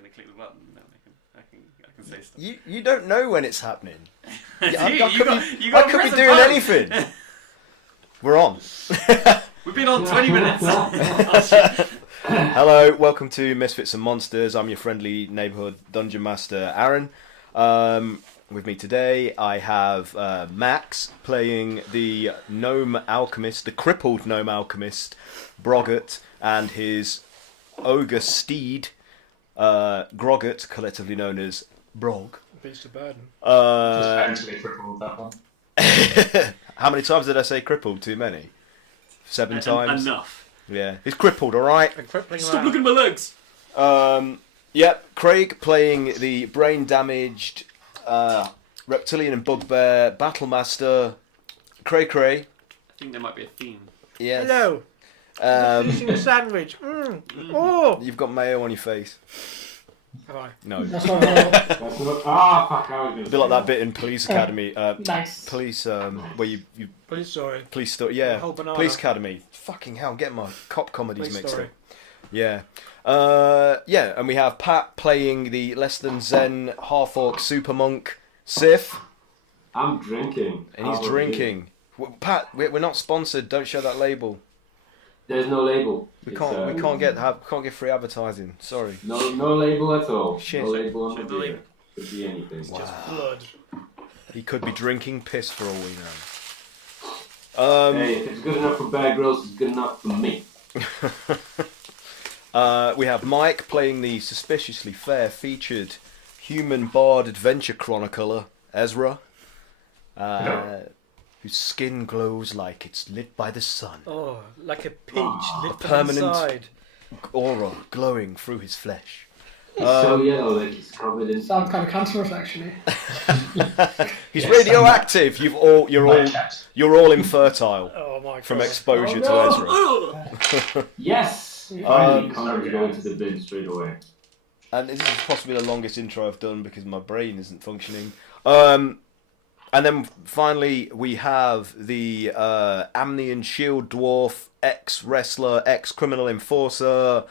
going to click the button, then I can say stuff. You don't know when it's happening. You I could be doing anything. We're on. We've been on 20 minutes. Hello, welcome to Misfits and Monsters. I'm your friendly neighbourhood dungeon master, Aaron. With me today, I have Max playing the gnome alchemist, the crippled gnome alchemist, Broggett, and his ogre steed, Groggett, collectively known as Brog. Beast of burden. Just mentally crippled, that one. How many times did I say crippled? Too many? 7 times? Enough. Yeah. He's crippled, alright? Stop looking at my legs! Yep, Craig playing the brain-damaged reptilian and bugbear battlemaster, Cray Cray. I think there might be a theme. Yes. Hello. Finishing a sandwich. Oh. You've got mayo on your face. Have I? No. That's what fuck, I was A bit like that bit in Police Academy. Nice. Police, where you Police story. Police story. Yeah. Whole banana. Police Academy. Fucking hell, get my cop comedies Police mixed story. up. Yeah. Yeah, and we have Pat playing the less than zen half-orc super monk, Sif. I'm drinking. And he's drinking. Pat, we're not sponsored. Don't show that label. There's no label. We can't get free advertising. Sorry. No label at all. Shit. No label on the Shit, the beer. label. Could be anything. It's just blood. He could be drinking piss for all we know. Hey, if it's good enough for Bear Grylls, it's good enough for me. We have Mike playing the suspiciously fair-featured human bard adventure chronicler, Ezra, whose skin glows like it's lit by the sun. Oh, like a peach lit from permanent- inside. Aura glowing through his flesh. It's so yellow that it's covered in... Sounds kind of cancerous, actually. He's radioactive. You're all infertile Oh my god. from exposure Oh, to Ezra. Yes! Finally, Connor's going to the bin straight away. And this is possibly the longest intro I've done because my brain isn't functioning. And then finally we have the Amnian shield dwarf, ex-wrestler, ex-criminal enforcer,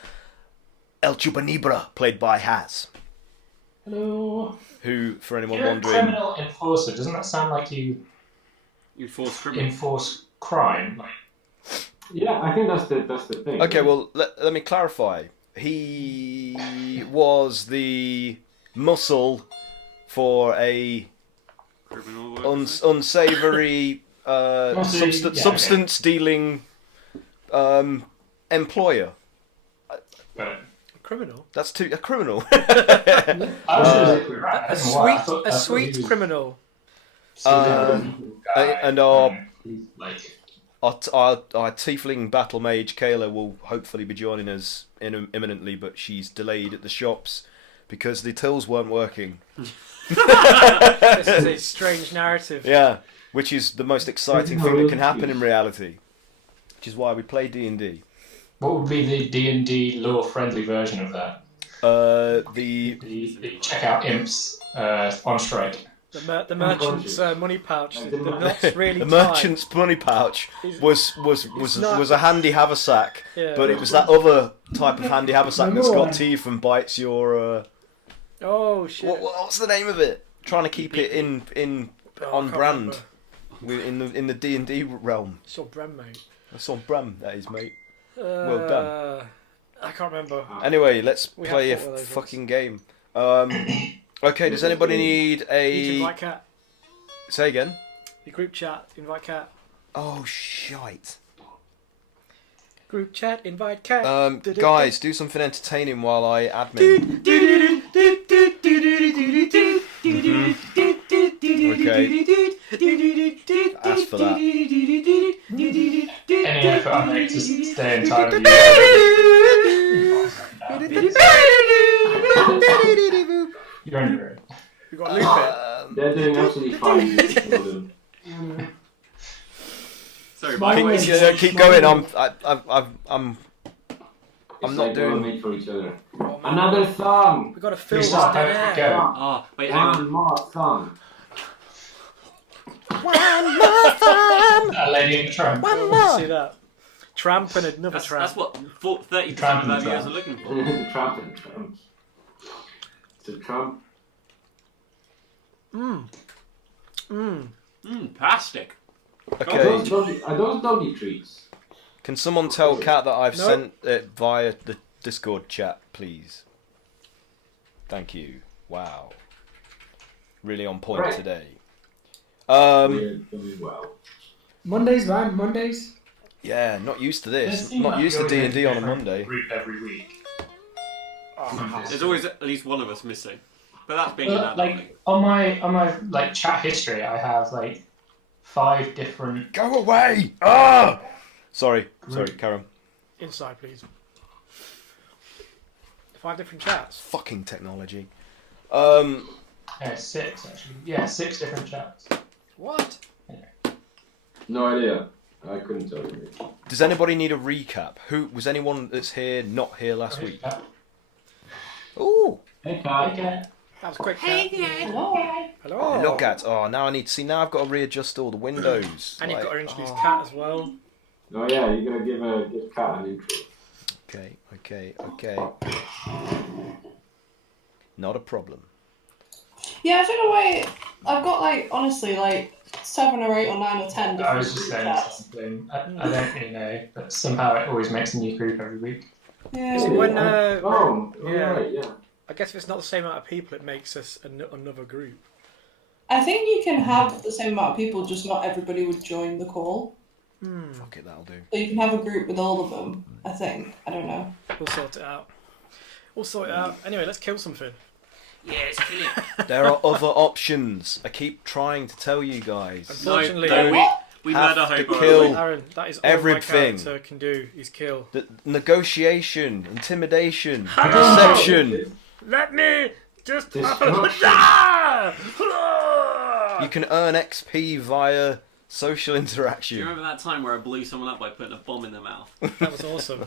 El Chupanibra, played by Haz. Hello. Who, for anyone You're a wondering... criminal enforcer. Doesn't that sound like you Enforced criminal. enforce crime? Like, Yeah, I think that's the thing. Okay, well, let me clarify. He was the muscle for a Criminal work. unsavoury substance dealing employer. but Criminal. That's a criminal. I was exactly right. I A don't know why. I thought he sweet was criminal. some guy, and our like tiefling battle mage Kayla will hopefully be joining us imminently, but she's delayed at the shops because the tills weren't working. This is a strange narrative. Yeah, which is the most exciting thing that can happen in reality. Which is why we play D&D. what would be the D&D law-friendly version of that? The The checkout imps on strike. The merchant's money pouch. The knot's really the tight. merchant's money pouch was not- a handy haversack, Yeah. but it was that other type of handy haversack that's got teeth and bites your. Oh shit. What's the name of it? Trying to keep it in Oh, I on can't brand remember. in the D&D realm. It's on brand, mate. That's on brand, that is, mate. Well done. I can't remember. Anyway, let's We play a have fought with those fucking game. Okay, does anybody need You can a? invite Cat. Say again. Your group chat. Invite Cat. Oh shite. Group chat. Invite Cat. Guys, do something entertaining while I admin. Ask for that. Any effort I make to stay in time with you. You're in your own. We got to loop it. They're doing absolutely fine. Sorry, Smile. Mike. Keep going. I'm It's not like we're doing. made for each other. Oh, man. Another song! We got to fill You this start, dead go. air. Ah, wait, hang on. One more song. A lady in the trunk. See that? Tramp and another That's tramp. what 30% Tramp of and our viewers tramp. are looking for. The tramp and tramp. Mr. Trump. Plastic. Okay. Are those doggy treats? Can someone tell Kat that I've No. sent it via the Discord chat, please? Thank you. Wow. Really on point Right. today. We're doing well. Mondays, man. Mondays. Yeah, not used to this. It seems Not like used we to always make D&D on a different Monday. Group every week. There's always at least one of us missing. But that's being an But, adult. like on my like chat history, I have like 5 different. Go away! Ah! Sorry, Karen. Inside, please. 5 different chats. Fucking technology. Yeah, 6 actually. Yeah, 6 different chats. What? No idea. I couldn't tell you. Does anybody need a recap? Who was anyone that's here not here last week? Ooh, Hey, Kat. Okay. That was quick. Hey, Hello. Hello. look at. Oh, now I need to see. Now I've got to readjust all the windows. And you've Like, got to introduce Kat as well. Oh yeah, you're gonna give Kat an intro. Okay. Not a problem. Yeah, I don't know why. I've got honestly 7 or 8 or 9 or 10 different I was just saying chats. something. I don't really know, but somehow it always makes a new group every week. Yeah. Is it when, Yeah. Right, yeah. I guess if it's not the same amount of people, it makes us another group. I think you can have the same amount of people, just not everybody would join the call. Fuck it, that'll do. So you can have a group with all of them. I think. I don't know. We'll sort it out. Anyway, let's kill something. Yeah, it's killing. There are other options. I keep trying to tell you guys. Unfortunately, we have murder to hobo. kill Aaron, that is all everything. my character can do is kill. The negotiation, intimidation, deception. Let me just Destruction. You can earn XP via social Do you interaction. remember that time where I blew someone up by putting a bomb in their mouth? That was awesome.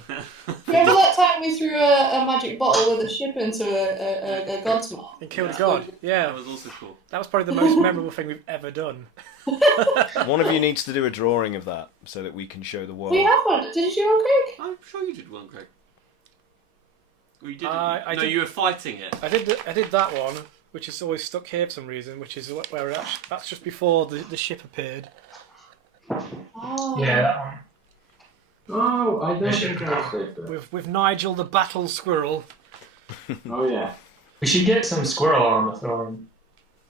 Remember that time we threw a magic bottle with a ship into a god's mouth? And killed a god. That Yeah, was also cool. that was probably the most memorable thing we've ever done. One of you needs to do a drawing of that so that we can show the world. We have one. Did you do one, Craig? I'm sure you did one, Craig. Or you didn't? I no, did- you were fighting it. I did that one, which is always stuck here for some reason, which is where that's just before the ship appeared. Oh. Yeah, that one. Oh, I don't Yeah, think sure. I'll save that. With Nigel the battle squirrel. Oh yeah. We should get some squirrel armor for him.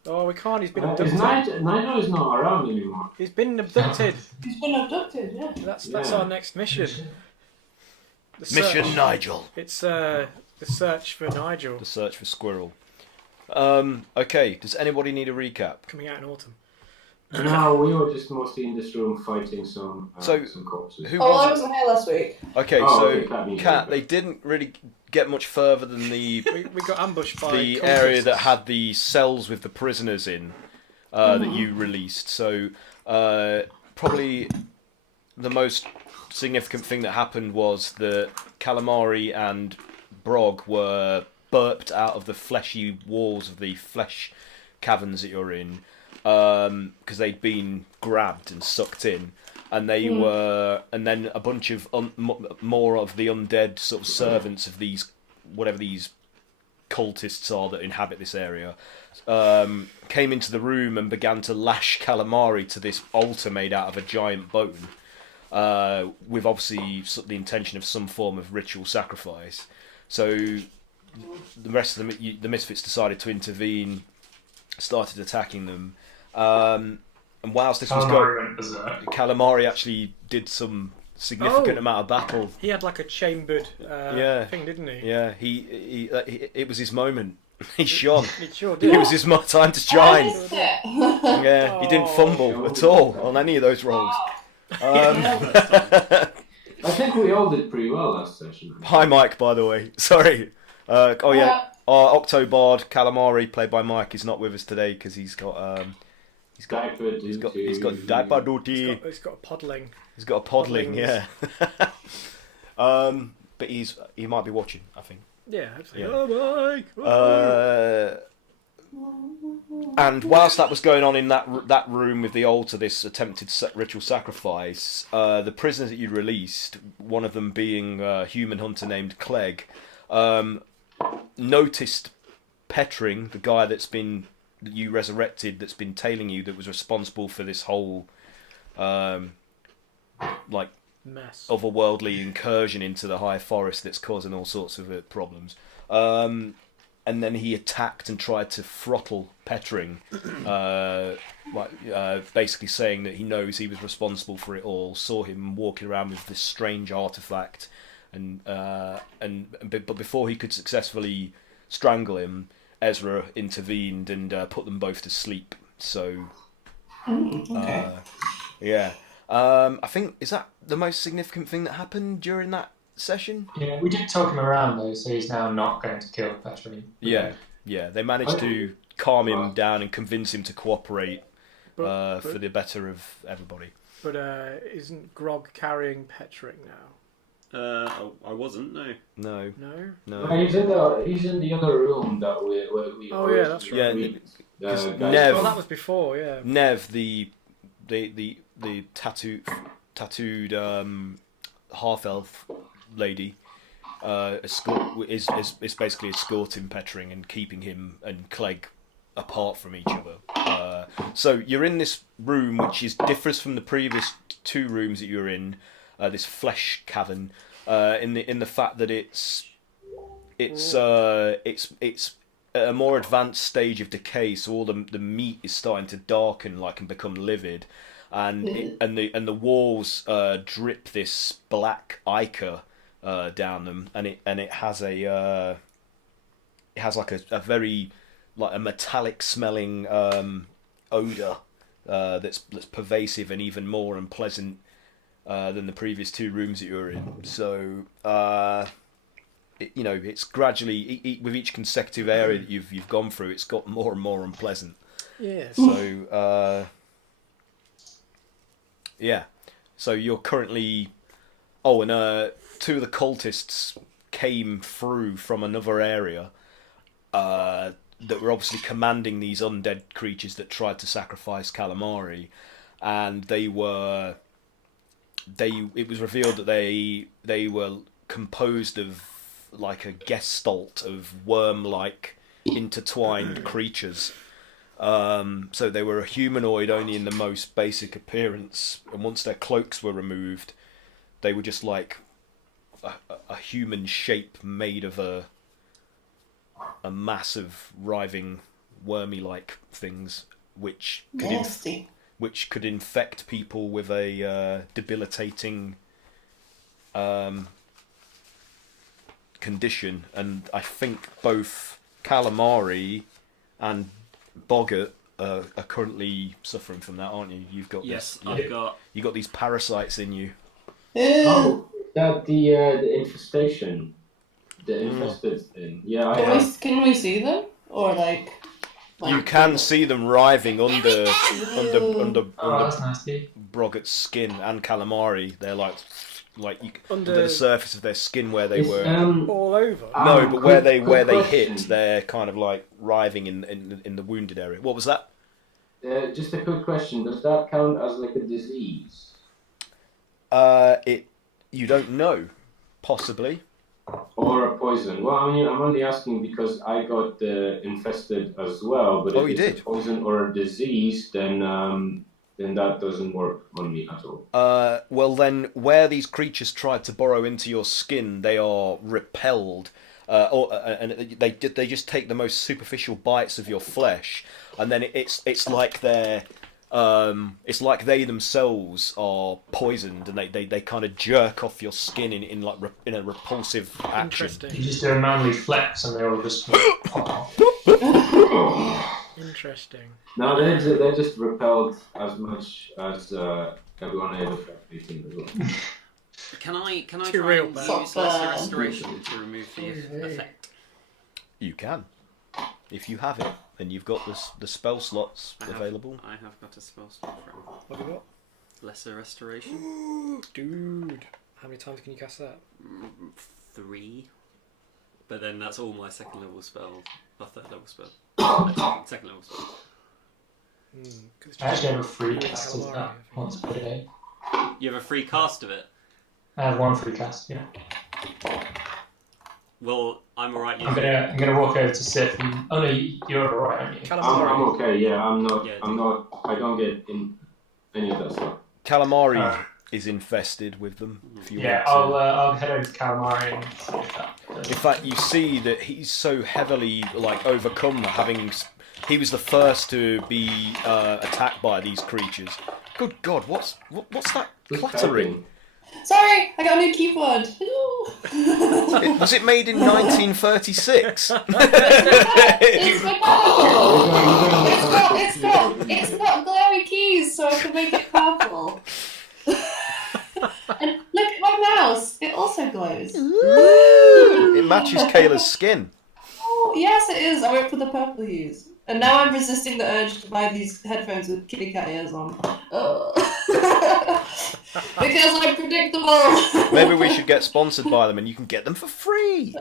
Oh, we can't. He's been Is abducted. Nigel is not around anymore. He's been abducted. He's been abducted, yeah. That's Yeah. our next mission. The search. Mission Nigel. It's the search for Nigel The search for squirrel. Okay, does anybody need a recap? coming out in autumn. No, we were just mostly in this room fighting some corpses. Who Oh, well, I was wasn't here last week. it? Okay, Oh, so okay, Kat, Kat, they didn't really get much further than the We got ambushed by the cultists. area that had the cells with the prisoners in that you released. So probably the most significant thing that happened was that Calamari and Brog were burped out of the fleshy walls of the flesh caverns that you're in because they'd been grabbed and sucked in. And they were, and then a bunch of more of the undead sort of servants of these, whatever these cultists are that inhabit this area, came into the room and began to lash Calamari to this altar made out of a giant bone, with obviously the intention of some form of ritual sacrifice. So the rest of the Misfits decided to intervene, started attacking them. And whilst this was Calamari going, went berserk. Calamari actually did some significant amount of battle. He had like a chambered Yeah. thing, didn't he? Yeah, it was his moment. He shone. He sure It did. was his time to I shine. missed it. Yeah, he didn't fumble at all on any of those rolls. I think we all did pretty well last session. Hi, Mike. By the way, sorry. Oh yeah, our Octobard Calamari, played by Mike, is not with us today because he's got he's got diaper duty. He's got a podling. He's got a podling, Podlings. yeah. But he might be watching, I think. Yeah, hopefully. Yeah. Oh, Mike! And whilst that was going on in that room with the altar, this attempted ritual sacrifice, the prisoners that you released, one of them being a human hunter named Clegg, noticed Petring, the guy that you resurrected, that's been tailing you, that was responsible for this whole like Mess. otherworldly incursion into the high forest that's causing all sorts of problems. And then he attacked and tried to throttle Petring, basically saying that he knows he was responsible for it all. Saw him walking around with this strange artifact, but before he could successfully strangle him, Ezra intervened and put them both to sleep. So, Okay. yeah. I think, is that the most significant thing that happened during that session? Yeah, we did talk him around though, so he's now not going to kill Petri. Yeah. They managed to calm him down and convince him to cooperate for the better of everybody. But isn't Grog carrying Petring now? I wasn't. No. No. He's in the other room that we Oh yeah, that's right. Yeah, Nev. Oh, that was before. Yeah. Nev, the tattooed half elf lady, is basically escorting Petring and keeping him and Clegg apart from each other. So you're in this room which differs from the previous two rooms that you're in. This flesh cavern, in the fact that it's at a more advanced stage of decay, so all the meat is starting to darken and become livid, and the walls drip this black ichor down them, and it has a very a metallic smelling odor that's pervasive and even more unpleasant than the previous two rooms that you were in. So it's gradually with each consecutive area that you've gone through, it's got more and more unpleasant. Yes. So so you're currently and two of the cultists came through from another area that were obviously commanding these undead creatures that tried to sacrifice calamari, and it was revealed that they were composed of a gestalt of worm-like intertwined creatures. So they were a humanoid only in the most basic appearance, and once their cloaks were removed, they were just like a human shape made of a mass of writhing, wormy-like things, which could infect people with a debilitating condition. And I think both Calamari and Boggart are currently suffering from that, aren't you? You've got you got these parasites in you. Oh, that the infestation, the infested thing. Yeah. Can we see them or You can see them writhing under that's nasty. Broggart's skin and Calamari. They're under the surface of their skin where they were all over. No, but where they hit, they're kind of writhing in the wounded area. What was that? Just a quick question. Does that count as a disease? You don't know, possibly. Or a poison. Well, I mean, I'm only asking because I got infested as well. But if it's a poison or a disease, then that doesn't work on me at all. Well, then, where these creatures tried to burrow into your skin, they are repelled, and they just take the most superficial bites of your flesh, and then it's like they themselves are poisoned, and they kind of jerk off your skin in a repulsive action. You just do a manly flex, and they all just pop. Interesting. No, they're just repelled as much as everyone else affected as well. Can I try real and bad. use Lesser Restoration to remove the effect? You can, if you have it, and you've got the spell slots available. I have got a spell slot for it. What have you got? Lesser Restoration. Dude, how many times can you cast that? 3. But then that's all my second level spells. Or third level spell. Second level spell. I actually have a free cast of that once per day. You have a free cast of it? I have one free cast, yeah. Well, I'm alright. I'm gonna walk over to Sif. And, oh no, you're alright, aren't you? I'm okay. Yeah, I'm not. Yeah, I'm not. I don't get in any of that stuff. Calamari is infested with them. If you want to. I'll head over to Calamari and see if that does. In fact, you see that he's so heavily overcome, he was the first to be attacked by these creatures. Good God, what's that clattering? Sorry, I got a new keyboard. Was it made in 1936? It's got glary keys, so I can make it purple. And look at my mouse; it also glows. It matches Kayla's skin. Oh, yes, it is. I went for the purple hues. And now I'm resisting the urge to buy these headphones with kitty cat ears on. Because I'm predictable. Maybe we should get sponsored by them and you can get them for free.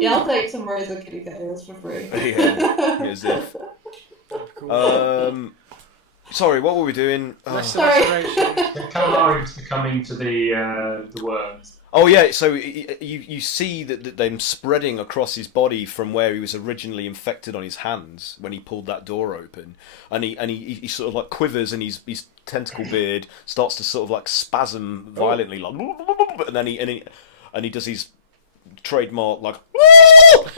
Yeah, I'll take some Rosa kitty cat ears for free. Yeah, as if. Sorry, what were we doing? Sorry. Calamari's becoming to the worms. Oh yeah, so you see that them spreading across his body from where he was originally infected on his hands when he pulled that door open, and he sort of like quivers, and his tentacle beard starts to sort of like spasm violently, like, and then he does his trademark like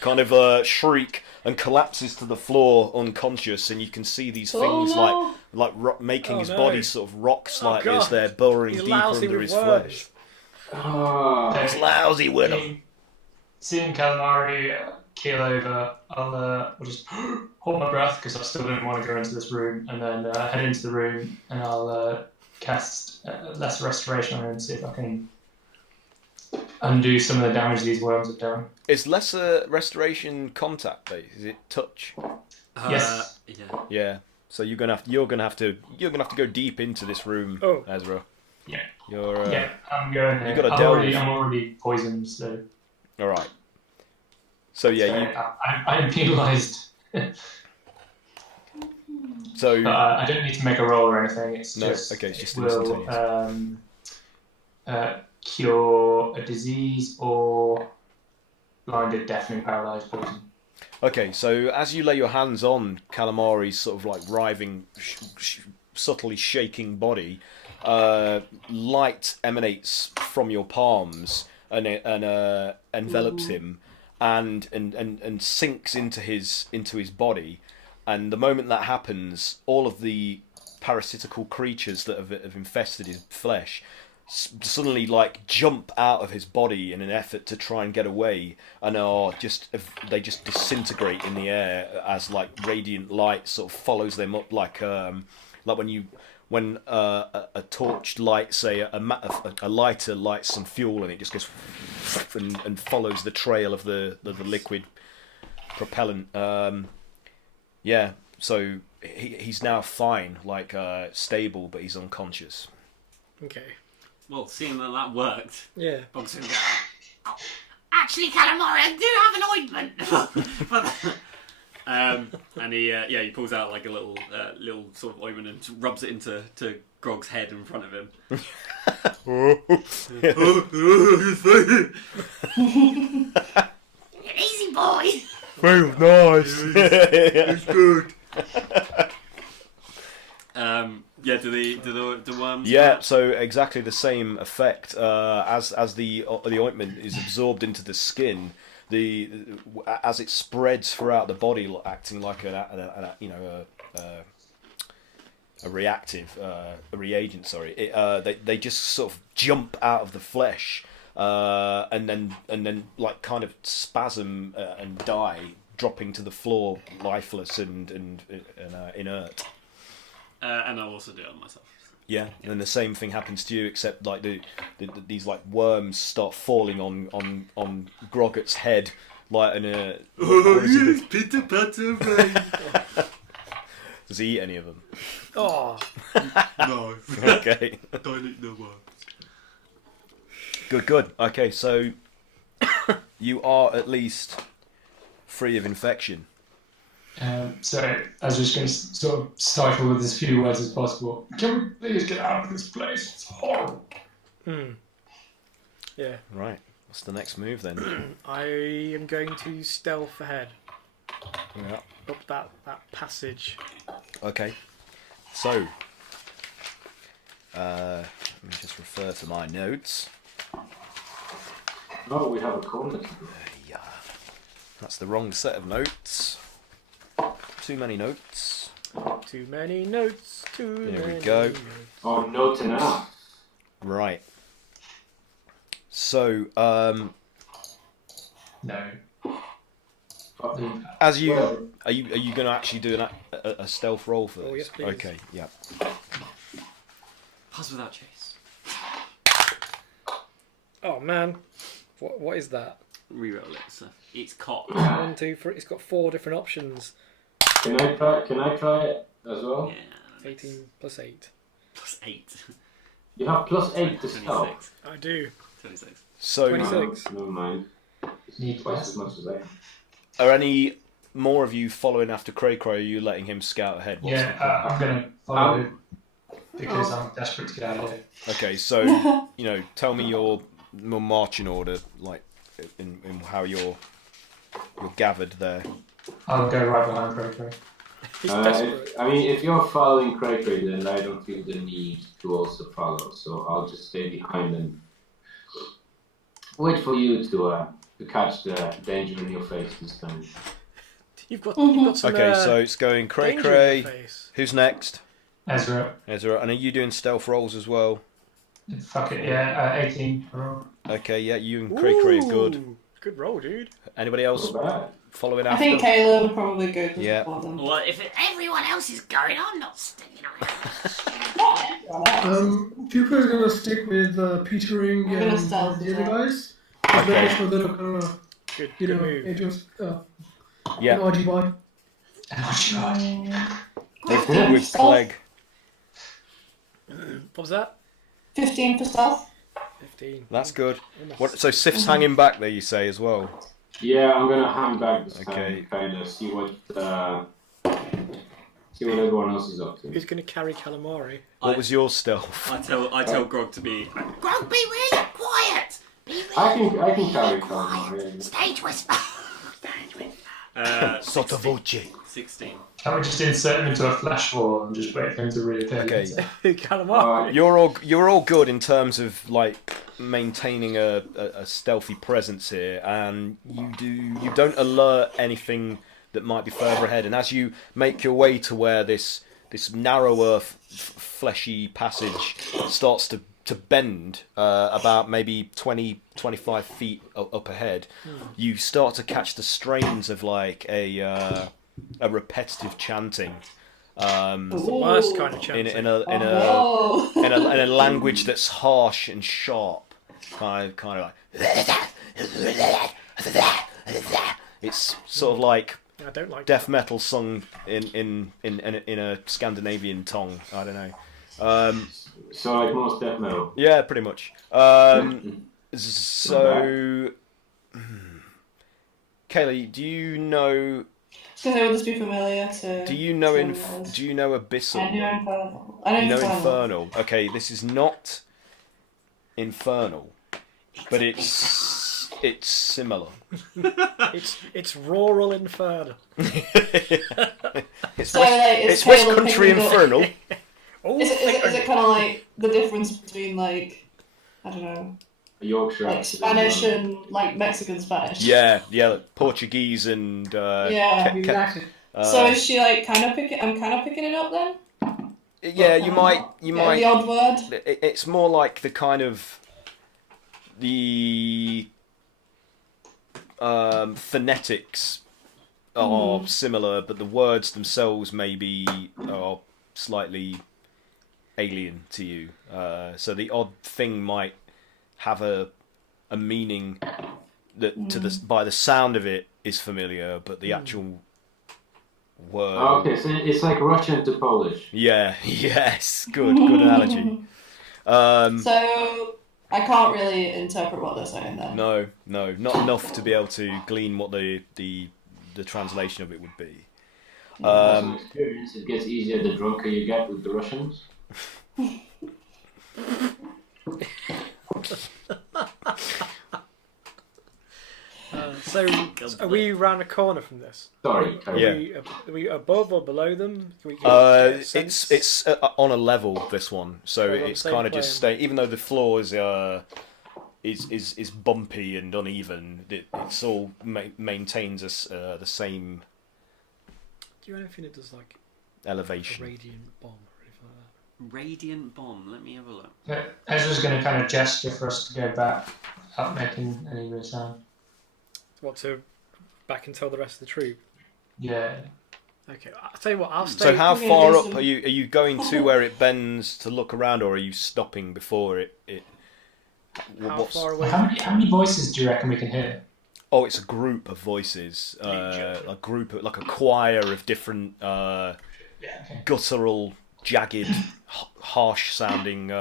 kind of shriek and collapses to the floor unconscious, and you can see these things making his body sort of rock slightly as they're burrowing deeper under his flesh. He's lousy with them. Seeing Calamari keel over, I'll just hold my breath because I still don't want to go into this room, and then head into the room, and I'll cast Lesser Restoration on him and see if I can undo some of the damage these worms have done. Is Lesser Restoration contact based? Is it touch? Yes. Yeah. So you're gonna have to go deep into this room, Ezra. Yeah. I'm going. You got to I'm already poisoned, so. All right. So yeah, I'm penalised. So. But I don't need to make a roll or anything. It's just. Okay, it's just will cure a disease or blinded, deafening, paralysed poison. Okay, so as you lay your hands on Calamari's sort of like writhing, subtly shaking body. Light emanates from your palms and envelops him, and sinks into his body. And the moment that happens, all of the parasitical creatures that have infested his flesh suddenly like jump out of his body in an effort to try and get away, and they just disintegrate in the air as like radiant light sort of follows them up like when a torch lights, say a lighter lights some fuel, and it just goes and follows the trail of the liquid propellant. So he's now fine, like stable, but he's unconscious. Okay. Well, seeing that worked, Bog's gonna go, Actually, Calamari, I do have an ointment. and he pulls out like a little sort of ointment and rubs it into Grog's head in front of him. Easy boy. Very nice. It's good. Do the worms? Yeah, so exactly the same effect as the ointment is absorbed into the skin. As it spreads throughout the body, acting like a reagent. Sorry, they just sort of jump out of the flesh, and then like kind of spasm and die, dropping to the floor, lifeless and inert. And I'll also do it on myself. Yeah, and then the same thing happens to you, except like these like worms start falling on Groggett's head, like in a. Yes, Peter Patter, right? Does he eat any of them? Oh. No. Okay. Don't eat the worms. Good. Okay, so you are at least free of infection. So I was just going to sort of stifle with as few words as possible. Can we please get out of this place? It's horrible. Yeah. Right. What's the next move then? I am going to stealth ahead Yeah. up that passage. Okay. So, let me just refer to my notes. Oh, we have a corner. Yeah. That's the wrong set of notes. Too many notes. Too many notes. There we go. Notes. Oh, note enough. Right. So, No. as you are you going to actually do a stealth roll for this? Oh, yes, please. Okay. Yeah. Pass without chase. Oh man, what is that? Reroll it. So it's cocked. 1, 2, 3. It's got 4 different options. Can I try it as well? Yeah. 18 plus 8. Plus 8. You have +8 to stealth. 26. I do. 26. So, 26. Never mind. Need Twice as much as I. are any more of you following after Cray Cray? Or are you letting him scout ahead? Yeah, I'm going to follow him because I'm desperate to get out of here. Okay, so tell me your marching order, like in how you're gathered there. I'll go right behind Cray. He's desperate. If you're following Cray Cray, then I don't feel the need to also follow. So I'll just stay behind and wait for you to catch the danger in your face this time. You've got some. Okay, so it's going Cray danger in Cray. your face. Who's next? Ezra. Ezra. And are you doing stealth rolls as well? Fuck it, yeah, 18. Okay, yeah, you and Cray Cray are good. Ooh, good roll, dude. Anybody else Not bad. following I after? think Kayla would probably go to Yeah. support them. Well, if everyone else is going, I'm not sticking around. Cooper's gonna stick with petering I'm gonna and stealth the as other well. guys. Okay. Make sure they're not gonna, Good, you good know, move. just Yeah, RGY. with Clegg. What was that? 15 for stealth. 15. That's good. Almost. What? So Sif's hanging back there, you say as well. Yeah, I'm gonna hang back this Okay. time, kind of see what everyone else is up to. Who's going to carry calamari? What was your stealth? I tell Grog to be. Grog, be really quiet. Be really I can carry quiet. Calamari. Stage whisper. Stage whisper. Sotto voce. 16. Can we just insert him into a flash wall and just wait for him to reappear? Okay. calamari. You're all good in terms of like maintaining a stealthy presence here, and you don't alert anything that might be further ahead. And as you make your way to where this narrower, fleshy passage starts to bend about maybe 20-25 feet up ahead, you start to catch the strains of like a repetitive chanting. That's the worst kind of chanting. In a language that's harsh and sharp, kind of like it's sort of like I don't like death metal sung in a Scandinavian tongue. I don't know. So like most death metal. Yeah, pretty much. So, Kaylee, do you know? Because it would just be familiar to. Do you know others. Do you know Abyssal? I know Infernal. I know You know Infernal. Infernal. Okay, this is not Infernal, but it's similar. It's rural infernal. It's So, like, it's Caleb West Country picking up- Infernal. Oh, Is it kind of like the difference between like I don't know, Yorkshire. like Spanish and like Mexican Spanish? Yeah, like Portuguese and Yeah. Exactly. So is she like kind of picking? I'm kind of picking it up then. yeah, you might The odd word. It's more like the kind of the phonetics are similar, but the words themselves maybe are slightly alien to you. So the odd thing might have a meaning that by the sound of it is familiar, but the actual word. Oh, okay, so it's like Russian to Polish. Yeah. Yes. Good analogy. So I can't really interpret what they're saying then. No, not enough to be able to glean what the translation of it would be. As an experience, it gets easier the drunker you get with the Russians. So, are we round a corner from this? Sorry, Are we above or below them? Can we get a sense? It's on a level, this one, so So we're on it's the same kind of just plane. stay. Even though the floor is bumpy and uneven, it's all maintains the same Do you know anything that does like a elevation. radiant bomb or anything like that? Radiant bomb. Let me have a look. Ezra's going to kind of gesture for us to go back without making any real sound. What, to back and tell the rest of the troop? Yeah. Okay, I'll tell you what. I'll stay. So how Okay, far listen. up are you? Are you going to where it bends to look around, or are you stopping before it? How far away? How many voices do you reckon we can hear? Oh, it's a group of voices, a like a choir of different guttural, jagged, harsh-sounding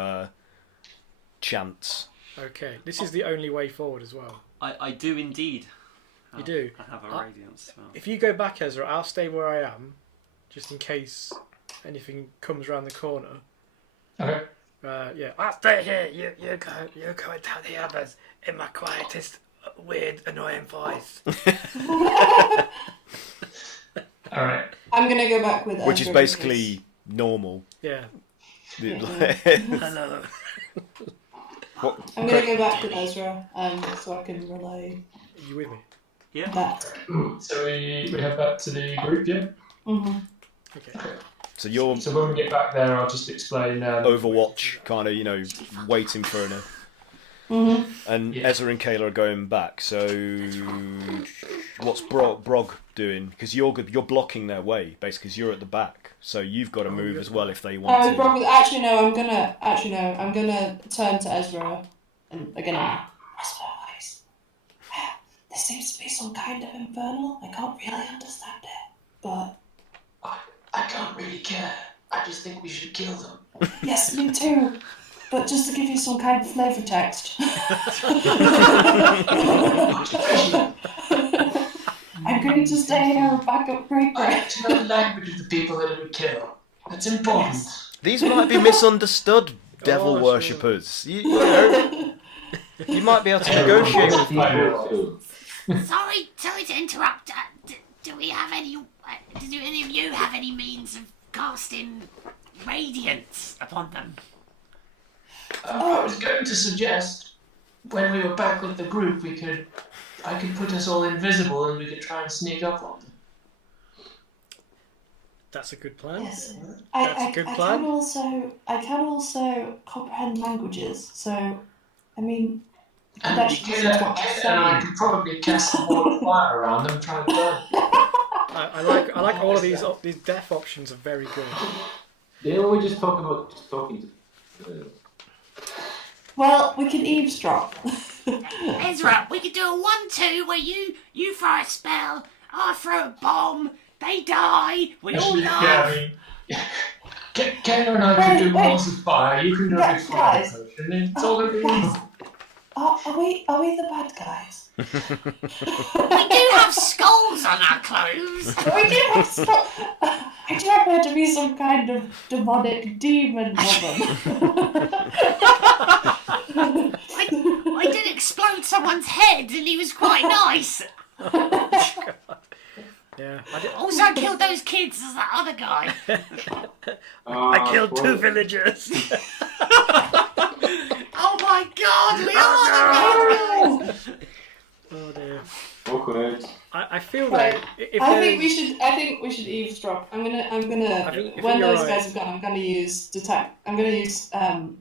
chants. Okay, this is the only way forward as well. I do indeed. You do? I have a radiant spell. If you go back, Ezra, I'll stay where I am, just in case anything comes around the corner. Okay. Yeah, I'll stay here. You go and tell the others in my quietest, weird, annoying voice. All right. I'm gonna go back with Which is Ezra basically normal. Yeah. Hello. I'm gonna go back with Ezra, so I can relay Are you with me? Yeah. that. So we head back to the group, yeah? Mm-hmm. Okay. So you're So when we get back there, I'll just explain. Overwatch, kind of, waiting for an. Mm-hmm. And Ezra and Kayla are going back. So what's Brog doing? Because you're blocking their way, basically. Because you're at the back, so you've got to move as well if they want to. Probably, actually no. I'm gonna turn to Ezra, and again, whisper voice. There seems to be some kind of infernal. I can't really understand it, but I can't really care. I just think we should kill them. yes, me too. But just to give you some kind of flavour text. I'm going to stay here and back up break. I have to know the language of the people that we kill. That's important. Yes. These might be misunderstood devil Oh, worshippers. You know, you might be able to negotiate with people. Sorry to interrupt. Do we have any? Do any of you have any means of casting radiance upon them? I was going to suggest when we were back with the group, I could put us all invisible and we could try and sneak up on them. That's a good plan. Yes. That's a good plan. I can also comprehend languages. So, I mean, And that should listen to what they're Kayla and I saying. could probably cast some more fire around them and try and burn. I like all of these. These death options are very good. Didn't we just talk about just talking to? Well, we can eavesdrop. Ezra, we could do a 1-2 where you throw a spell, I throw a bomb, they die, we all laugh. Yeah, I mean, Kayla and I can do walls of fire. You can do a big fire Guys. potion. It's all going to be easy. Are we the bad guys? We do have skulls on our clothes. We do have I do appear to be some kind of demonic demon woman. I did explode someone's head and he was quite nice. Yeah. Also killed those kids as that other guy. I killed 2 villagers. Oh my god, we are the bad guys. Oh dear. Awkward. I feel Right. that if I there's- think we should eavesdrop. I'm gonna I think when you're those right. guys have gone, I'm gonna use detect. I'm gonna use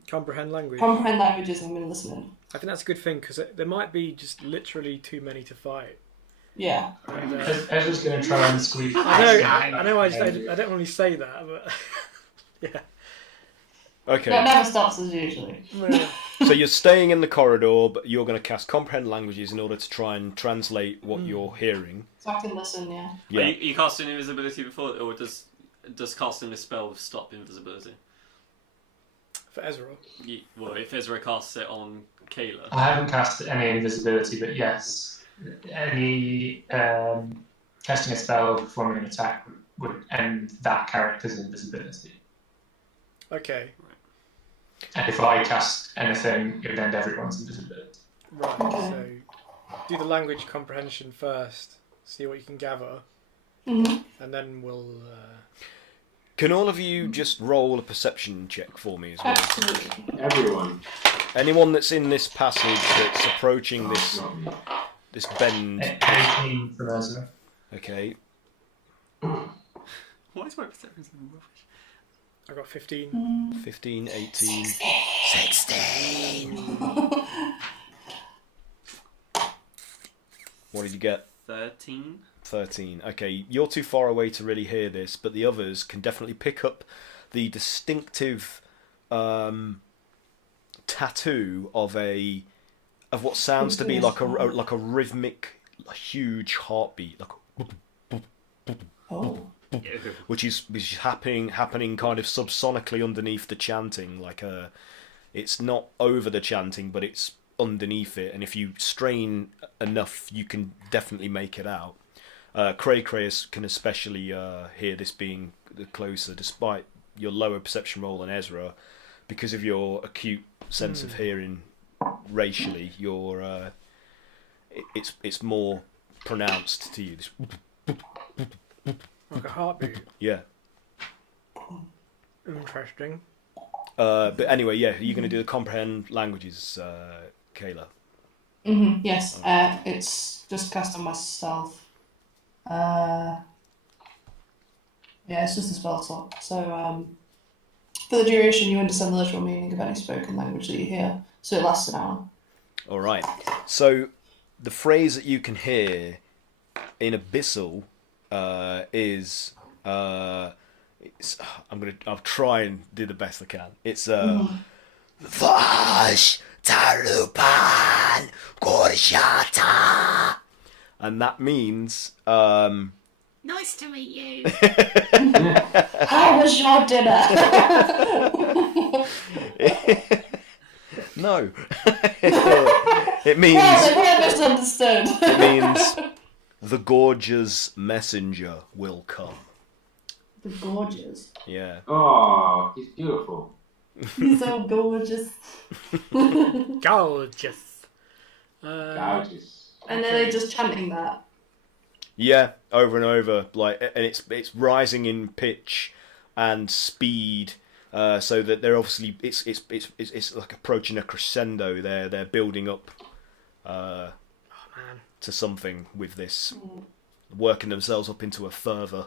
comprehend language. comprehend languages. And I'm gonna listen in. I think that's a good thing because there might be just literally too many to fight. Yeah. And, Ezra's going to try and squeeze. I know. I don't really say that, but yeah. Okay. That never stops us usually. So you're staying in the corridor, but you're going to cast comprehend languages in order to try and translate what you're hearing. So I can listen. Yeah. Yeah. Are you casting invisibility before, or does casting this spell stop invisibility? For Ezra. Well, if Ezra casts it on Kayla. I haven't cast any invisibility, but yes, any casting a spell or performing an attack would end that character's invisibility. Okay. And if I cast anything, it would end everyone's invisibility. Right. Okay. do the language comprehension first. See what you can gather, Mhm. and then we'll. Can all of you just roll a perception check for me as well? Absolutely. Everyone. Anyone that's in this passage that's approaching this Not me. this bend. 18 from Ezra. Okay. Why is my perception so rubbish? I got 15. 15, 18. 16. What did you get? 13. 13. Okay, you're too far away to really hear this, but the others can definitely pick up the distinctive tattoo of what sounds to be like a rhythmic, huge heartbeat, like Oh. which is happening kind of subsonically underneath the chanting, it's not over the chanting, but it's underneath it, and if you strain enough, you can definitely make it out. Cray can especially hear this being closer, despite your lower perception roll than Ezra, because of your acute sense of hearing racially. It's more pronounced to you. This, Like a heartbeat. yeah. Interesting. But anyway, yeah, you're going to do the comprehend languages, Kayla. Yes. It's just cast on myself. Yeah, it's just a spell slot. So, for the duration, you understand the literal meaning of any spoken language that you hear. So it lasts an hour. All right. So the phrase that you can hear in Abyssal is I'll try and do the best I can. It's Vash Tarupan Gorshata, and that means Nice to meet you. How was your dinner? no. It means Well, they were misunderstood. it means the Gorge's messenger will come. The gorgeous. Yeah. Oh, he's beautiful. He's so gorgeous. Gorgeous. Gorgeous. And then they're just chanting that. Yeah, over and over, and it's rising in pitch and speed, so that they're obviously it's like approaching a crescendo. They're building up to something with this, working themselves up into a fervor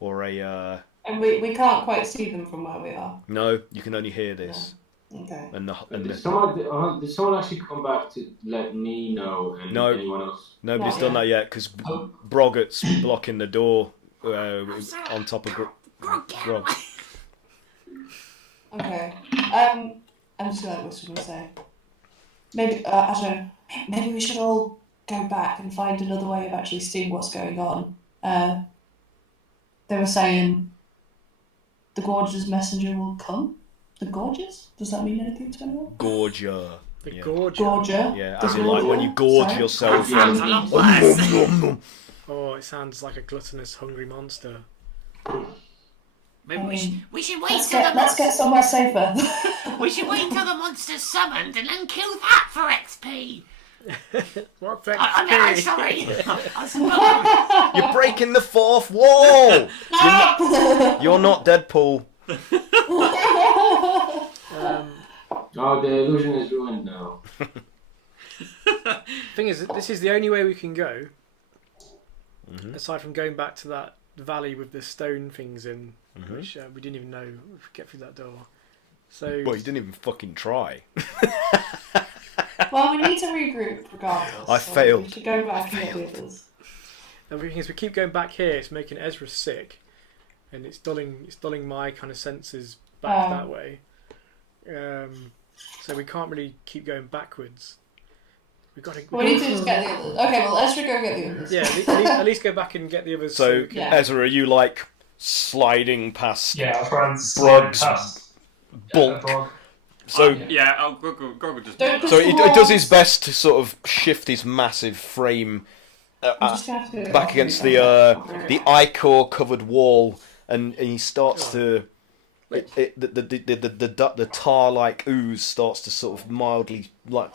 or a. And we can't quite see them from where we are. No, you can only hear this. Okay. Did someone actually come back to let me know and No. anyone else? Nobody's Not done yet. that yet because Broggett's blocking the door on top of Grog. Okay. I'm just like, what's going to say? Maybe I don't know. Maybe we should all go back and find another way of actually seeing what's going on. They were saying the Gorge's messenger will come. The Gorge's? Does that mean anything to anyone? Gorger. The Yeah. gorgeous. Gorger. Yeah, The as in like when you gorge Sorry? yourself. Sounds a lot worse. Oh, it sounds like a gluttonous, hungry monster. Maybe we should wait Let's till the get somewhere safer. we should wait until the monster's summoned and then kill that for XP. What I'm sorry. I suppose. You're breaking the fourth wall. You're not Deadpool. Oh, the illusion is ruined now. Thing is, this is the only way we can go. Aside from going back to that valley with the stone things in, which we didn't even know we could get through that door. So. Well, you didn't even fucking try. Well, we need to regroup regardless. I so failed. We should go back and get the others. And the thing is, we keep going back here. It's making Ezra sick, and it's dulling my kind of senses back that way. So we can't really keep going backwards. We need to just get the others. Okay, well, Ezra go get the others. Yeah, at least go back and get the others. So, we can- Yeah. Ezra, are you like sliding past Yeah, I'll try and slide Brog's past bulk? Brog. So, Yeah, Grog will just. Don't so he does his best to sort of shift his massive frame I'm just gonna have to go back against the ichor covered wall, and he starts to. The tar like ooze starts to sort of mildly like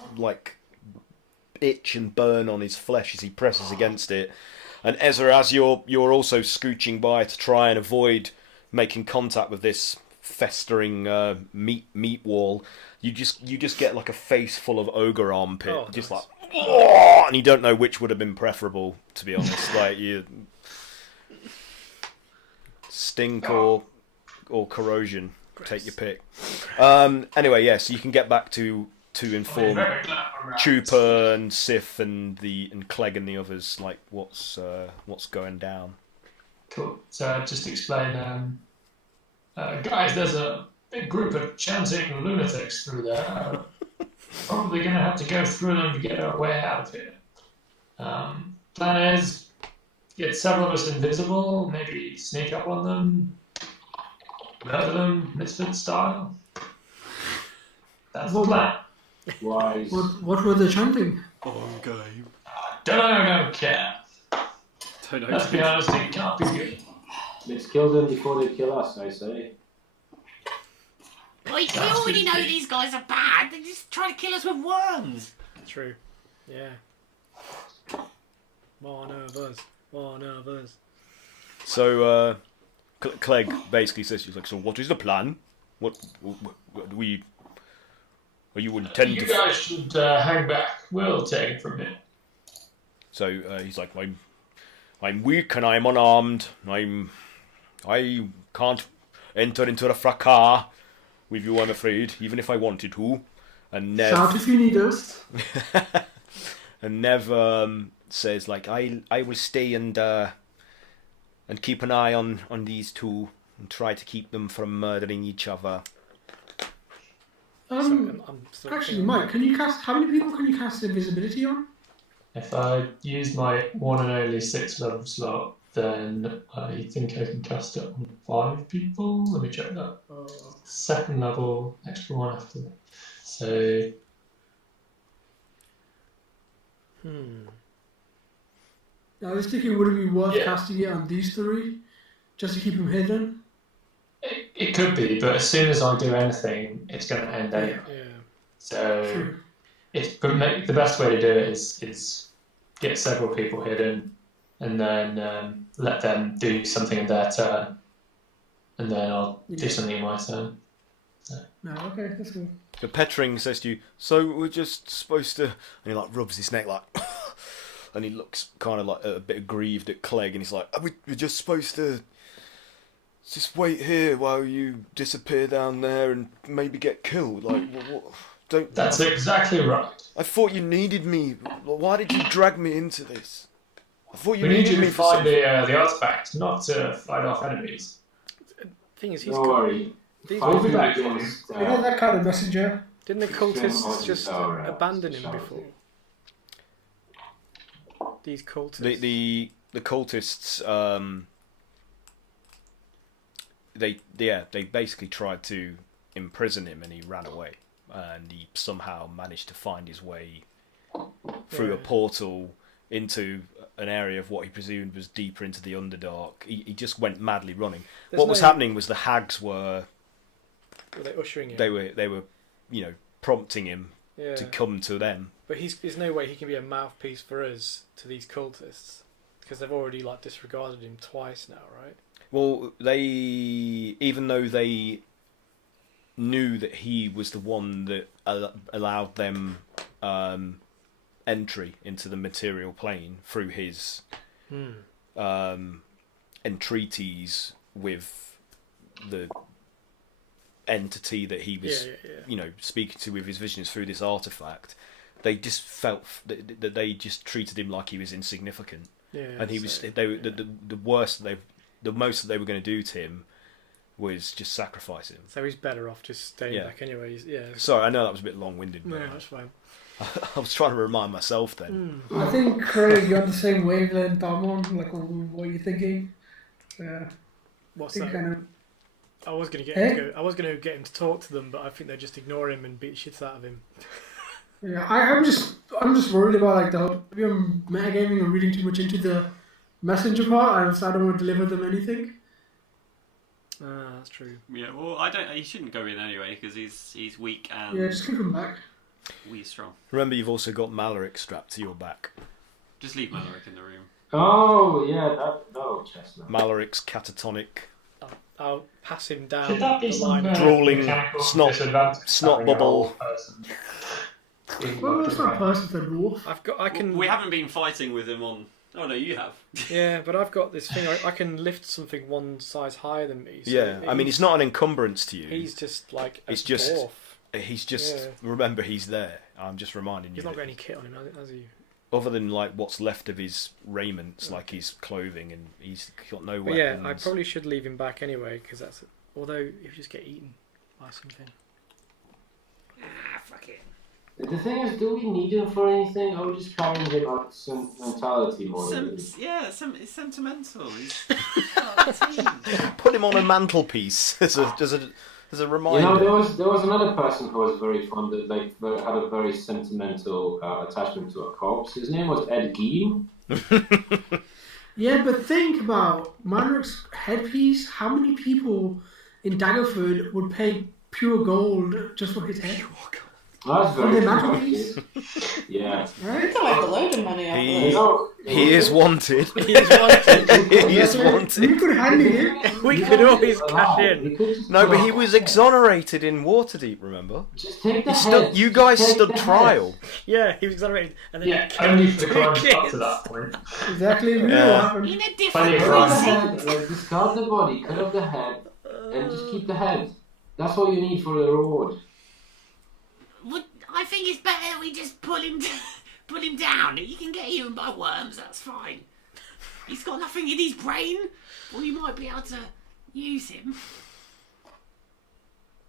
itch and burn on his flesh as he presses against it. And Ezra, as you're also scooching by to try and avoid making contact with this festering meat wall, you just get like a face full of ogre armpit, just nice. Like, oh! And you don't know which would have been preferable, to be honest. Like you stink or corrosion. Take your pick. Anyway, yes, you can get back to inform Chupa and Sif and Clegg and the others like what's going down. Cool. So just explain, guys. There's a big group of chanting lunatics through there. Probably gonna have to go through them to get our way out of here. Plan is get several of us invisible, maybe sneak up on them, murder them, Misfits style. That's the plan. Wise. What were they chanting? On game. Don't care. Don't know. Let's be honest, it can't be good. Let's kill them before they kill us, I say. We already know these guys are bad. They just try to kill us with worms. True. Yeah. One of us. So Clegg basically says, she's like, so what is the plan? What do we? Are you intend You to? guys should hang back. We'll take it from here. So he's like, I'm weak and I'm unarmed. I can't enter into the fracas with you, I'm afraid, even if I wanted to. And Nev, Shout if you need us. and Nev says like, I will stay and keep an eye on these two and try to keep them from murdering each other. Actually, Mike, can you cast? How many people can you cast invisibility on? If I use my one and only 6th level slot, then I think I can cast it on 5 people. Let me check that. 2nd level, extra one after that. So. I was thinking, would it be worth casting it on these 3, just to keep them hidden? It could be, but as soon as I do anything, it's going to end anyway. Yeah. So, the best way to do it is get several people hidden, and then let them do something in their turn, and then I'll do something in my turn. So. No, okay, that's cool. The Petring says to you, so we're just supposed to, and he like rubs his neck like, and he looks kind of like a bit aggrieved at Clegg, and he's like, we're just supposed to just wait here while you disappear down there and maybe get killed. Like, what? Don't. That's exactly right. I thought you needed me. Why did you drag me into this? I thought we need you to find the artifact, not to fight off enemies. The thing is, he's Don't worry. I'll be back. You're not that kind of messenger. Didn't the cultists just abandon him before? These cultists. The cultists. They basically tried to imprison him, and he ran away. And he somehow managed to find his way through a portal into an area of what he presumed was deeper into the Underdark. He just went madly running. What was happening was the hags were they ushering him? They were, prompting him to come to them. But there's no way he can be a mouthpiece for us to these cultists because they've already disregarded him twice now, right? Well, even though they knew that he was the one that allowed them entry into the material plane through his entreaties with the entity that he was, speaking to with his visions through this artifact, they just felt that they just treated him like he was insignificant. Yeah, and he was. The worst the most that they were going to do to him was just sacrifice him. So he's better off just staying back anyway. Yeah. Sorry, I know that was a bit long-winded. No, that's fine. I was trying to remind myself then. I think, Craig, you're on the same wavelength I'm on, what you're thinking. What's that? I was going to get him to talk to them, but I think they just ignore him and beat the shit out of him. Yeah, I'm just worried about maybe I'm metagaming and reading too much into the messenger part, so I don't want to deliver them anything. That's true. Yeah, well, he shouldn't go in anyway because he's weak and. Yeah, just keep him back. We strong. Remember, you've also got Maloric strapped to your back. Just leave Maloric in the room. Oh, yeah, that chestnut. Malaric's catatonic. I'll pass him down Should that be the some line. Drooling mechanical snot disadvantage having a bubble. whole person? Well, it's not person, it's a dwarf. I can. We haven't been fighting with him on. Oh no, you have. Yeah, but I've got this thing. I can lift something one size higher than me. So Yeah, I mean, it's not an encumbrance to you. He's just like a It's just- dwarf. He's just Yeah. Remember, he's there. I'm just reminding you. He's not that got any kit on him, has he? other than like what's left of his raiments, like his clothing, and he's got no But weapons. yeah, I probably should leave him back anyway, because that's. Although he'll just get eaten by something. Ah, fuck it. The thing is, do we need him for anything? I would just carry him out sentimentality more than anything. It's sentimental. He's part of the team. Put him on a mantelpiece as a reminder. You know, there was another person who was very fond of, had a very sentimental attachment to a corpse. His name was Ed Gein. Yeah, but think about Manric's headpiece. How many people in Daggerford would pay pure gold just for his head? That's For very the true. mantelpiece? Yeah. You Right? can make a load of money off He- of it. No, He is wanted. He is wanted. He is We wanted. could hand it. We could always cash in. We could just No, pull but he off was the head. exonerated in Waterdeep. Remember? Just take the He head. stood, you guys Just take stood the head. trial. Yeah, he was exonerated, and then Yeah, he killed only for the two crimes up kids. to that point. Exactly. We know Yeah. what happened. In a Plenty different of Cut off the precinct. head, like, discard the body, cut off the head, and just keep the head. That's all you need for the reward. I think it's better that we just pull him down. He can get eaten by worms, that's fine. He's got nothing in his brain. Well, you might be able to use him.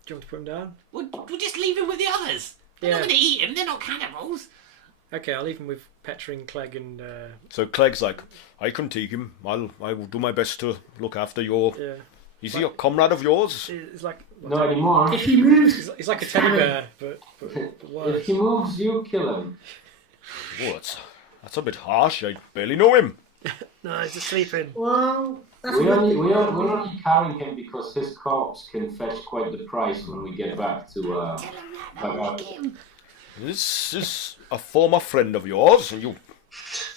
Do you want to put him down? We'll just leave him with the others. They're Yeah. not going to eat him. They're not cannibals. Okay, I'll leave him with Petra and Clegg and So Clegg's like, I can take him. I will do my best to look after your. yeah. Is he a comrade of yours? It's like Not anymore. If he moves, It's like a teddy bear, but If worse. he moves, you kill him. Oh, that's a bit harsh. I barely know him. No, he's just sleeping. well, that's We're what only carrying him because his corpse can fetch quite the price when we get back to. Tell him that. They'll like him. This is a former friend of yours, and you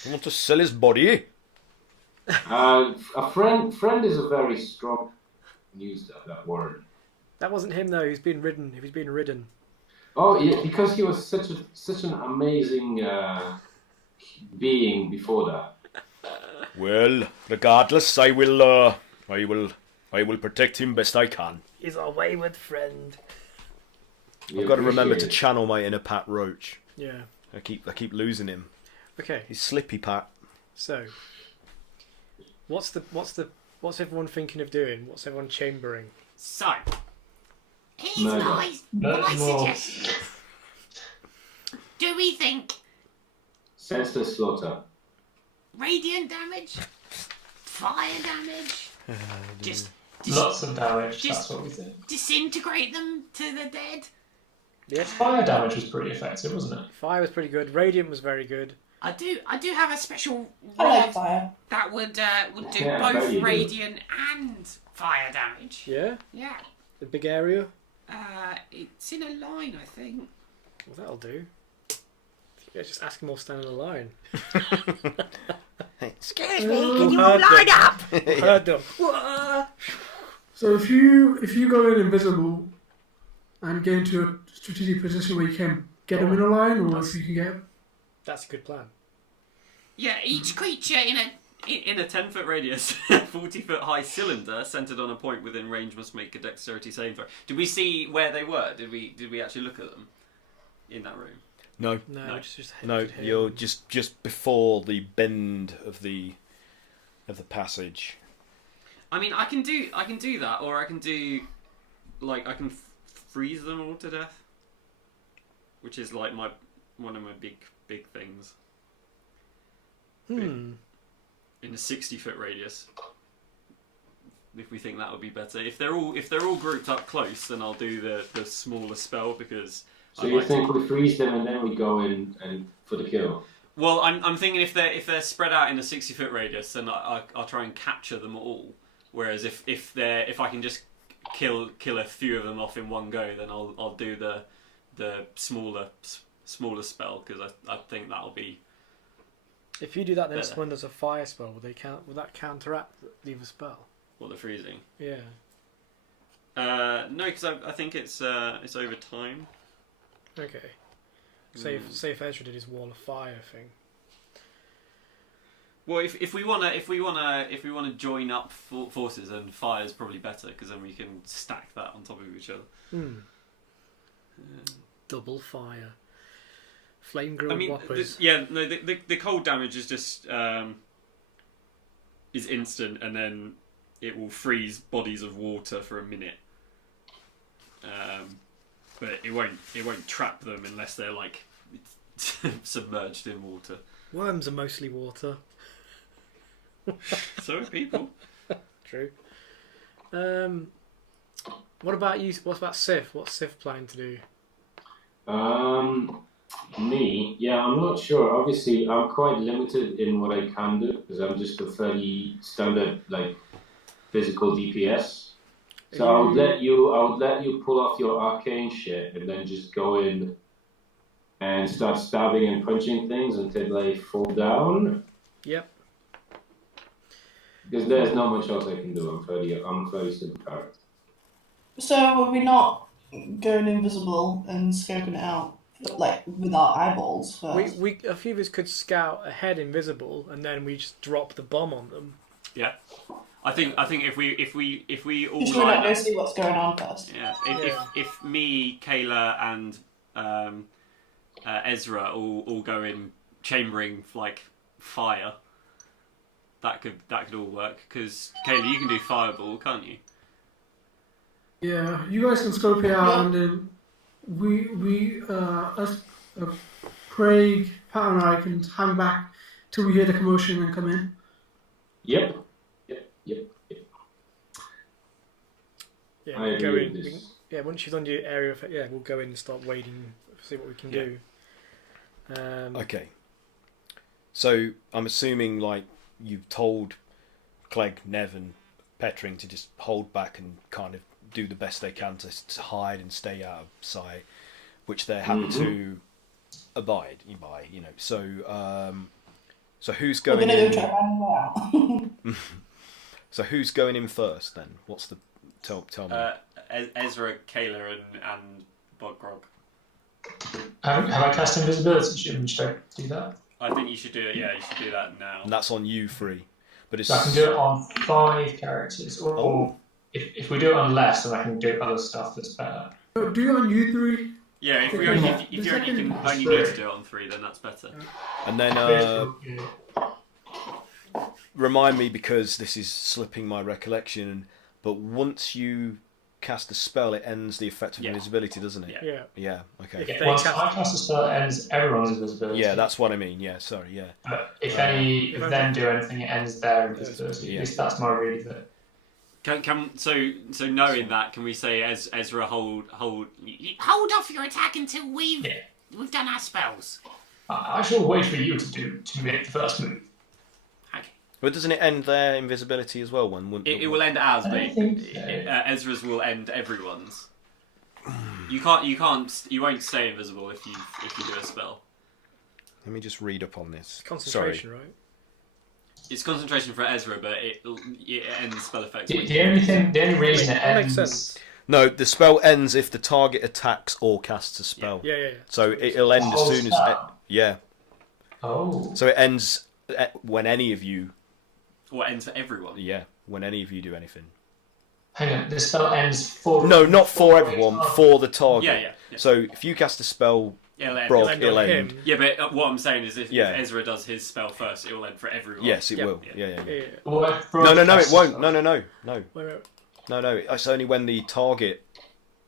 want to sell his body? A friend is a very strong. Use that word. That wasn't him though. He's been ridden. He's been ridden. Oh, yeah, because he was such an amazing being before that. Well, regardless, I will protect him best I can. He's our wayward friend. We I've got to remember to appreciate it. channel my inner Pat Roach. Yeah. I keep losing him. Okay. He's Slippy Pat. So, what's everyone thinking of doing? What's everyone chambering? So, here's Murder. my More. suggestion. Do we think Senseless slaughter. radiant damage? Fire damage? Just Lots of damage, just- that's what we think. disintegrate them to the dead? Yeah. Fire damage was pretty effective, wasn't it? Fire was pretty good. Radiant was very good. I do have a special I like rod fire. that would do Yeah, I bet both you do. radiant and fire damage. Yeah. Yeah. The big area. It's in a line, I think. Well, that'll do. Yeah, just ask them all stand in a line. Excuse me, can you heard all line them. up? Heard them. So if you go in invisible and get into a strategic position where you can get them in a line, or if you can get That's a good plan. Yeah, each creature in a In a 10-foot radius, 40-foot high cylinder centered on a point within range must make a dexterity saving throw. Did we see where they were? Did we actually look at them in that room? No, No, No. just no, hit you're him. just before the bend of the passage. I mean, I can do that, or I can do I can freeze them all to death, which is like one of my big things. Hmm. In a 60-foot radius. If we think that would be better. If they're all grouped up close, then I'll do the smaller spell because. So you think we freeze them and then we go in and for the kill? Well, I'm thinking if they're spread out in a 60-foot radius, then I'll try and capture them all. Whereas if I can just kill a few of them off in one go, then I'll do the smaller smaller spell because I think that'll be. If you do that, then Better. when there's a fire spell, will that counteract the other spell? What, the freezing? Yeah. No, because I think it's over time. Okay. Say if Ezra did his wall of fire thing. Well, if we wanna join up forces, then fire is probably better because then we can stack that on top of each other. Double fire. Flame grilled whoppers. The cold damage is just is instant, and then it will freeze bodies of water for a minute. But it won't trap them unless they're like submerged in water. Worms are mostly water. So are people. True. What about you? What about Sif? What's Sif planning to do? Me? Yeah, I'm not sure. Obviously, I'm quite limited in what I can do because I'm just a fairly standard like physical DPS. So I would let you pull off your arcane shit and then just go in and start stabbing and punching things until they fall down. Yep. Because there's not much else I can do. I'm a fairly simple character. So are we not going invisible and scoping it out, like with our eyeballs first? A few of us could scout ahead invisible, and then we just drop the bomb on them. Yeah. I think if we all Just line go up, see what's going on first. yeah. If me, Kayla, and Ezra all go in chambering like fire, that could all work. Because Kayla, you can do fireball, can't you? Yeah, you guys can scope it out, and then Craig, Pat, and I can hang back till we hear the commotion and come in. Yep. Yeah, I we'll go agree in. with this. Once you've done your area effect, we'll go in and start wading, see what we can do. Okay. So I'm assuming like you've told Clegg, Nev, and Petring to just hold back and kind of do the best they can to hide and stay out of sight, which they're happy to abide by. So who's going in? Try finding out. So who's going in first then? What's the tell me? Ezra, Kayla, and Bogrog. Have I cast invisibility? Should I do that? I think you should do it. Yeah, you should do that now. And that's on you three. But it's So I can do it on 5 characters, or if we do it on less, then I can do other stuff that's better. Do it on you three. Yeah, if you only need to do it on 3, then that's better. And then remind me, because this is slipping my recollection, but once you cast a spell, it ends the effect of invisibility, doesn't it? Yeah. Okay. Yeah, once I cast a spell, it ends everyone's invisibility. Yeah, that's what I mean. Yeah, sorry. Yeah. But if then do anything, it ends their invisibility. Yeah. At least that's my read of it. So knowing that, can we say Ezra hold Hold off your attack until we've done our spells. I shall wait for you to make the first move. Okay. But doesn't it end their invisibility as well? It will end ours, but Ezra's will end everyone's. You won't stay invisible if you do a spell. Let me just read up on this. Concentration, Sorry. right? It's concentration for Ezra, but it ends spell effects. The only reason it ends. Makes sense. No, the spell ends if the target attacks or casts a spell. Yeah. So it'll end as soon as. Yeah. Oh. So it ends when any of you. Or ends for everyone. Yeah, when any of you do anything. Hang on, the spell ends for. No, not for everyone, for the target. Yeah. So if you cast a spell, It'll end. it'll end. Yeah, but what I'm saying is if Ezra does his spell first, it will end for everyone. Yes, it will. Yeah. Well, No, it won't. No. Wait. No, it's only when the target.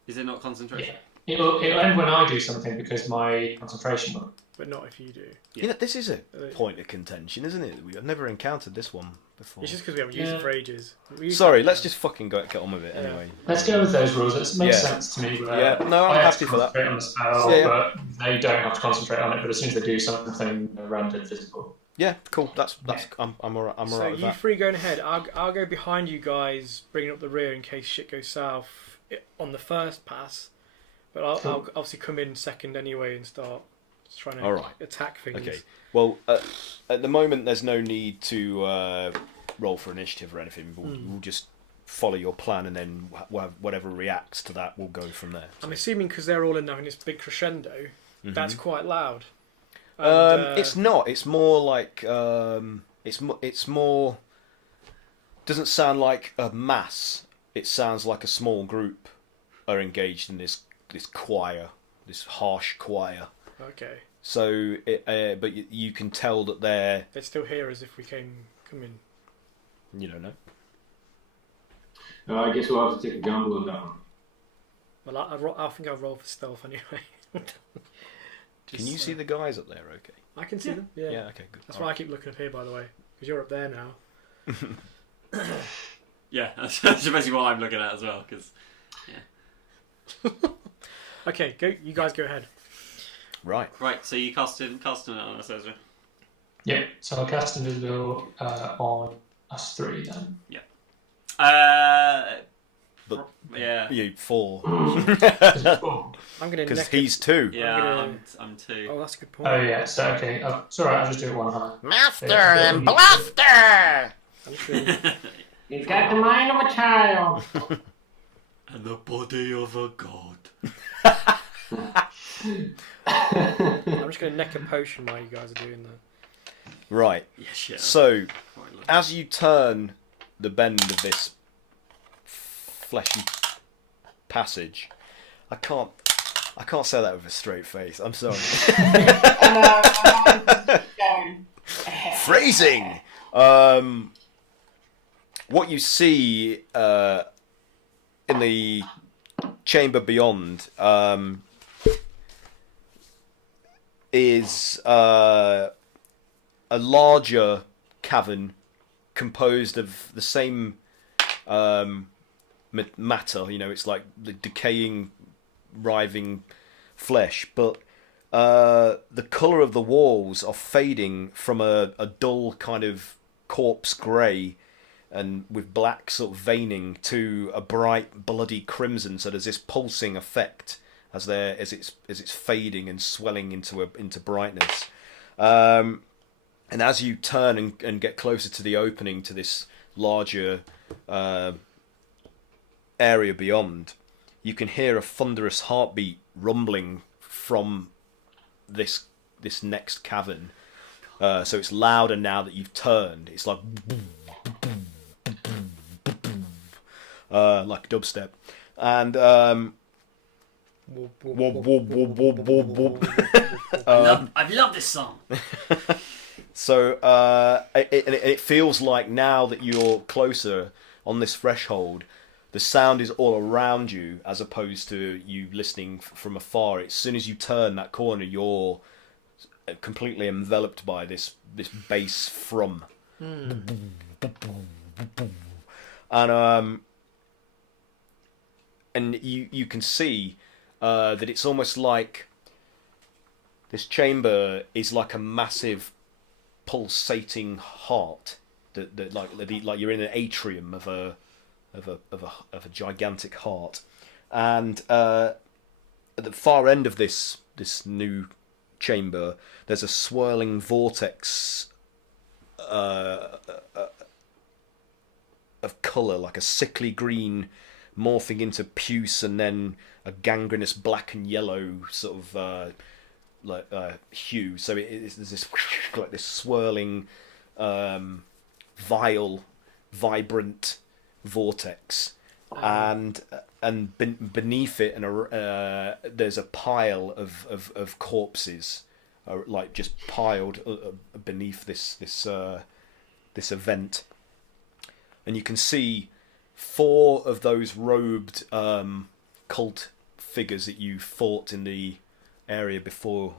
Is it not concentration? Yeah. It'll end when I do something because my concentration will. But not if you do. You know, this is a point of contention, isn't it? I've never encountered this one before. It's just because we haven't used it for ages. Sorry, let's just fucking get on with it anyway. Let's go with those rules. It makes sense to me. No, I'm happy for that. Concentrate on the spell, but they don't have to concentrate on it. But as soon as they do something, they're rendered physical. Yeah, cool. That's I'm alright. I'm alright with So you that. three going ahead. I'll go behind you guys, bringing up the rear in case shit goes south on the first pass. But I'll obviously come in second anyway and start Just trying to All right. attack things. Okay. Well, at the moment, there's no need to roll for initiative or anything. We'll just follow your plan, and then whatever reacts to that, we'll go from there. I'm assuming because they're all in having this big crescendo, that's quite loud. It's not. It's more like it's more. Doesn't sound like a mass. It sounds like a small group are engaged in this choir, this harsh choir. Okay. So, but you can tell that they're. They still hear us if we come in. You don't know. I guess we'll have to take a gamble on that one. Well, I think I'll roll for stealth anyway. Can you see the guys up there? Okay. I can see them. Yeah. Yeah. Okay. Good. That's why I keep looking up here, by the way, because you're up there now. Yeah, that's basically what I'm looking at as well. Because, yeah. Okay, go. You guys go ahead. Right. So you casting it on us, Ezra. Yeah, so I'll cast Invisible on us three then. Yeah. But yeah. You 4. Oh, I'm gonna. Because he's 2. Yeah, I'm 2. Oh, that's a good point. yeah, so okay. It's alright, I'll just do it one high. Master and Blaster! He's got the mind of a child. And the body of a god. I'm just gonna neck a potion while you guys are doing that. Right. Yes, yeah. So, as you turn the bend of this fleshy passage, I can't say that with a straight face. I'm sorry. Phrasing. What you see in the chamber beyond is a larger cavern composed of the same matter. You know, it's like the decaying, writhing flesh, but the colour of the walls are fading from a dull kind of corpse grey and with black sort of veining to a bright bloody crimson. So there's this pulsing effect as it's fading and swelling into brightness. And as you turn and get closer to the opening to this larger area beyond, you can hear a thunderous heartbeat rumbling from this next cavern. So it's louder now that you've turned. It's like dubstep, and I've loved this song. So it feels like now that you're closer on this threshold, the sound is all around you as opposed to you listening from afar. As soon as you turn that corner, you're completely enveloped by this bass thrum. And you can see that it's almost like this chamber is like a massive pulsating heart that like you're in an atrium of a gigantic heart, and at the far end of this new chamber there's a swirling vortex of colour, like a sickly green morphing into puce and then a gangrenous black and yellow sort of hue. So there's this like this swirling vile vibrant vortex, and beneath it there's a pile of corpses like just piled beneath this event, and you can see 4 of those robed cult figures that you fought in the area before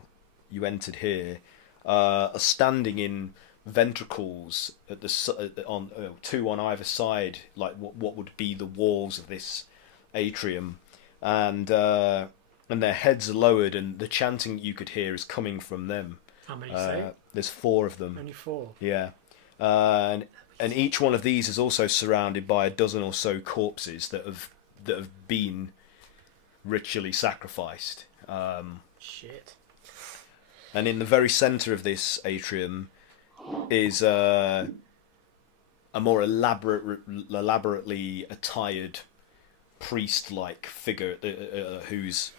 you entered here are standing in ventricles at on 2 on either side, like what would be the walls of this atrium, and their heads are lowered, and the chanting you could hear is coming from them. How many say? There's 4 of them. Only 4. Yeah, and each one of these is also surrounded by a dozen or so corpses that have been ritually sacrificed. Shit. and in the very centre of this atrium is a more elaborately attired priest-like figure who's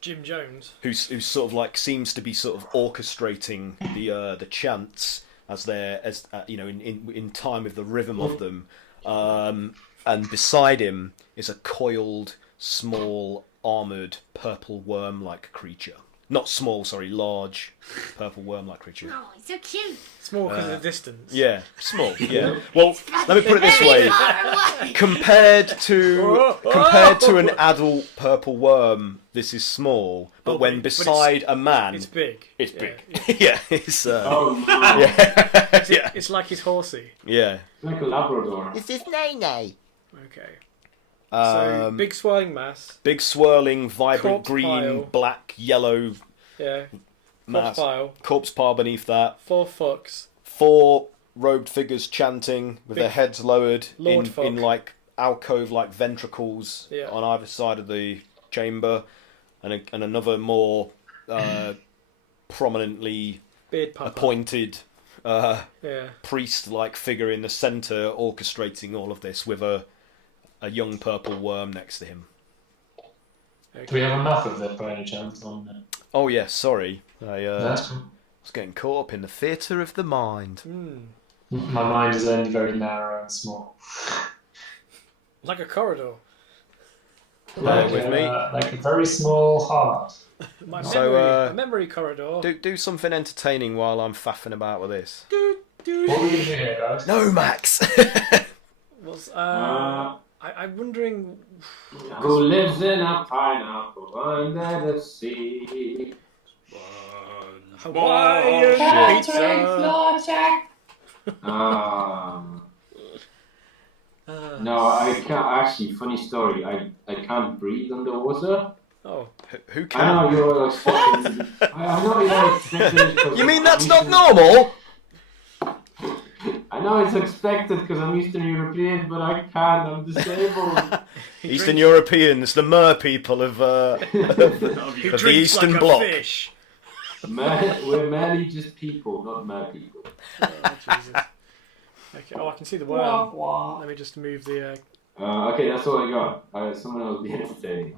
Jim Jones, who's sort of like seems to be sort of orchestrating the chants as they're in time with the rhythm of them, and beside him is a coiled, small, armoured, purple worm-like creature. Not small, sorry, large, purple worm-like creature. Oh, it's so cute. small because of the distance. Yeah, small. Yeah. Well, let me put it this way: compared to an adult purple worm, this is small. But when beside a man, it's big. It's big. Yeah, it's. Oh no! Yeah. It's like his horsey. Yeah. Like a Labrador. It's his nay. Okay. So big swirling mass. Big swirling, vibrant Corpse green, pile. black, yellow Yeah. mass. Corpse Corpse pile beneath that. 4 fucks. 4 robed figures chanting with their heads lowered Lord in like alcove-like ventricles on either side of the chamber, and another more prominently Beard pumper. appointed priest-like figure in the centre, orchestrating all of this with a young purple worm next to him. Okay. Do we have a map of it by any chance on Oh yes, sorry. I That's cool. was getting caught up in the theatre of the mind. My mind is only very narrow and small. Like a corridor. Bear with me. Like a very small heart. My So, memory corridor. Do something entertaining while I'm faffing about with this. What are we going to do here, guys? No, Max! I'm wondering... Who lives in a pineapple under the sea? Hawaiian pizza! No, I can't. Actually, funny story. I can't breathe underwater. Oh, who I can? know you're expecting. I know you're expecting. You mean that's not normal? I know it's expected because I'm Eastern European, but I can't. I'm disabled. Eastern Europeans, the mer people of the Eastern like Bloc. A fish. We're merely just people, not mer people. Oh, Jesus. Okay. Oh, I can see the worm. Let me just move the... Okay, that's all I got. Someone else be entertaining.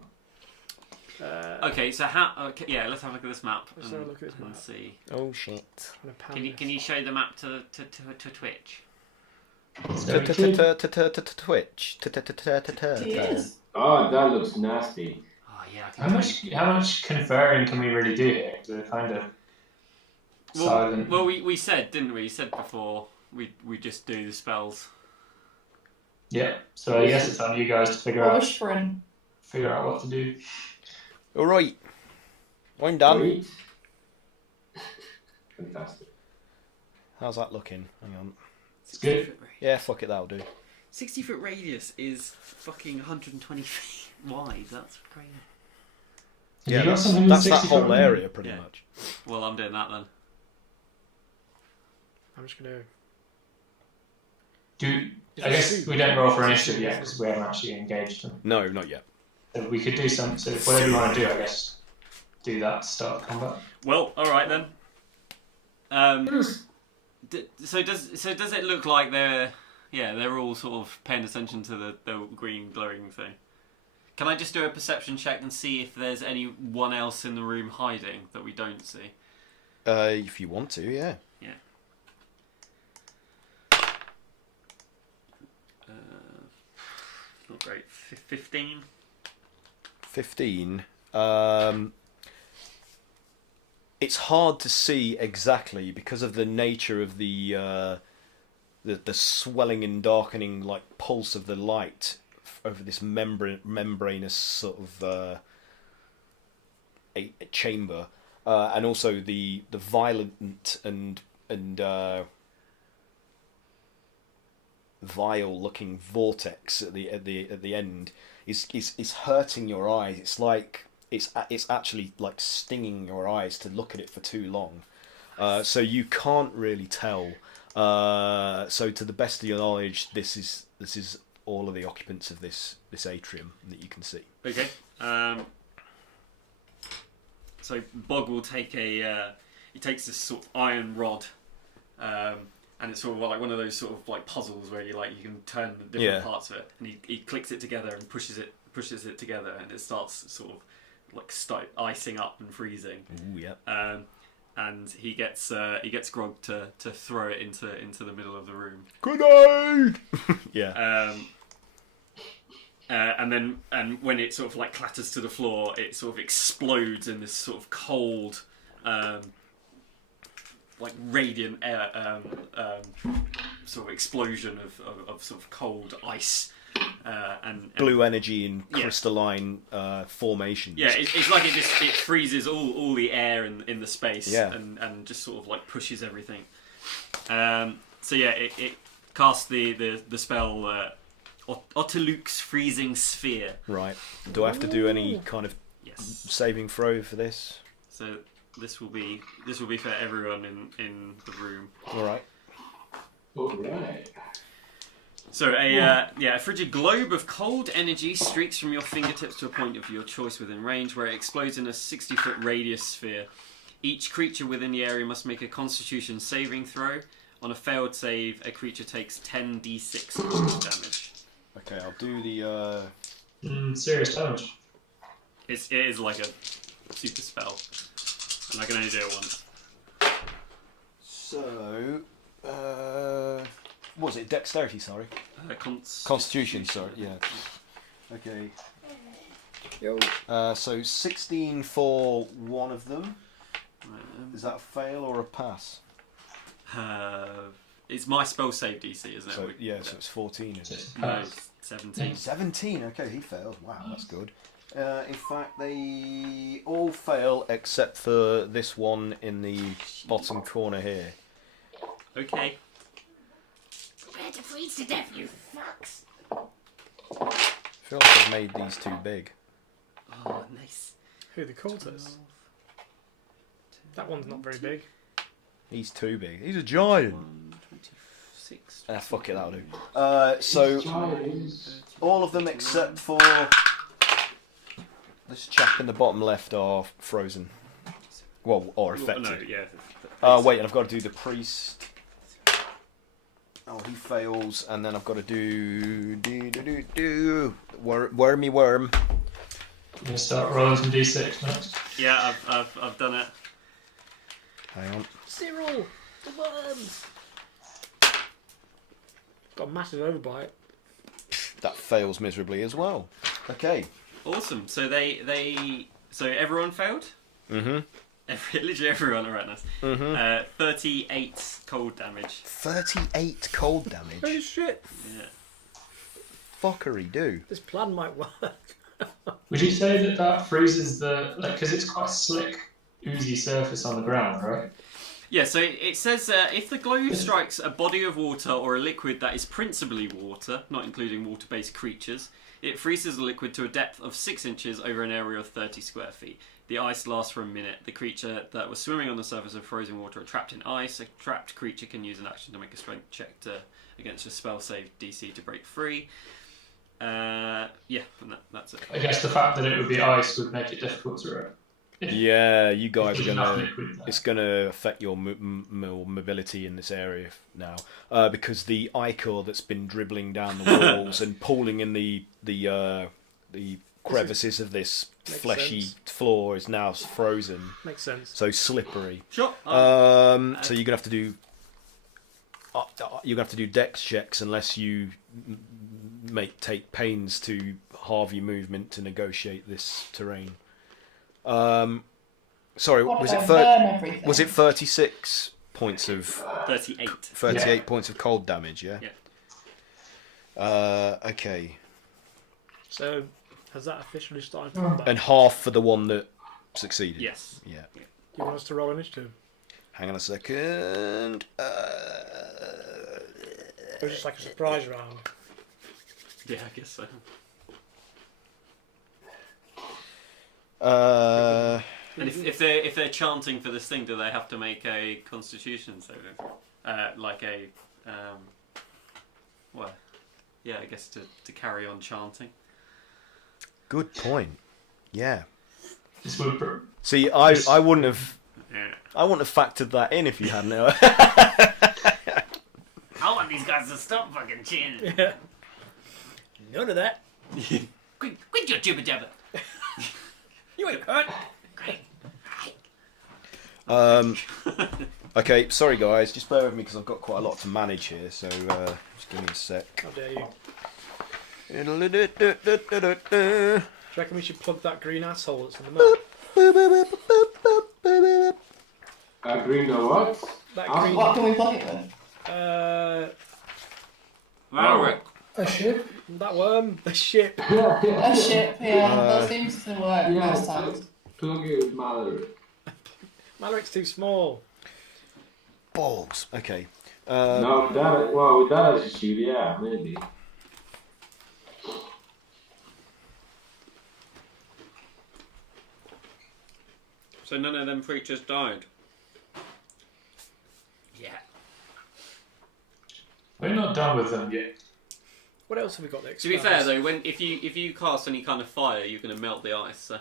Okay, so how? Okay, yeah, let's have a look at this map. Let's have a look at this map. And see. Oh shit! Can you show the map to Twitch? Twitch. Oh, that looks nasty. Oh yeah. How much conferring can we really do here? We're kind of silent. Well, we said, didn't we? We said before we just do the spells. Yeah. So I guess it's on you guys to figure out what to do. All right, I'm done. Great. Fantastic. How's that looking? Hang on. It's good. Yeah, fuck it, that'll do. 60-foot radius is fucking 120 feet wide. That's crazy. Yeah, that's that whole area pretty much. Well, I'm doing that then. I'm just gonna... I guess we don't roll for initiative yet because we haven't actually engaged them. No, not yet. So we could do some. So whatever you want to do, I guess, do that to start combat. Well, all right then. So does it look like they're all sort of paying attention to the green glowing thing? Can I just do a perception check and see if there's anyone else in the room hiding that we don't see? If you want to, yeah. Yeah. Not great. 15. 15. It's hard to see exactly because of the nature of the swelling and darkening like pulse of the light over this membranous sort of a chamber, and also the violent and vile looking vortex at the end is hurting your eyes. It's like it's actually like stinging your eyes to look at it for too long. So you can't really tell. So to the best of your knowledge, this is all of the occupants of this atrium that you can see. Okay. So Bog will take he takes this sort of iron rod, and it's sort of like one of those sort of like puzzles where you can turn the different parts of it, and he clicks it together and pushes it together, and it starts sort of like icing up and freezing. Ooh, yeah. And he gets Grog to throw it into the middle of the room. Grenade! Yeah. And when it sort of like clatters to the floor, it sort of explodes in this sort of cold, like radiant air, sort of explosion of sort of cold ice. And blue energy in crystalline formations. Yeah, it's like it freezes all the air in the space, and just sort of like pushes everything. So yeah, it casts the spell Otiluk's freezing sphere. Right. Do I have to do any kind of saving throw for this? So this will be for everyone in the room. All right. All right. So a frigid globe of cold energy streaks from your fingertips to a point of your choice within range, where it explodes in a 60-foot radius sphere. Each creature within the area must make a Constitution saving throw. On a failed save, a creature takes 10d6 cold damage. Okay, I'll do the serious damage. It is like a super spell, and I can only do it once. So, what was it? Dexterity, sorry. Constitution, sorry. Yeah. Okay. Yo. So 16 for one of them. Is that a fail or a pass? It's my spell save DC, isn't it? So, so it's 14, is it? No, it's 17. 17, okay, he failed. Wow, that's good. In fact, they all fail except for this one in the bottom corner here. Okay. Prepare to freeze to death, you fucks. I feel like I've made these too big. Oh, nice. Who, the cultists? That one's not very big. He's too big. He's a giant. 26. Fuck it, that'll do. So, all of them except for this chap in the bottom left are frozen. Well, or affected. No, yeah. Wait, and I've got to do the priest. Oh, he fails, and then I've got to do wormy worm. You gonna start rolling some d6 next? Yeah, I've done it. Hang on. Cyril, the worms. Got a massive overbite. That fails miserably as well. Okay. Awesome. So so everyone failed. Literally everyone. Alright, nice. 38 cold damage. 38 cold damage. Holy shit! Yeah. Fuckery do. This plan might work. Would you say that freezes because it's quite a slick, oozy surface on the ground, right? Yeah, so it says if the globe strikes a body of water or a liquid that is principally water, not including water-based creatures, it freezes the liquid to a depth of 6 inches over an area of 30 square feet. The ice lasts for a minute. The creature that was swimming on the surface of frozen water are trapped in ice. A trapped creature can use an action to make a strength check against a spell save DC to break free. That's it. I guess the fact that it would be ice would make it difficult to run. Yeah, you guys are gonna. It's gonna affect your mobility in this area now, because the ichor that's been dribbling down the walls and pooling in the crevices of this fleshy floor is now frozen. Makes sense. So slippery. Sure. So you're gonna have to do. You're gonna have to do dex checks unless you take pains to halve your movement to negotiate this terrain. Sorry, was it 36 points of 38 points of cold damage? Yeah. Okay. So has that officially started combat? And half for the one that succeeded. Yes. Yeah. You want us to roll initiative? Hang on a second. It was just like a surprise round. Yeah, I guess so. And if they're chanting for this thing, do they have to make a Constitution saving? I guess to carry on chanting. Good point. Yeah. This would. See, I wouldn't have. I wouldn't have factored that in if you hadn't. I want these guys to stop fucking cheating. Yeah. None of that. Quit your jibber jabber. You ain't hurt. Okay, sorry guys, just bear with me because I've got quite a lot to manage here, so just give me a sec. How dare you? Do you reckon we should plug that green asshole that's in the map? Green or what? That green. What can we plug it with? Malric. A ship? That worm. The ship. A ship, yeah. That seems to work most times. Plug it with Mallory. Malric's too small. Balls. Okay. No, with that attitude, yeah, maybe. So none of them creatures died. Yeah. We're not done with them yet. What else have we got next? To be fair though, if you cast any kind of fire, you're going to melt the ice. So.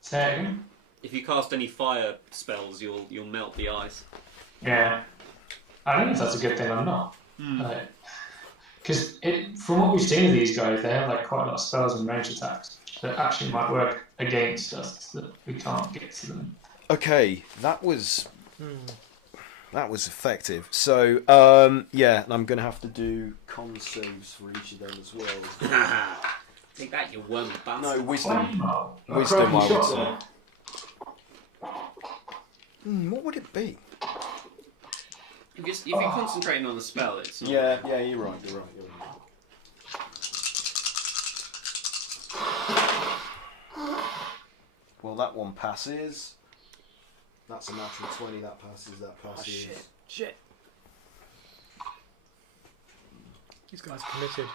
Say again? If you cast any fire spells, you'll melt the ice. Yeah. I don't know if that's a good thing or not. Because from what we've seen of these guys, they have like quite a lot of spells and range attacks that actually might work against us, that we can't get to them. Okay, that was effective. So yeah, and I'm gonna have to do con saves for each of them as well. Take that, you worm bastard. No, wisdom. Wow. Wisdom, I would say. There. What would it be? Because if you're concentrating on the spell, it's not... Yeah, you're right. Well, that one passes. That's a natural 20. That passes. Oh, shit. These guys are committed.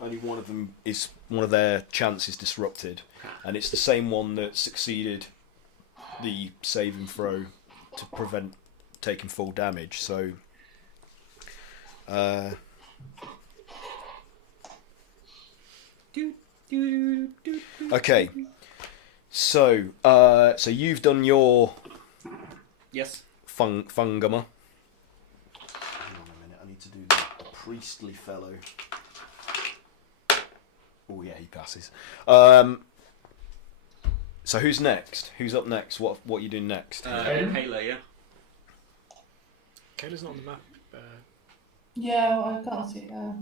Only one of their chances disrupted, and it's the same one that succeeded the saving throw to prevent taking full damage. So, okay. So, so you've done your Yes. Fungama. Hang on a minute, I need to do the priestly fellow. Oh yeah, he passes. So who's next? Who's up next? What are you doing next? Kayla, yeah. Kayla's not on the map. Yeah, well, I can't see her.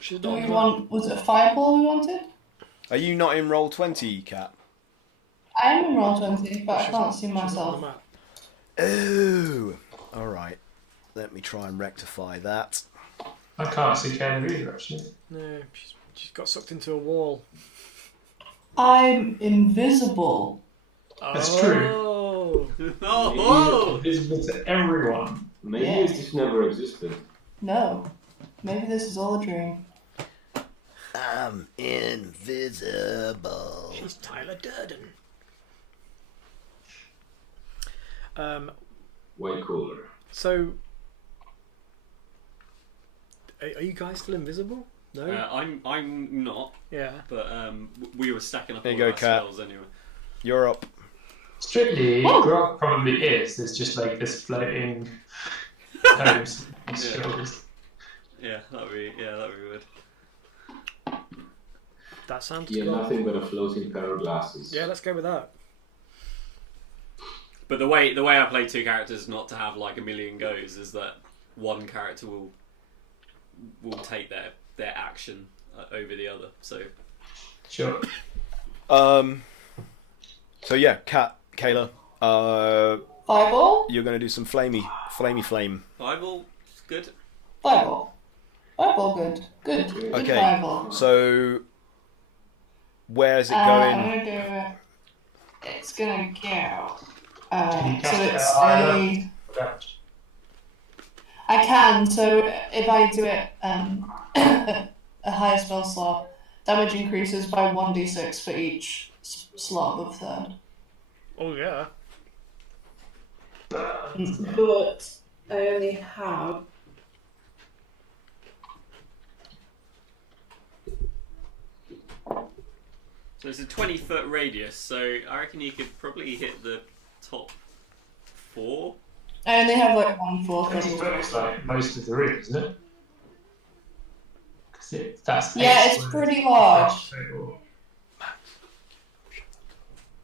She's Do not on we the want... Was it Fireball we wanted? Are you not in roll 20, Kat? I am in roll 20, but I She's can't not- see she's not on myself. the map. Oh, all right. Let me try and rectify that. I can't see Kayla either, actually. No, she's got sucked into a wall. I'm invisible. That's true. Oh! Invisible to everyone. Maybe Yeah. it just never existed. No. Maybe this is all a dream. I'm invisible. She's Tyler Durden. Way cooler. So, are you guys still invisible? No. I'm not, Yeah. but we were stacking up There all you go, our Kat. spells anyway. You're up. Strictly, Grok probably is. There's just like this floating homes and shoulders. Yeah, that'd be weird. That sounds Yeah, good. nothing but a floating pair of glasses. Yeah, let's go with that. But the way I play two characters not to have like a million goes is that one character will take their action over the other. So Sure. So yeah, Kat, Kayla, Fireball? you're going to do some flamey flame. Bible is good. Fireball. Fireball, good. Good. Good Okay. fireball. So where's it I'm going? gonna do it. It's gonna go. Can you So cast it it's at higher a. level? Damage. I can. So if I do it a higher spell slot, damage increases by 1d6 for each slot above third. Oh yeah. But I only have. So it's a 20-foot radius, so I reckon you could probably hit the top 4. I only have like 1/4 20 level. foot is like most of the room, isn't it? 'Cause that's Yeah, 8 it's squares. pretty large. Total.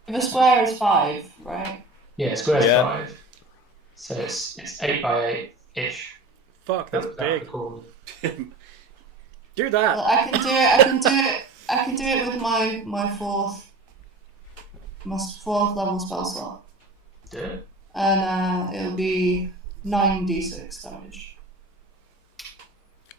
If a square is 5, right? Yeah, square's Yeah. 5. So it's 8 by 8 ish. Fuck, that's big. Cool. Do that. Well, I can do it with my fourth level spell slot. Do it. And it'll be 9d6 damage.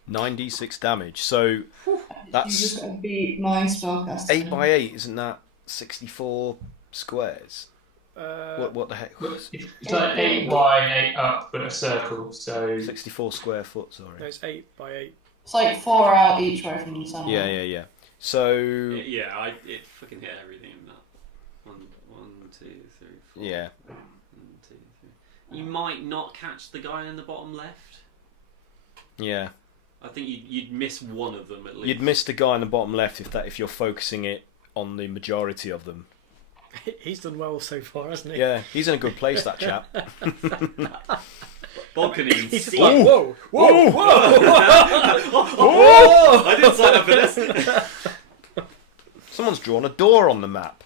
9d6 damage. So You that's just gotta beat my spellcaster. 8 by 8. Isn't that 64 squares? What the heck? It's like 8 wide, 8 up, but a circle. So 64 square foot. No, Sorry. it's 8 by 8. It's like 4 out each way from the center. Yeah. So Yeah, it fucking hit everything in that. 1, 2, 3, 4. yeah. 1, 2, 3. You might not catch the guy in the bottom left. Yeah. I think you'd miss one of them at least. You'd miss the guy in the bottom left if you're focusing it on the majority of them. He's done well so far, hasn't he? Yeah, he's in a good place, that chap. Balcony. He's just like, whoa! I didn't sign up for this. Someone's drawn a door on the map.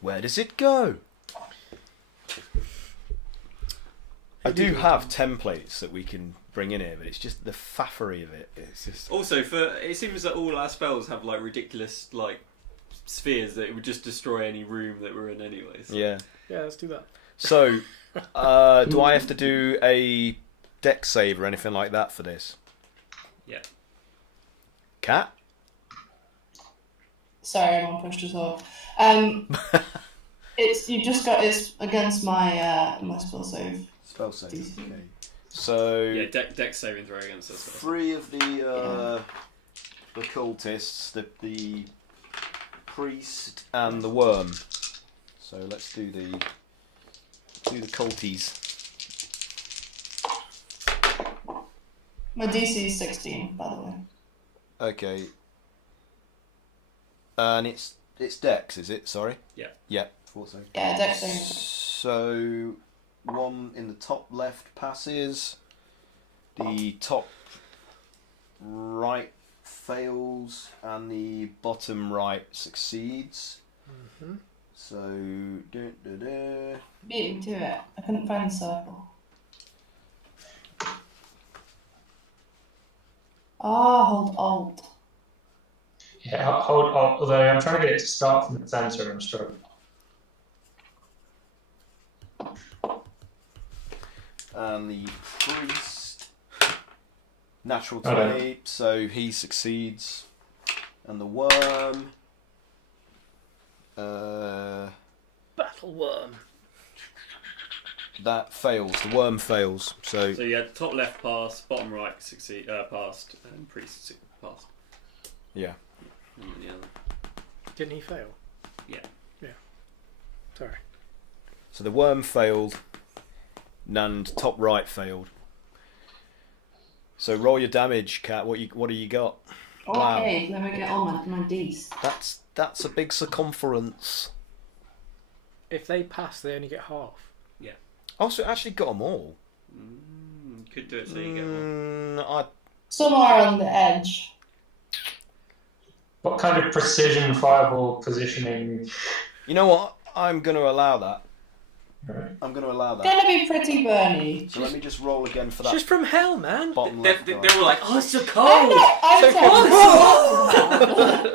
Where does it go? I do have templates that we can bring in here, but it's just the faffery of it. It's just Also, it seems that all our spells have like ridiculous like spheres that it would just destroy any room that we're in anyways. yeah. Yeah, let's do that. So, do I have to do a deck save or anything like that for this? Yeah. Cat? Sorry, I'm on push to talk. It's against my my spell save. Spell save. DC. Okay. So Yeah, deck saving throw against us. 3 of the cultists, the priest and the worm. So let's do the culties. My DC is 16, by the way. Okay. And it's Dex, is it? Sorry. Yeah. Yeah. Thought so. Yeah, dex saving. So one in the top left passes. The top right fails, and the bottom right succeeds. Mm-hmm. So Beat me to it. I couldn't find the circle. Hold Alt. yeah, hold on. Although I'm trying to get it to start from the center, and I'm struggling. and the priest natural Oh, 20, so he succeeds, and the worm Battle worm. that fails. The worm fails. So So you had top left pass, bottom right succeed passed, and priest passed. yeah. And then the other. Didn't he fail? Yeah. Yeah. Sorry. So the worm failed, and top right failed. So roll your damage, Cat. What do you got? Wow. Okay, let me get on my Ds. That's a big circumference. If they pass, they only get half. Oh, so it actually got them all. Could do it so you get one. Somewhere on the edge. What kind of precision fireball positioning? You know what? I'm going to allow that. Right. I'm going to allow that. Gonna be pretty burny. So let me just roll again for that She's from hell, man. bottom They left guy. were like, oh, it's so I cold. know,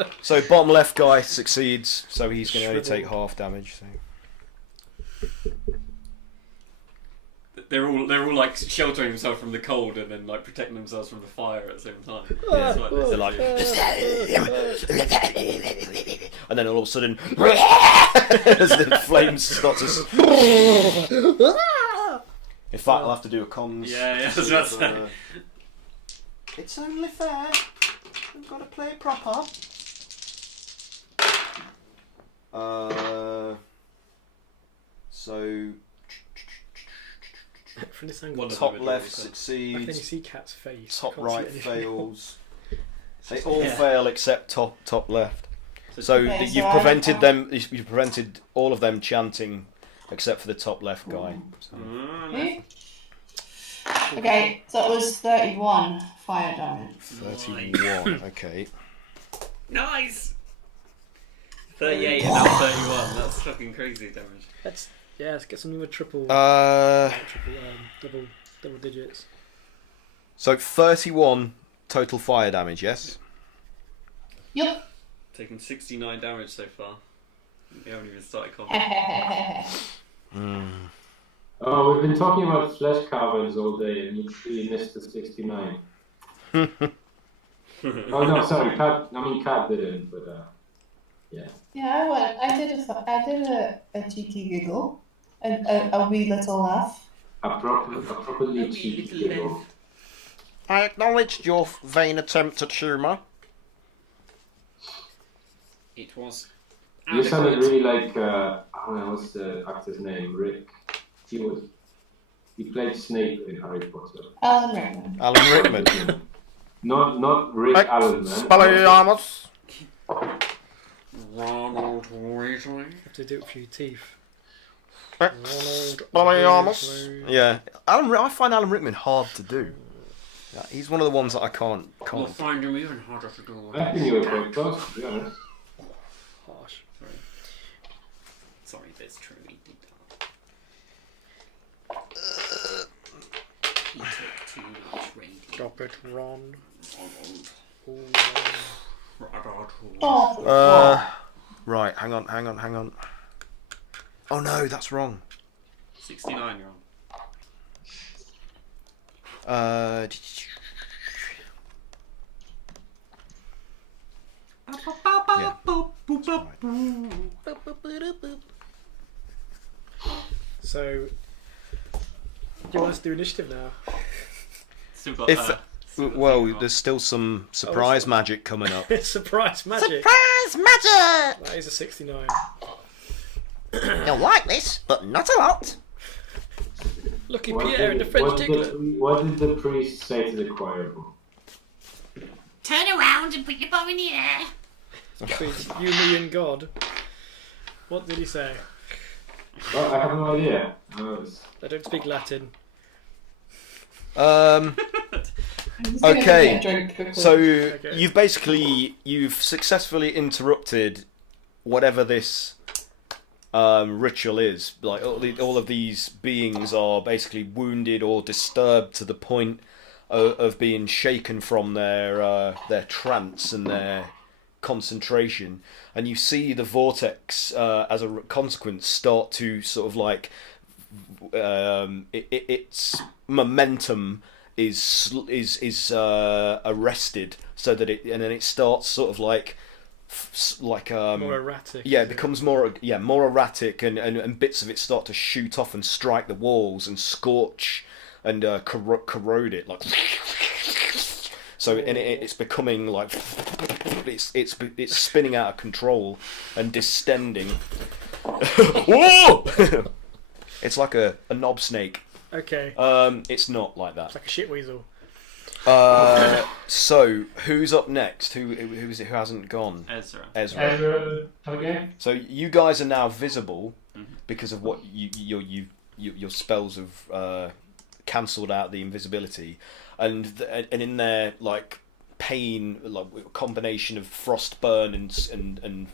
I So bottom left guy succeeds, so he's going to only take half damage. So. They're all like sheltering themselves from the cold and then like protecting themselves from the fire at the same time. Yeah, that's what They're like, and then all of a sudden, as the flames start to. In fact, I'll have to do a comms. Yeah, I was about to say. It's only fair. We've got to play it proper. So From this angle, top left I can succeeds. see Cat's face. Top Can't see right anything. fails. They all fail except top left. So So Okay, you've so prevented them. You've prevented all of them chanting, except for the top left guy. So. Okay, so it was 31 fire damage. 31. Okay. Nice. 38 and now 31. That's fucking crazy damage. Let's get something with triple double digits. So 31 total fire damage. Yes. Yep. Taken 69 damage so far. We haven't even started combat. Oh, we've been talking about flesh caverns all day, and you missed the 69. Oh no, sorry, Cat didn't, but yeah. Yeah, I did a cheeky giggle, a wee little laugh. A properly cheeky giggle. I acknowledged your vain attempt at humour. It was. You sounded really like I don't know what's the actor's name, Rick. He played Snape in Harry Potter. Alan Rickman. Alan Rickman. Not Rick Allen, man. Spelliarmus. Ronald Weasley. Have to do it for your teeth. Spelliarmus. Yeah, I find Alan Rickman hard to do. Yeah, he's one of the ones that I can't. You'll find him even harder to do. I think you were quite close, to be honest. Harsh. Sorry, that's true. He did that. He took too much radiation. Drop it, Ron. Right, hang on. Oh no, that's wrong. 69 you're on. Yeah. So, do you want us to do initiative now? Still got, There's still some surprise magic coming up. Surprise magic! Surprise magic! That is a 69. You'll like this, but not a lot. Lucky Pierre and the French tickler. What did the priest say to the choir? Turn around and put your bow in the air. Between you, me, and God. What did he say? Well, I have no idea. They don't speak Latin. Okay. So you've successfully interrupted whatever this ritual is. Like all of these beings are basically wounded or disturbed to the point of being shaken from their trance and their concentration, and you see the vortex as a consequence start to sort of like its momentum is arrested, so that it starts sort of like more erratic. Yeah, it becomes more erratic, and bits of it start to shoot off and strike the walls and scorch and corrode it like. So it's becoming like it's spinning out of control and distending. Whoa! It's like a knob snake. Okay. It's not like that. It's like a shit weasel. So who's up next? Who is it who hasn't gone? Ezra. Ezra, have a go. So you guys are now visible because of what your spells have cancelled out the invisibility, and in their like pain, like combination of frost burn and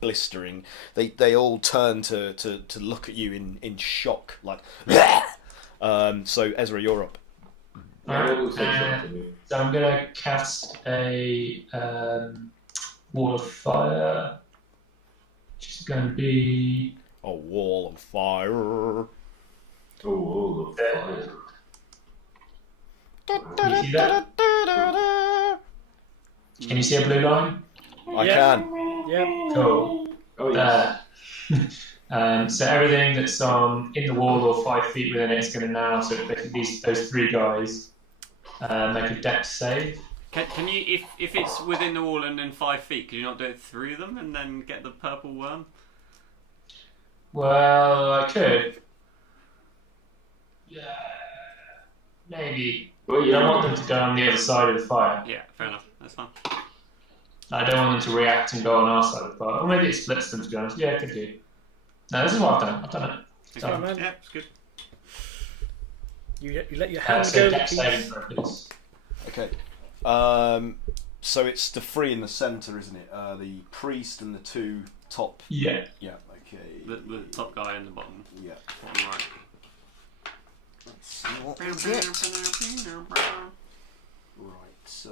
blistering, they all turn to look at you in shock, like. So Ezra, you're up. So I'm gonna cast a wall of fire, which is going to be a wall of fire. A wall of fire. Can you see that? Can you see a blue line? I can. Yep. Cool. Oh yes. So everything that's in the wall or 5 feet within it is going to now. So those three guys make a dex save. Can you, if it's within the wall and then 5 feet, can you not do it through them and then get the purple worm? Well, I could. Yeah, maybe. Well, You don't want them to go on the other side of the fire. Yeah, fair enough. That's fine. I don't want them to react and go on our side of the bar. Or maybe it splits them, to be honest. Yeah, it could do. No, this is what I've done. I've done it. Okay, man. Yeah, it's good. You let your hand So go. dex saving throw, please. Okay. So it's the three in the centre, isn't it? The priest and the two top. Yeah. Yeah. Okay. The top guy and the bottom. Yeah. Bottom right. Let's see what we get. Right. So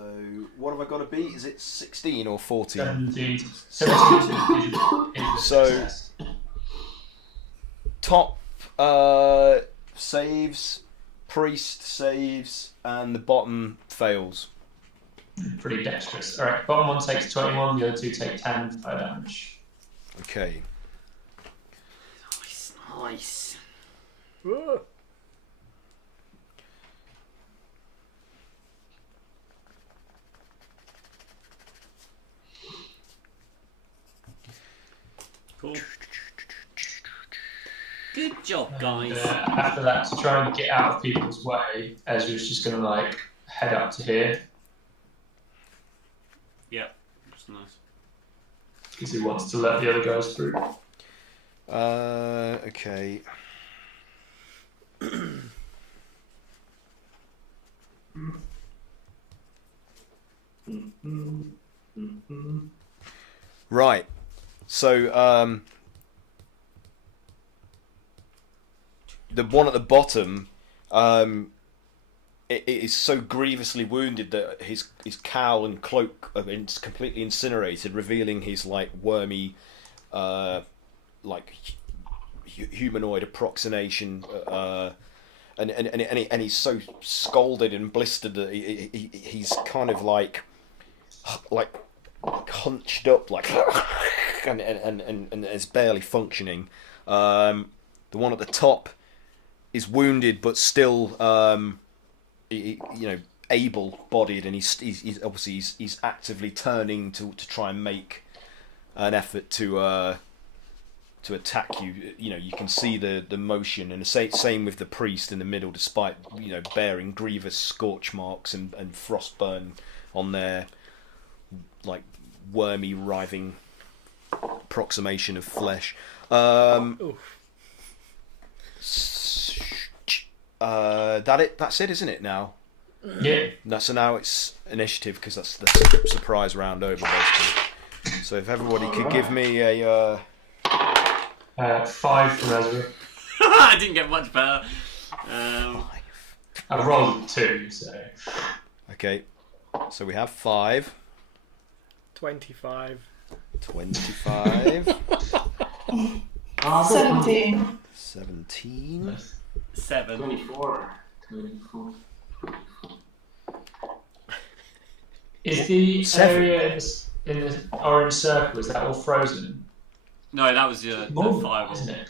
what have I got to beat? Is it 16 or 14? 17. 17 is So success. top saves, priest saves, and the bottom fails. Pretty dexterous. Alright, bottom one takes 21, the other two take 10 fire damage. Okay. Nice. Whoa. Cool. Good job, guys. After that, to try and get out of people's way, Ezra's just going to head up to here Yep, that's nice. because he wants to let the other guys through. Okay. Right. So, the one at the bottom, it is so grievously wounded that his cowl and cloak are completely incinerated, revealing his wormy, humanoid approximation, and he's so scalded and blistered that he's kind of like hunched up, and is barely functioning. The one at the top is wounded but still able-bodied, and he's obviously actively turning to try and make an effort to attack you. You can see the motion, and the same with the priest in the middle, despite bearing grievous scorch marks and frostburn on their wormy, writhing approximation of flesh. That's it, isn't it now? Yeah. No, so now it's initiative, because that's the surprise round over, basically. So if everybody could give me a 5 from Ezra. I didn't get much better. I rolled 2, so. Okay, so we have 5. 25. 25. 17. 17. 7. 24. Is the 7. area in the orange circle, is that all frozen? No, that was the fireball. Isn't it?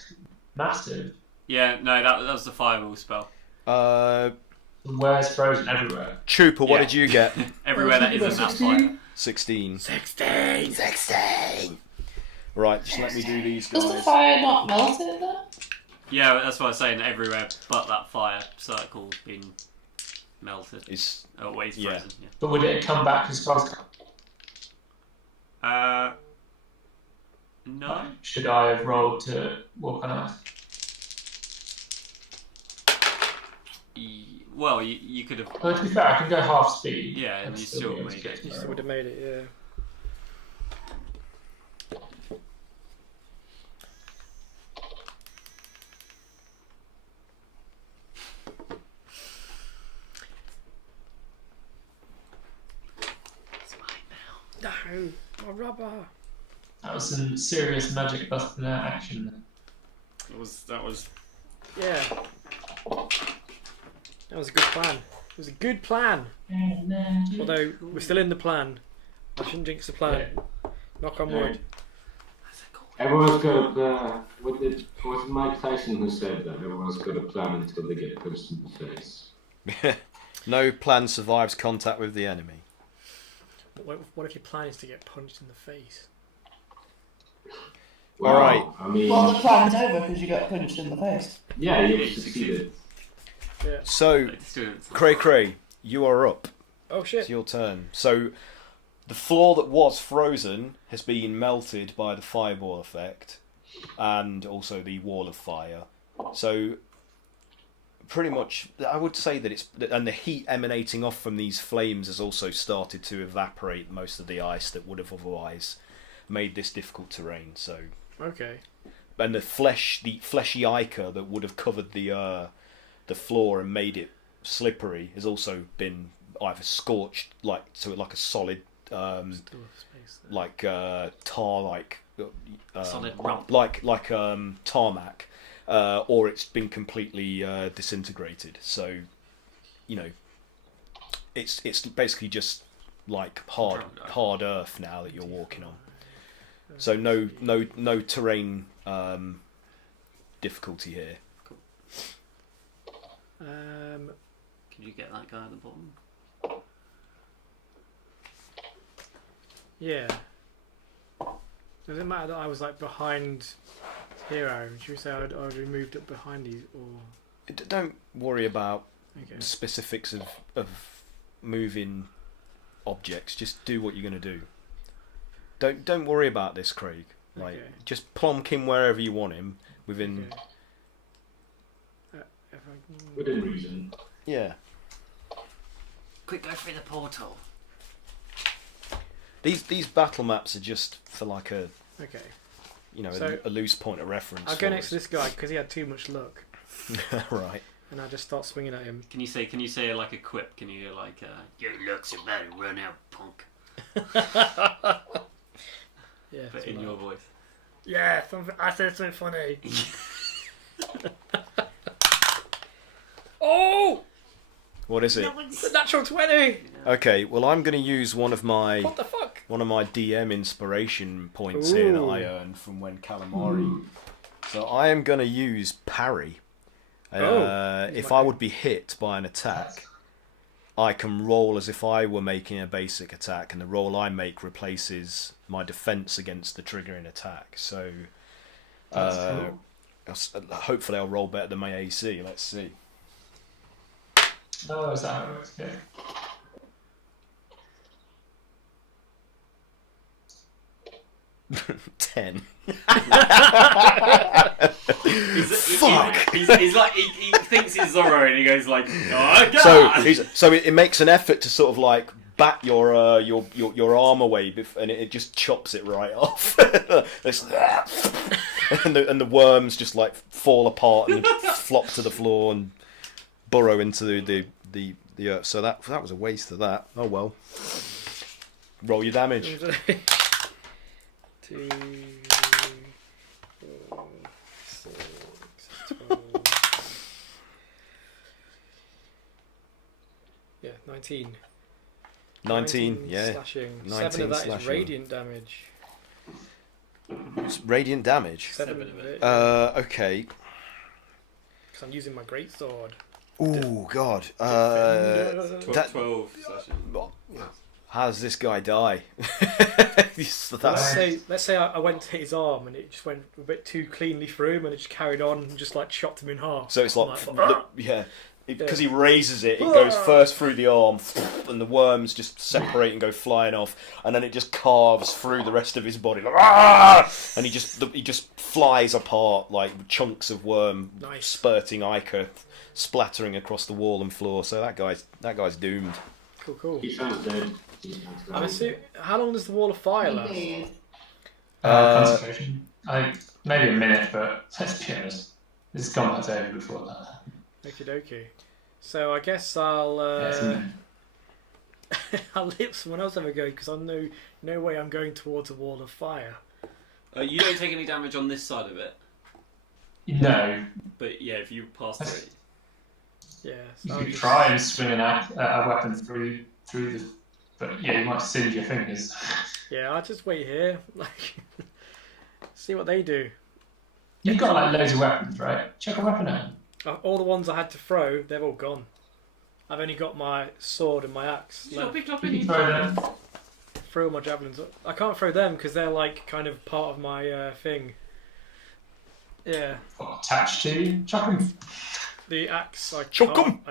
Massive. Yeah, no, that was the fireball spell. Where's frozen? Everywhere. Trooper, what did you get? Everywhere that isn't that fire. 16. 16. Right, just let me do these Does the guys. fire not melt it then? Yeah, that's what I was saying. Everywhere but that fire circle's been melted. It's Always yeah. frozen. Yeah. But would it come back as far as... No. Should I have rolled to walk on earth? Well, you could have. Well, to be fair, I can go half speed. Yeah, and you still be able make to get it. to You where I still would have want. made it, yeah. No, my rubber. That was some serious magic busting out action there. That was. Yeah. That was a good plan. It was a good plan. Although we're still in the plan. I shouldn't jinx the plan. Knock on wood. Everyone's got a plan. Was it Mike Tyson who said that? Everyone's got a plan until they get punched in the face. No plan survives contact with the enemy. What if your plan is to get punched in the face? Well, All right. I mean, Well, the plan's over because you got punched in the face. yeah, you succeeded. Yeah. So, Cray, you are up. Oh shit. It's your turn. So, the floor that was frozen has been melted by the fireball effect, and also the wall of fire. So pretty much, I would say that and the heat emanating off from these flames has also started to evaporate most of the ice that would have otherwise made this difficult terrain. So okay. And the fleshy ichor that would have covered the floor and made it slippery has also been either scorched like a solid like tar solid rump, like tarmac, or it's been completely disintegrated. So it's basically just like hard earth now that you're walking on. So no terrain difficulty here. Cool. Can you get that guy at the bottom? Yeah. Does it matter that I was like behind here, Aaron? Should we say I'd already moved up behind you, or? Don't worry about specifics of moving objects. Just do what you're going to do. Don't worry about this, Craig. Like, just plonk him wherever you want him within. Within reason. Yeah. Quick, go through the portal. These battle maps are just for like a. Okay. A loose point of reference. I'll go next to this guy because he had too much luck. Right. And I just start swinging at him. Can you say like a quip? Can you like your luck's about to run out, punk? Yeah. But in your voice. Yeah, I said something funny. Oh! What is it? It's a natural 20. Okay, well I'm going to use one of my What the fuck? One of my DM inspiration points here that I earned from when calamari. So I am going to use parry. If I would be hit by an attack, I can roll as if I were making a basic attack, and the roll I make replaces my defense against the triggering attack. So hopefully I'll roll better than my AC. Let's see. Oh, is that how it works? Yeah. $10. Fuck. He's like he thinks he's Zorro and he goes like, oh god. So it makes an effort to sort of like bat your arm away, and it just chops it right off. and the worms just like fall apart and flop to the floor and burrow into the earth. So that was a waste of that. Oh well. Roll your damage. 2, 4, 6, 12. Yeah, 19. 19, yeah. Slashing. 19 7 of that slashing. is radiant damage. It's radiant damage. 7 of it. Okay. Because I'm using my greatsword. Ooh, God. 12 slashing. How does this guy die? Let's say I went to hit his arm and it just went a bit too cleanly through him and it just carried on and just like chopped him in half. So it's like because he raises it, it goes first through the arm, and the worms just separate and go flying off, and then it just carves through the rest of his body, like, and he just flies apart like chunks of worm, spurting ichor, splattering across the wall and floor. So that guy's doomed. Cool. He sounds dead. I'm assuming, how long does the wall of fire last? Concentration. Maybe a minute, but let's be honest, this has gone much over before that. Okie dokie. So I guess I'll I'll let someone else have a go because I know no way I'm going towards a wall of fire. You don't take any damage on this side of it. No. But yeah, if you pass through it. Yeah. You could try and swing a weapon through the, but yeah, you might singe your fingers. Yeah, I'll just wait here, like see what they do. You've got like loads of weapons, right? Check a weapon out. All the ones I had to throw, they've all gone. I've only got my sword and my axe left. You can throw them. Throw all my javelins. I can't throw them because they're like kind of part of my thing. Yeah. Attached to you. Chuck them. The axe, I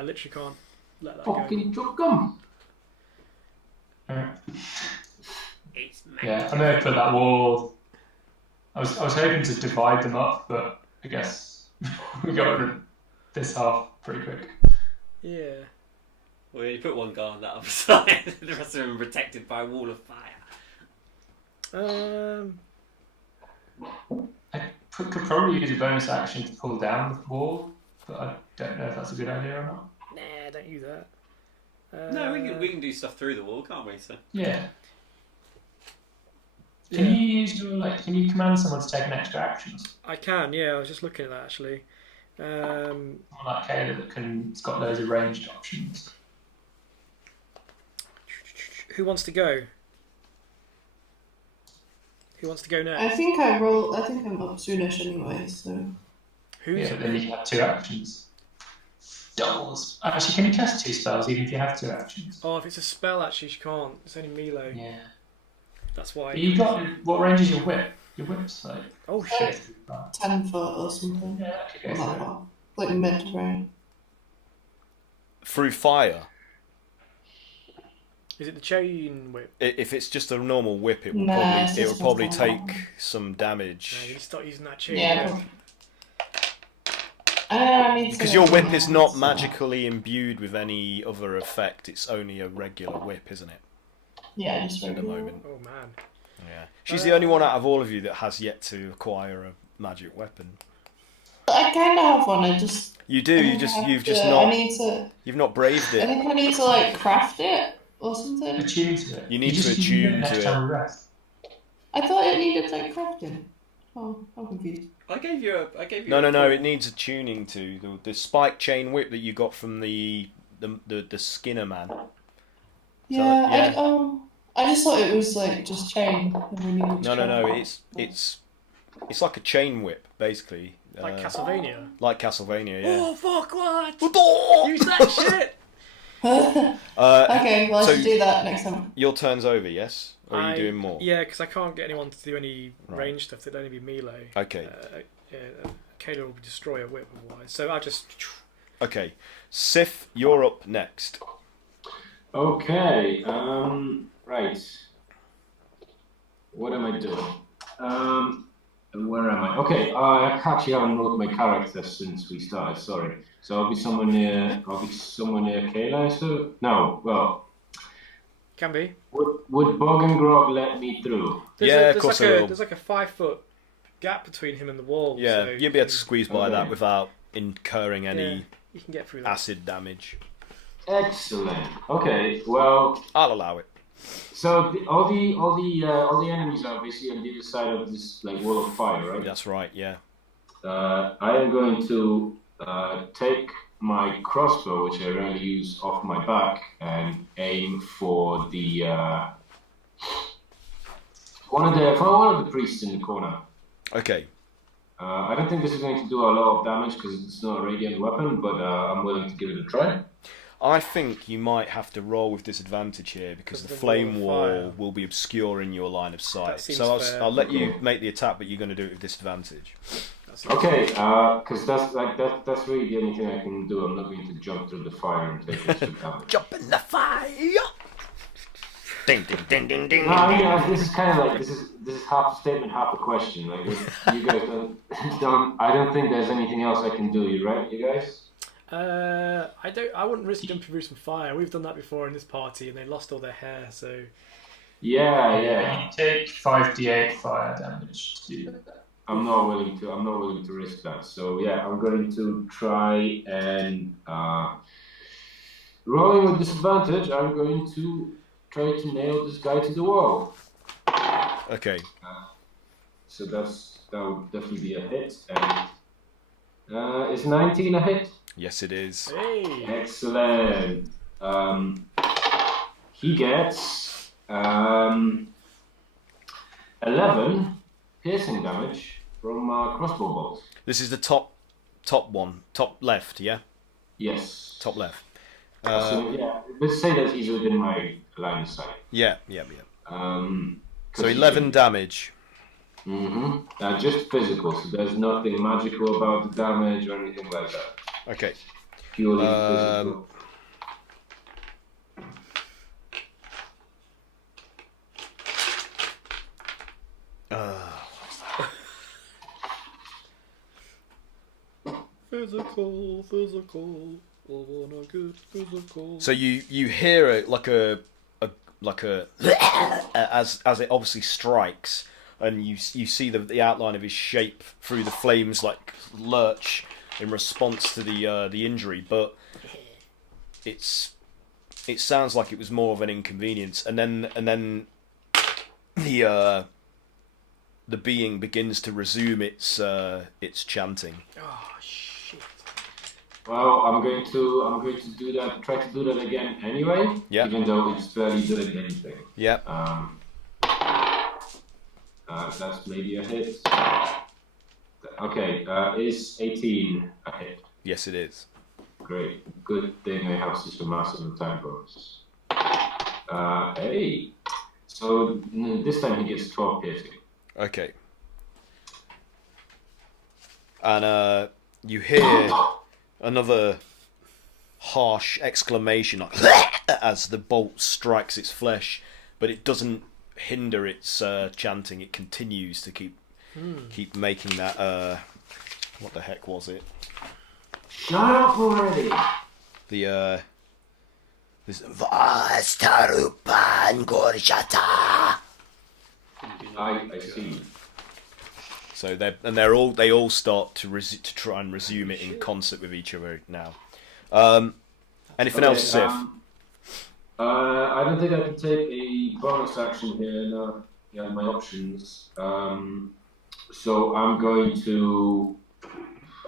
literally can't let that Fucking go. chuck 'em. It's Yeah, I'm gonna put that wall. I was hoping to divide them up, but I guess we got rid of this half pretty quick. Yeah. Well, you put one guy on that other side, the rest of them are protected by a wall of fire. I could probably use a bonus action to pull down the wall, but I don't know if that's a good idea or not. Nah, don't use that. No, we can do stuff through the wall, can't we? So. Yeah. Can you use your Can you command someone to take an extra action? I can. Yeah, I was just looking at that actually. Someone like Kayla it's got loads of ranged options. Who wants to go? Who wants to go next? I think I'm up soonish anyway, so. Who's? Yeah, but then you have 2 actions. Doubles. Actually, can you cast 2 spells even if you have 2 actions? Oh, if it's a spell, actually, she can't. It's only melee. Yeah. That's why. But you got what range is your whip? Your whip's like. Oh shit. 10 foot or something. Yeah, okay, go for it. Like mid range. Through fire. Is it the chain whip? If it's just a normal whip, it would Nah, it's probably just take some damage. No, you start using that chain. Yeah. whip. Because your whip is not magically imbued with any other effect. It's only a regular whip, isn't it? Yeah, just at the regular. moment. Oh man. Yeah. She's the only one out of all of you that has yet to acquire a magic weapon. I kind of have one. I just. You do. You've just I not. need to. You've not braved I it. think I need to like craft it or something. Attune to it. You need to attune to it. Rest. I thought it needed like crafting. Oh, I'm confused. I gave you. No. It needs attuning to the spike chain whip that you got from the Skinner man. Yeah. I just thought it was like just chain. And we needed to No. craft. It's like a chain whip, basically. Like Castlevania. Like Castlevania, yeah. Oh fuck! What? Use that shit. Okay, well I so should do that next time. Your turn's over, yes? Or are you doing more? Yeah, because I can't get anyone to do any range stuff. It'd only be melee. Okay. Kayla will destroy a whip otherwise. So I'll just. Okay. Sif, you're up next. Okay. Right. What am I doing? Where am I? Okay. I actually haven't looked at my character since we started. Sorry. So I'll be somewhere near. Kayla. So no. Well. Can be. Would Bog and Grog let me through? Of course I will. There's like a 5 foot gap between him and the wall. Yeah, so you'll be able to squeeze by that without incurring any you can get through that. acid damage. Excellent. Okay. Well, I'll allow it. So all the enemies are basically on the other side of this like wall of fire, right? That's right. Yeah. I am going to take my crossbow, which I rarely use, off my back and aim for the one of the priests in the corner. Okay. I don't think this is going to do a lot of damage because it's not a radiant weapon, but I'm willing to give it a try. I think you might have to roll with disadvantage here because the flame wall will be obscuring your line of sight. So I'll let you make the attack, but you're going to do it with disadvantage. Okay, because that's really the only thing I can do. I'm not going to jump through the fire and take extra damage. Jump in the fire! Ding ding ding ding ding. No, I mean this is kind of like this is half a statement, half a question. Like you guys don't. I don't think there's anything else I can do. You right, you guys? I wouldn't risk jumping through some fire. We've done that before in this party, and they lost all their hair. So. Yeah. You take 5d8 fire damage to do that. I'm not willing to risk that. So yeah, I'm going to try and rolling with disadvantage. I'm going to try to nail this guy to the wall. Okay. So that would definitely be a hit. And is 19 a hit? Yes, it is. Hey. Excellent. He gets 11 piercing damage from crossbow bolts. This is the top one, top left, yeah? Yes. Top left. So yeah, let's say that he's within my line of sight. Yeah. So 11 damage. Mm-hmm. Just physical, so there's nothing magical about the damage or anything like that. Okay. Purely physical. Physical. I wanna get physical. So you hear it like a as it obviously strikes, and you see the outline of his shape through the flames like lurch in response to the injury, but it sounds like it was more of an inconvenience, and then the being begins to resume its chanting. Oh shit! Well, I'm going to do that. Try to do that again anyway. Yeah. Even though it's barely doing anything. Yeah. That's maybe a hit. Okay. Is 18 a hit? Yes, it is. Great. Good thing I have such a massive attack bonus. Hey. So this time he gets 12 piercing. Okay. And you hear another harsh exclamation as the bolt strikes its flesh, but it doesn't hinder its chanting. It continues to keep making that. What the heck was it? Shut up already! This Vastarupan Gorjata. I see. So they all start to try and resume it in concert with each other now. Anything else, Sif? I don't think I can take a bonus action here. No, yeah, my options. So I'm going to.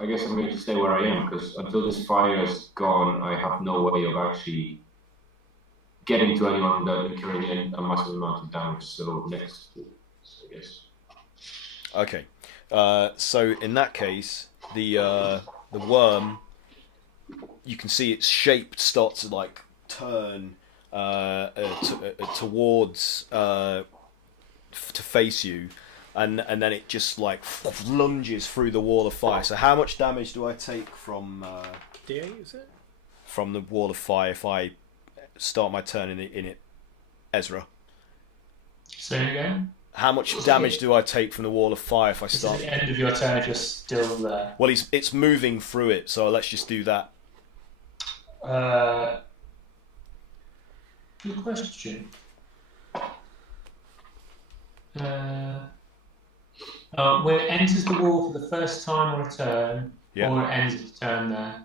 I guess I'm going to stay where I am because until this fire is gone, I have no way of actually getting to anyone without incurring a massive amount of damage. So next, I guess. Okay. So in that case, the worm, you can see its shape start to like turn towards to face you, and then it just like lunges through the wall of fire. So how much damage do I take from D8 is it? from the wall of fire if I start my turn in it, Ezra? Say it again. How much damage do I take from the wall of fire if I It's at start? the end of your turn if you're still there. Well, it's moving through it, so let's just do that. Good question. When it enters the wall for the first time on a turn, Yeah. or it ends its turn there.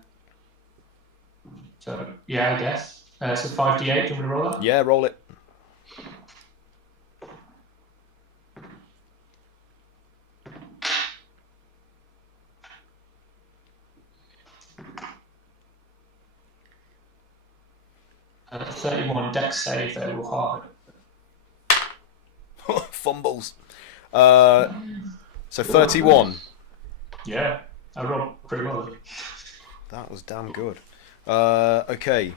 So, yeah, I guess. So 5d8, do you want me to roll that? Yeah, roll it. 31 dex save, they will hard. Fumbles. So 31. Yeah, I rolled pretty well. That was damn good. Okay.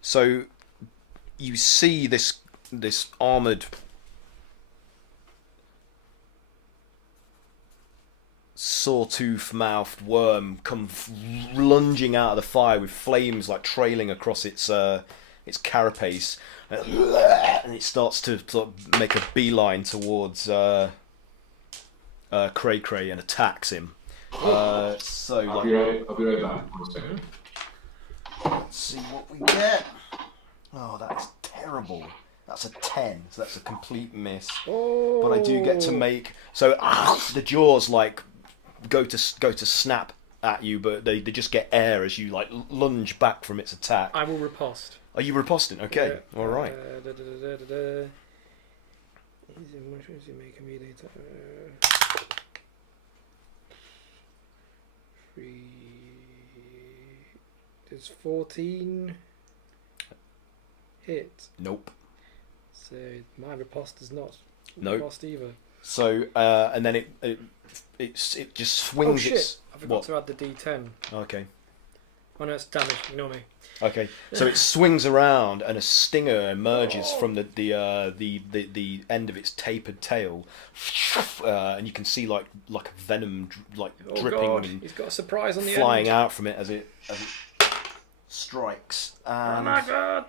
So you see this armoured sawtooth-mouthed worm come lunging out of the fire with flames like trailing across its carapace, and it starts to sort of make a beeline towards Cray Cray and attacks him. I'll be right back. 1 second. Let's see what we get. Oh, that's terrible. That's a 10, so that's a complete miss. Oh. But I do get to make so the jaws like go to snap at you, but they just get air as you like lunge back from its attack. I will riposte. Are you riposting? Okay, Yeah. all right. Make a melee attack. 3. Does 14 hit? Nope. So my riposte does not Nope. riposte either. So and then it just swings. Oh shit! Its I forgot to add the D10. Okay. Oh no, it's damage. Ignore me. Okay, so it swings around and a stinger emerges from the end of its tapered tail, and you can see like a venom dripping God. and He's got a surprise on the flying end. out from it as it strikes. And, Oh my God!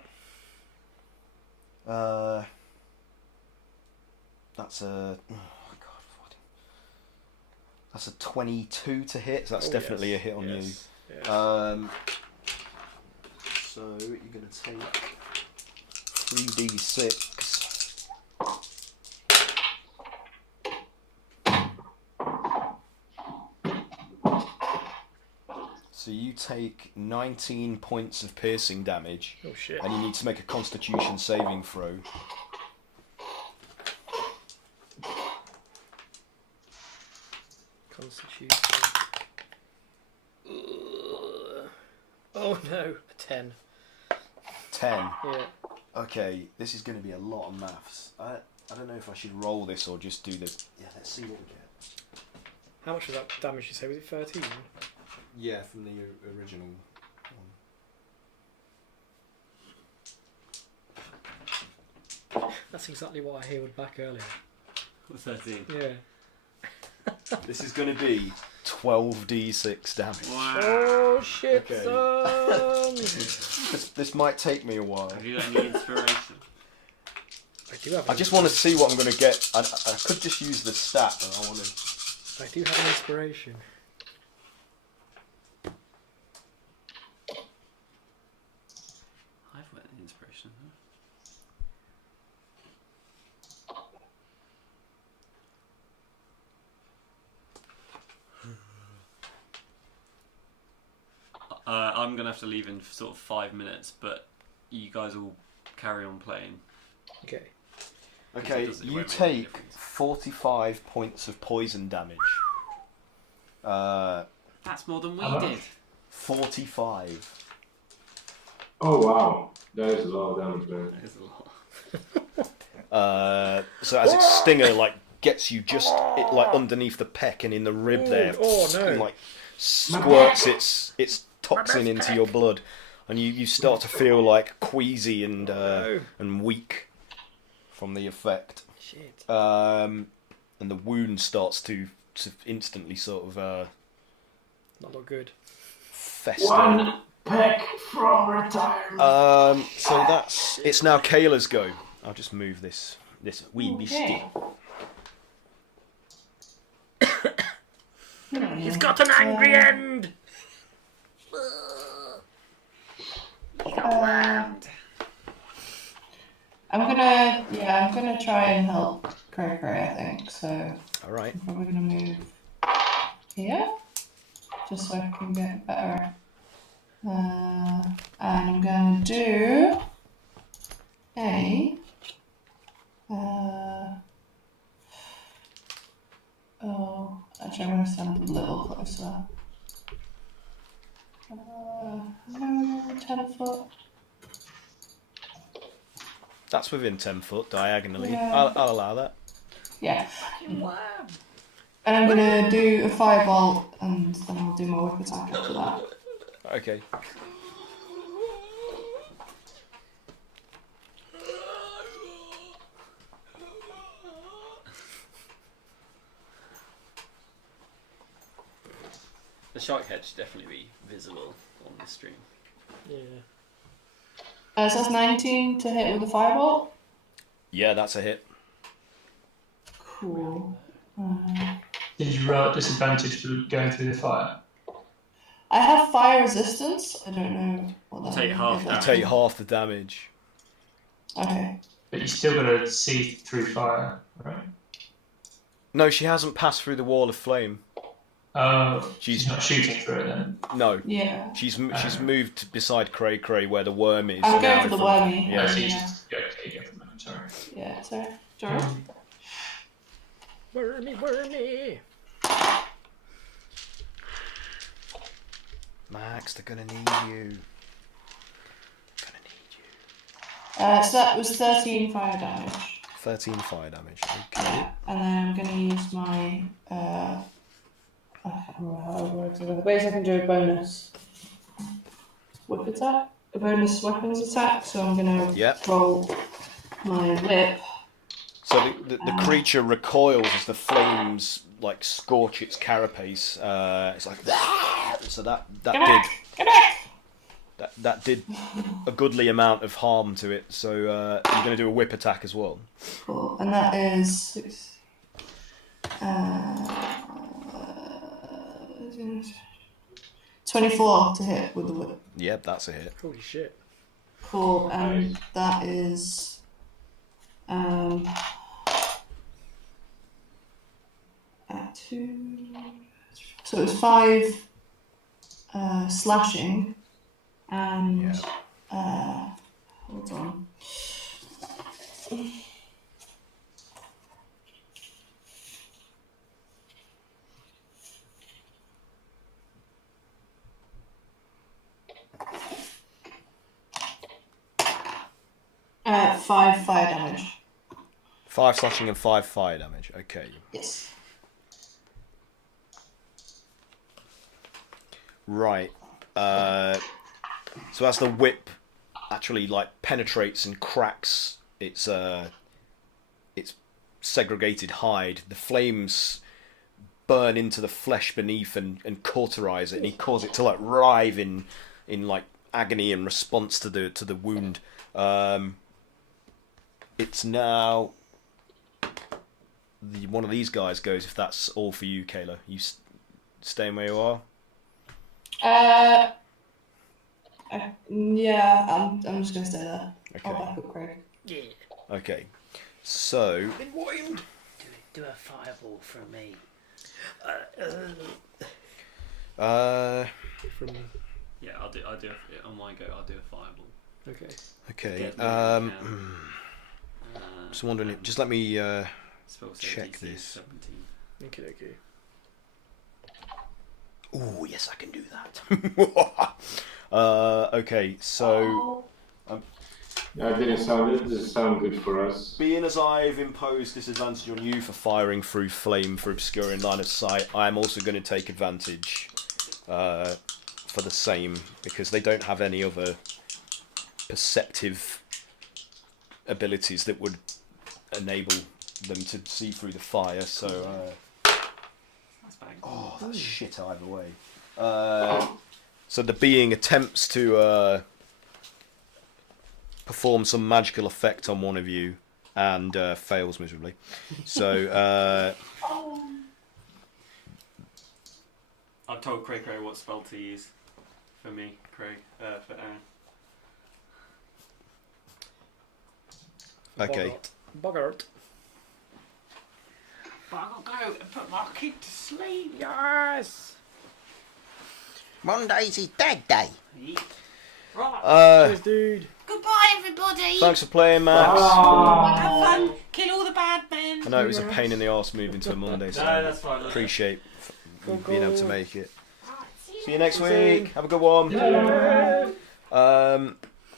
That's a 22 to hit, so that's definitely a hit on you. Yes. So you're going to take 3d6. So you take 19 points of piercing damage. Oh shit. And you need to make a Constitution saving throw. Constitution. Oh no, a 10. 10. Yeah. Okay, this is going to be a lot of maths. I don't know if I should roll this or just do this. Yeah, let's see what we get. How much was that damage you say? Was it 13? Yeah, from the original one. That's exactly what I healed back earlier. 13. Yeah. This is going to be 12d6 damage. Wow. Oh shit, Okay. son! This might take me a while. Have you got any inspiration? I do have. I just want to see what I'm going to get. I could just use the stat, but I want to. I do have an inspiration. I've got an inspiration. I'm gonna have to leave in sort of 5 minutes, but you guys will carry on playing. Okay. Okay, It you won't make any take difference. 45 points of poison damage. That's more than we How much? did. 45. Oh wow, that is a lot of damage, man. That is a lot. So as its stinger like gets you just like underneath the peck and in the rib there, oh, no. and like squirts its toxin into your blood, and you start to feel like queasy and weak from the effect. Shit. And the wound starts to instantly sort of Not look good. fester. One peck from retirement. So it's now Kayla's go. I'll just move this wee stick. He's got an angry end! I'm gonna try and help Cray, I think. So All right. I'm probably gonna move here, just so I can get better. And I'm gonna do a. Actually, I'm gonna stand a little closer. 10 foot. That's within 10 foot diagonally. Yeah. I'll allow that. Yeah. And I'm gonna do a firebolt, and then I'll do my whip attack after that. Okay. The shark head should definitely be visible on the stream. Yeah. So that's 19 to hit with the firebolt. Yeah, that's a hit. Cool. Did you roll at disadvantage for going through the fire? I have fire resistance. I don't know what that Take is. half If You that's- take half the damage. Okay. But you still got to see through fire, right? No, she hasn't passed through the wall of flame. She's not shooting through it then. No. Yeah. She's moved beside Cray where the worm is. I'm now going for in the front of her. wormy. Yeah. So you Yeah. just go for the moment, sorry. Yeah, sorry. Sorry. Wormy! Max, they're gonna need you. So that was 13 fire damage. 13 fire damage. Okay. Yeah. And then I'm going to use my. I can't remember how it works. Wait a second, do a bonus whip attack. A bonus weapons attack. So I'm going to roll my whip. So the creature recoils as the flames like scorch its carapace. It's like so that did a goodly amount of harm to it. So you're going to do a whip attack as well. Cool. And that is 24 to hit with the whip. Yep, that's a hit. Holy shit. Cool, and that is 2. So it's 5 slashing, and hold on. 5 fire damage. 5 slashing and 5 fire damage. Okay. Yes. Right. So as the whip actually like penetrates and cracks its segregated hide, the flames burn into the flesh beneath and cauterize it, and he cause it to like writhe in like agony in response to the wound. It's now one of these guys goes. If that's all for you, Kayla, you staying where you are. Yeah, I'm just gonna stay there. Okay. I'll back up Craig. Yeah. Okay. So. Been wild. Do a fireball from me. From Yeah, I'll do it on my go. I'll do a fireball. okay. Okay. Get me, Just wondering. Just let me spell save check DC this. 17. Okay. Oh yes, I can do that. Okay. So. That didn't sound good for us. Being as I've imposed disadvantage on you for firing through flame for obscuring line of sight, I am also going to take advantage for the same, because they don't have any other perceptive abilities that would enable them to see through the fire. So, That's bang. oh, that's shit either way. So the being attempts to perform some magical effect on one of you and fails miserably. So I've told Craig what spell to use for me, Craig, for Aaron. okay. Boggart. But I gotta go and put my kid to sleep. Yes. Monday's his dad day. Right. Cheers, dude. Goodbye, everybody. Thanks for playing, Max. Have fun. Kill all the bad men. I know it was a pain in the arse moving to a Monday, so No, that's fine. appreciate you being able to make it. Right, See you next week. Have a good one.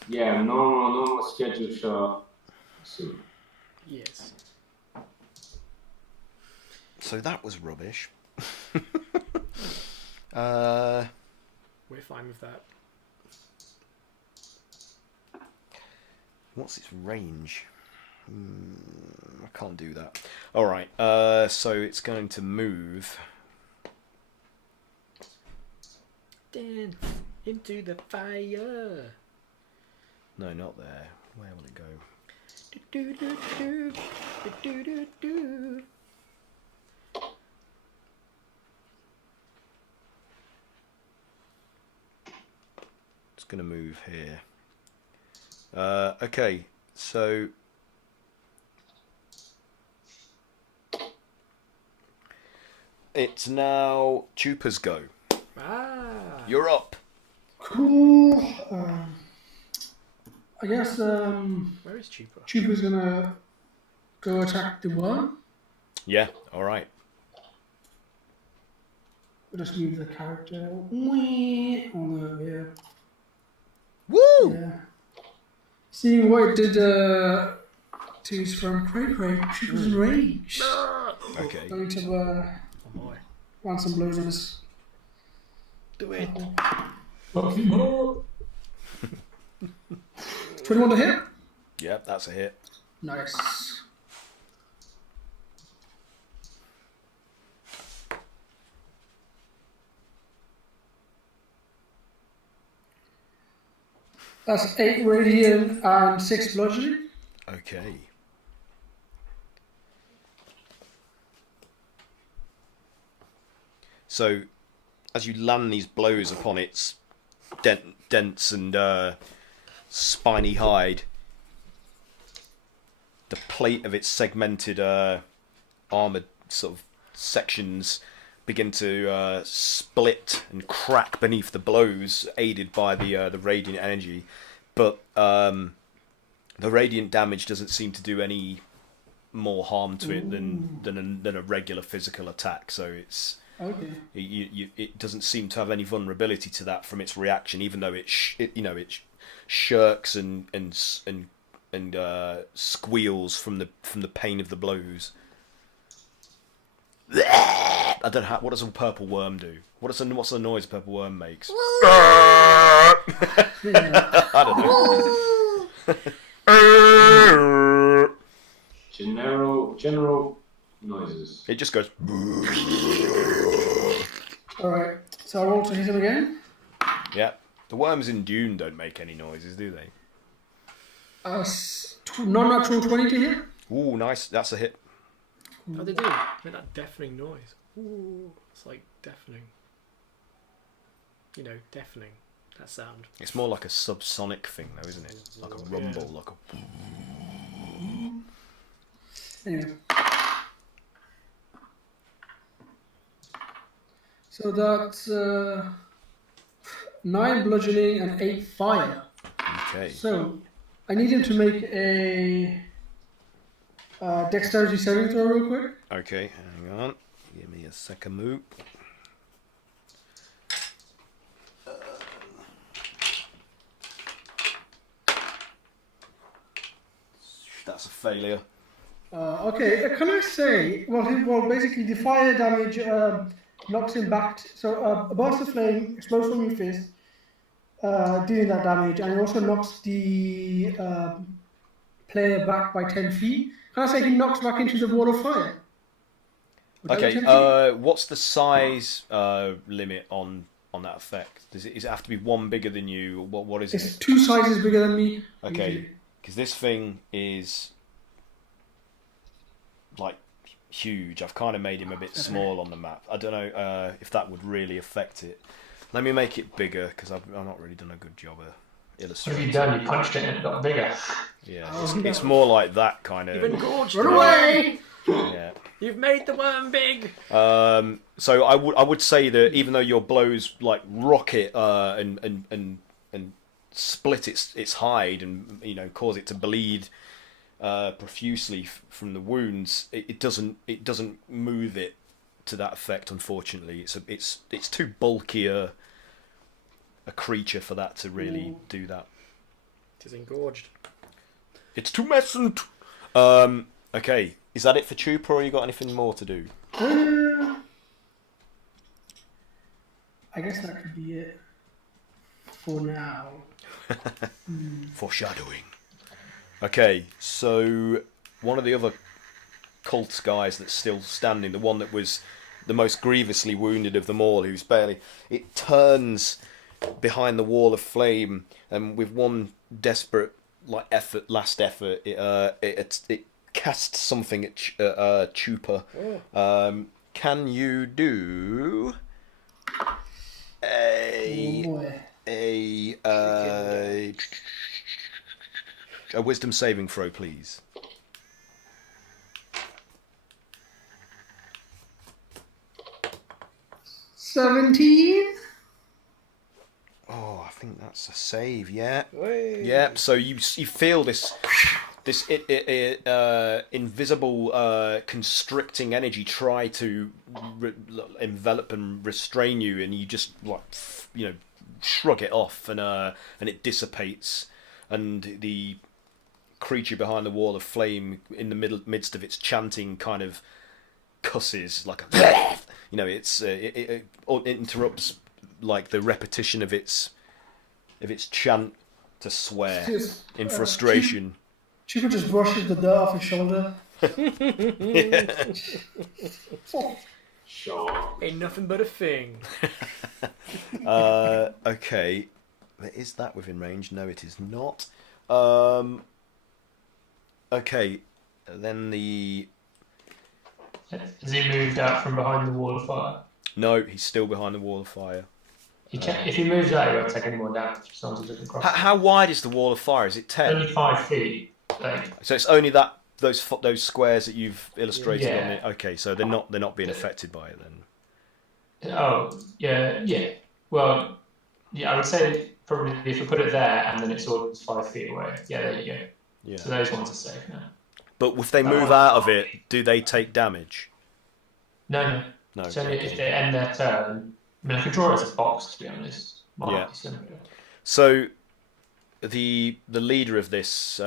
Yeah, normal schedule show soon. Yes. So that was rubbish. We're fine with that. What's its range? I can't do that. Alright, so it's going to move. Dance into the fire. No, not there. Where will it go? Do, do, do, do, do, do, do. It's going to move here. Okay, so it's now Chupa's go. Ah. You're up. Cool. I guess Where is Chupa? Chupa's gonna go attack the one. Yeah, alright. We'll just move the character. Wee. Oh no, yeah. Woo! Yeah. Seeing what it did to his friend Cray, Chupa's enraged. Okay. Going to Oh boy. land some blows on us. Do it. Fuck him up. 21 to hit. Yep, that's a hit. Nice. That's 8 radiant and 6 bludgeoning. Okay. So, as you land these blows upon its dense and spiny hide, the plate of its segmented armoured sort of sections begin to split and crack beneath the blows, aided by the radiant energy. But the radiant damage doesn't seem to do any more harm to it than a regular physical attack. So it's it doesn't seem to have any vulnerability to that from its reaction, even though it shirks and squeals from the pain of the blows. I don't know what does a purple worm do? What's the noise a purple worm makes? I don't know. General noises. It just goes. Alright, so I roll to hit him again. Yeah. The worms in Dune don't make any noises, do they? Non-natural 20 to hit. Ooh, nice. That's a hit. Oh, they do. Make that deafening noise. Ooh, it's like deafening. Deafening. That sound. It's more like a subsonic thing, though, isn't it? Like a rumble, like a. Anyway. So that's 9 bludgeoning and 8 fire. Okay. So I need him to make a dexterity saving throw real quick. Okay, hang on. Give me a second move. That's a failure. Okay, can I say? Well, basically the fire damage knocks him back. So a burst of flame explodes from your fist, dealing that damage, and it also knocks the player back by 10 feet. Can I say he knocks back into the wall of fire? Okay, what's the size limit on that effect? Does it have to be one bigger than you? What is it? It's 2 sizes bigger than me. Okay, because this thing is like huge. I've kind of made him a bit small on the map. I don't know if that would really affect it. Let me make it bigger because I've not really done a good job of illustrating. What have you done? You punched it and it got bigger. Yeah, it's more like that kind of. You've engorged Run away! Yeah. You've made the worm big. So I would say that even though your blows like rocket and split its hide and cause it to bleed profusely from the wounds, it doesn't move it to that effect. Unfortunately, it's too bulky a creature for that to really do that. It is engorged. It's too messy. Okay, is that it for Chupa, or you got anything more to do? I guess that could be it for now. Foreshadowing. Okay, so one of the other cult guys that's still standing, the one that was the most grievously wounded of them all, who's barely... It turns behind the wall of flame, and with one desperate last effort, it casts something at Chupa. Can you do a wisdom saving throw, please? $17. Oh, I think that's a save. Yeah. Yeah. So you feel this invisible constricting energy try to envelop and restrain you, and you just shrug it off, and it dissipates, and the creature behind the wall of flame, in the midst of its chanting, kind of cusses like a it interrupts like the repetition of its chant to swear in frustration. Chico just brushes the dirt off his shoulder. Sure. Ain't nothing but a thing. Okay. Is that within range? No, it is not. Okay. Then the... Has he moved out from behind the wall of fire? No, he's still behind the wall of fire. If he moves out, he won't take any more damage as long as he doesn't cross. How wide is the wall of fire? Is it 10? Only 5 feet. So it's only those squares that you've illustrated on Yeah. it. Okay, so they're not being affected by it then. Oh, yeah. Well, yeah, I would say probably if you put it there and then it's all 5 feet away. Yeah, there you go. Yeah. So those ones are safe now. But if they move out of it, do they take damage? No. So if they end their turn, I mean, I could draw it as a box, to be honest. Yeah. So the leader of this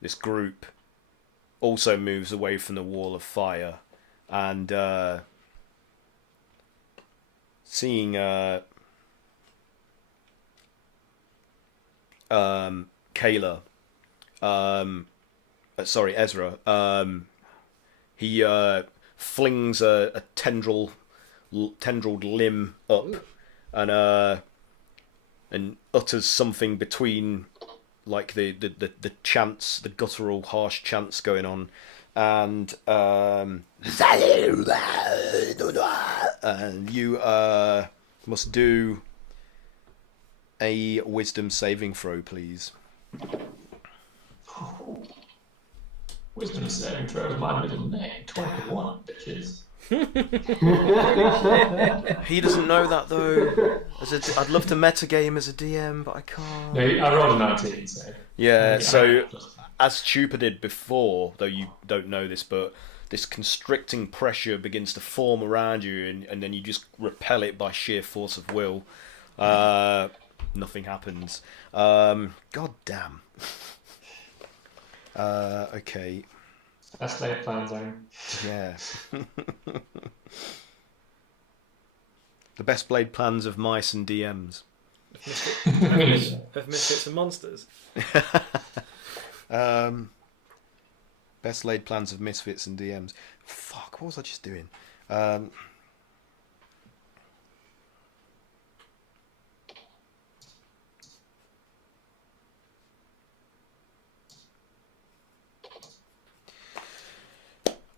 this group also moves away from the wall of fire, and seeing Kayla, sorry, Ezra, he flings a tendrilled limb up and utters something between like the chants, the guttural harsh chants going on, and you must do a wisdom saving throw, please. Wisdom saving throw is my middle name. 21, bitches. He doesn't know that though. I'd love to metagame as a DM, but I can't. No, I rolled a 19, so... Yeah, so as Chupa did before, though you don't know this, but this constricting pressure begins to form around you, and then you just repel it by sheer force of will. Nothing happens. God damn. Okay. Best laid plans, Aaron. Yeah. The best laid plans of mice and DMs. Of Misfits and Monsters. Best laid plans of Misfits and DMs. Fuck, what was I just doing?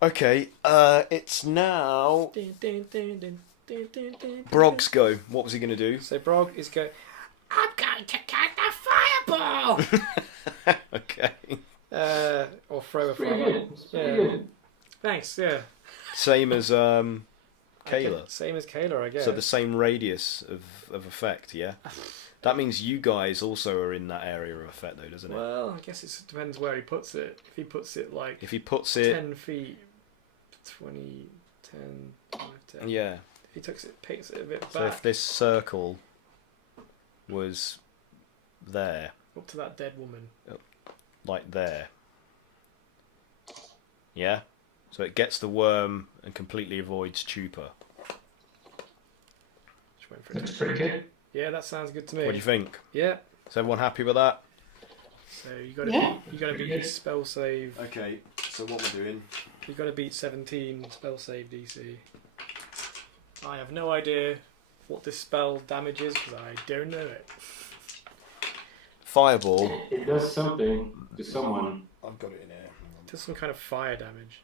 Okay, it's now Brog's go. What was he going to do? So Brog is going... I'm going to catch the fireball! Okay. Or throw a Pretty fireball. good. Pretty good. Thanks, yeah. Same as Kayla. Same as Kayla, I guess. So the same radius of effect, yeah? That means you guys also are in that area of effect, though, doesn't it? Well, I guess it depends where he puts it. If he puts it like... If he puts it... 10 feet, 20, 10, 5, 10. Yeah. If he picks it a bit back... So if this circle was there... Up to that dead woman. Like there. Yeah? So it gets the worm and completely avoids Chupa. That's pretty good. Yeah, that sounds good to me. What do you think? Yeah. Is everyone happy with that? So you got to beat your spell save. Okay. So what we're doing? You got to beat 17 spell save DC. I have no idea what this spell damage is because I don't know it. Fireball. It does something to someone. I've got it in here. It does some kind of fire damage.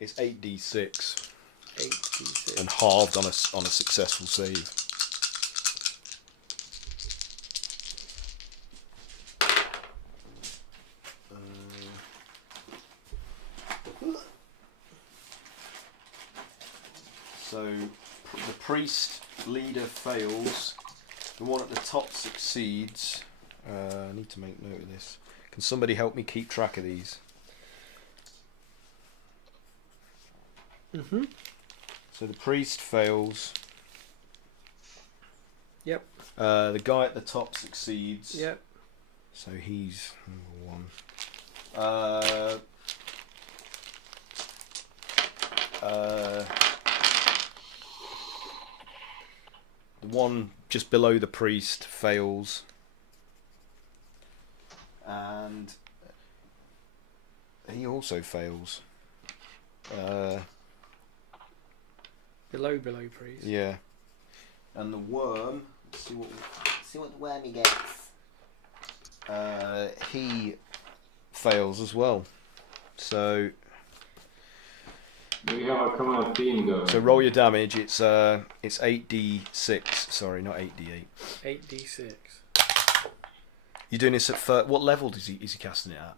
It's 8d6. 8d6. And halved on a successful save. So the priest leader fails. The one at the top succeeds. I need to make note of this. Can somebody help me keep track of these? Mm-hmm. So the priest fails. Yep. The guy at the top succeeds. Yep. So he's number 1. The one just below the priest fails. And he also fails. Below priest. Yeah. And the worm, let's see what the wormy gets. He fails as well. So Maybe we have a common theme going. So roll your damage. It's 8d6. Sorry, not 8d8. 8d6. You're doing this at what level is he casting it at?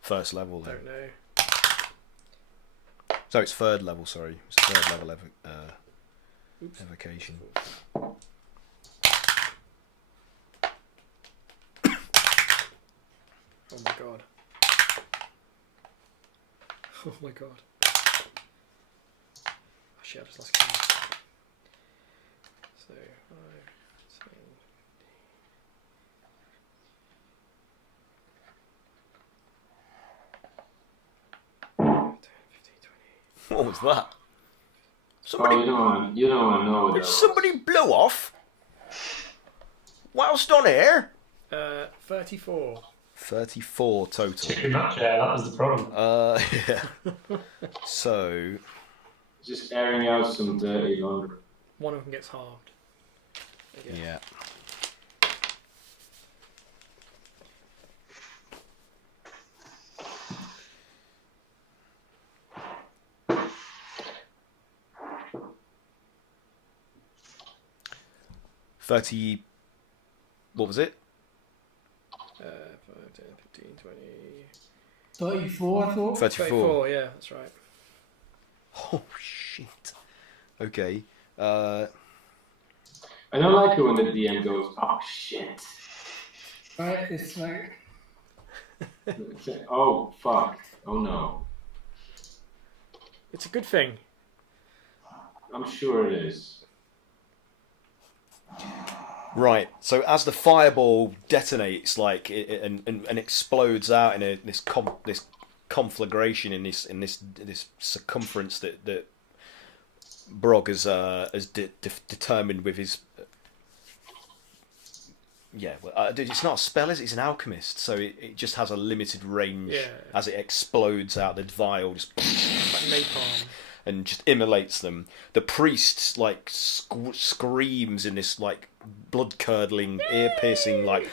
First level. Then. Don't know. So it's third level. Sorry, it's third level evocation. Oh my god. Oh my god. Oh shit, I just lost count. So, 5, 10, 15, 20. What was that? Somebody, you don't know. Did somebody blow off? Whilst on air? 34. 34 total. Too much, yeah, that was the problem. Yeah. So. Just airing out some dirty laundry. One of them gets halved. Yeah. What was it? 5, 10, 15, 20. 34, I thought. 34, yeah, that's right. Oh shit. Okay. I don't like it when the DM goes, oh shit. Right, it's like... Oh fuck. Oh no. It's a good thing. I'm sure it is. Right. So as the fireball detonates, like and explodes out in this conflagration in this circumference that Brog has determined with his. It's not a spell, is it? It's an alchemist, so it just has a limited range as it explodes out. The vial just Like napalm. And just immolates them. The priest like screams in this like blood-curdling, ear-piercing like,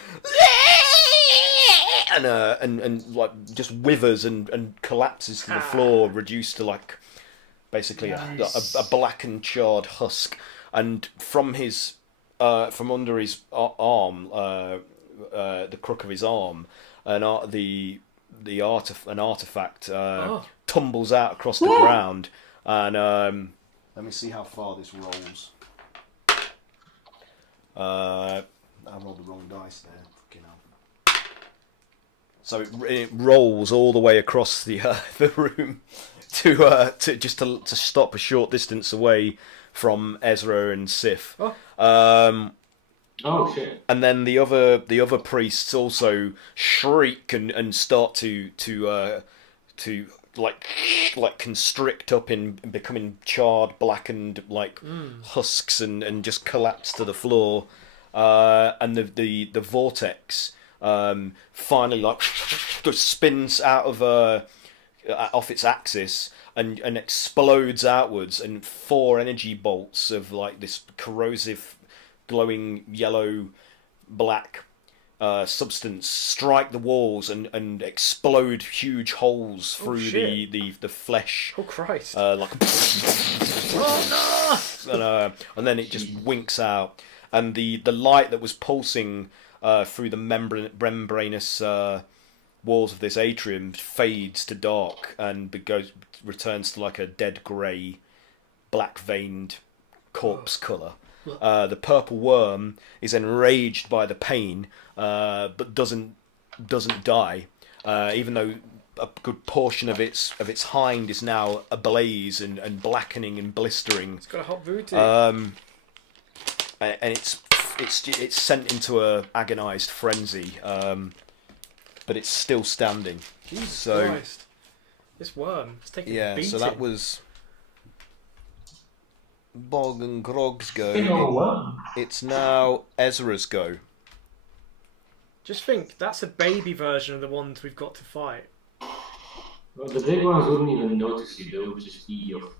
and like just withers and collapses to the floor, reduced to like basically a blackened, charred husk. And from his from under his arm, the crook of his arm, an artifact tumbles out across the ground. And let me see how far this rolls. I rolled the wrong dice there. Fucking hell. So it rolls all the way across the room to stop a short distance away from Ezra and Sif. Oh shit! And then the other priests also shriek and start to like constrict up in becoming charred, blackened like husks and just collapse to the floor. And the vortex finally like just spins out of off its axis and explodes outwards, and 4 energy bolts of like this corrosive, glowing yellow black substance strike the walls and explode huge holes through the flesh. Oh Christ! And then it just winks out, and the light that was pulsing through the membranous walls of this atrium fades to dark and returns to like a dead grey, black veined corpse colour. The purple worm is enraged by the pain, but doesn't die, even though a good portion of its hind is now ablaze and blackening and blistering. It's got a hot voodoo. And it's sent into a agonised frenzy, but it's still standing. Jesus so, Christ! This worm is taking a beating. So that was Bog and Grog's go. It's now Ezra's go. Just think, that's a baby version of the ones we've got to fight. Well, the big ones wouldn't even notice you; they would just eat you,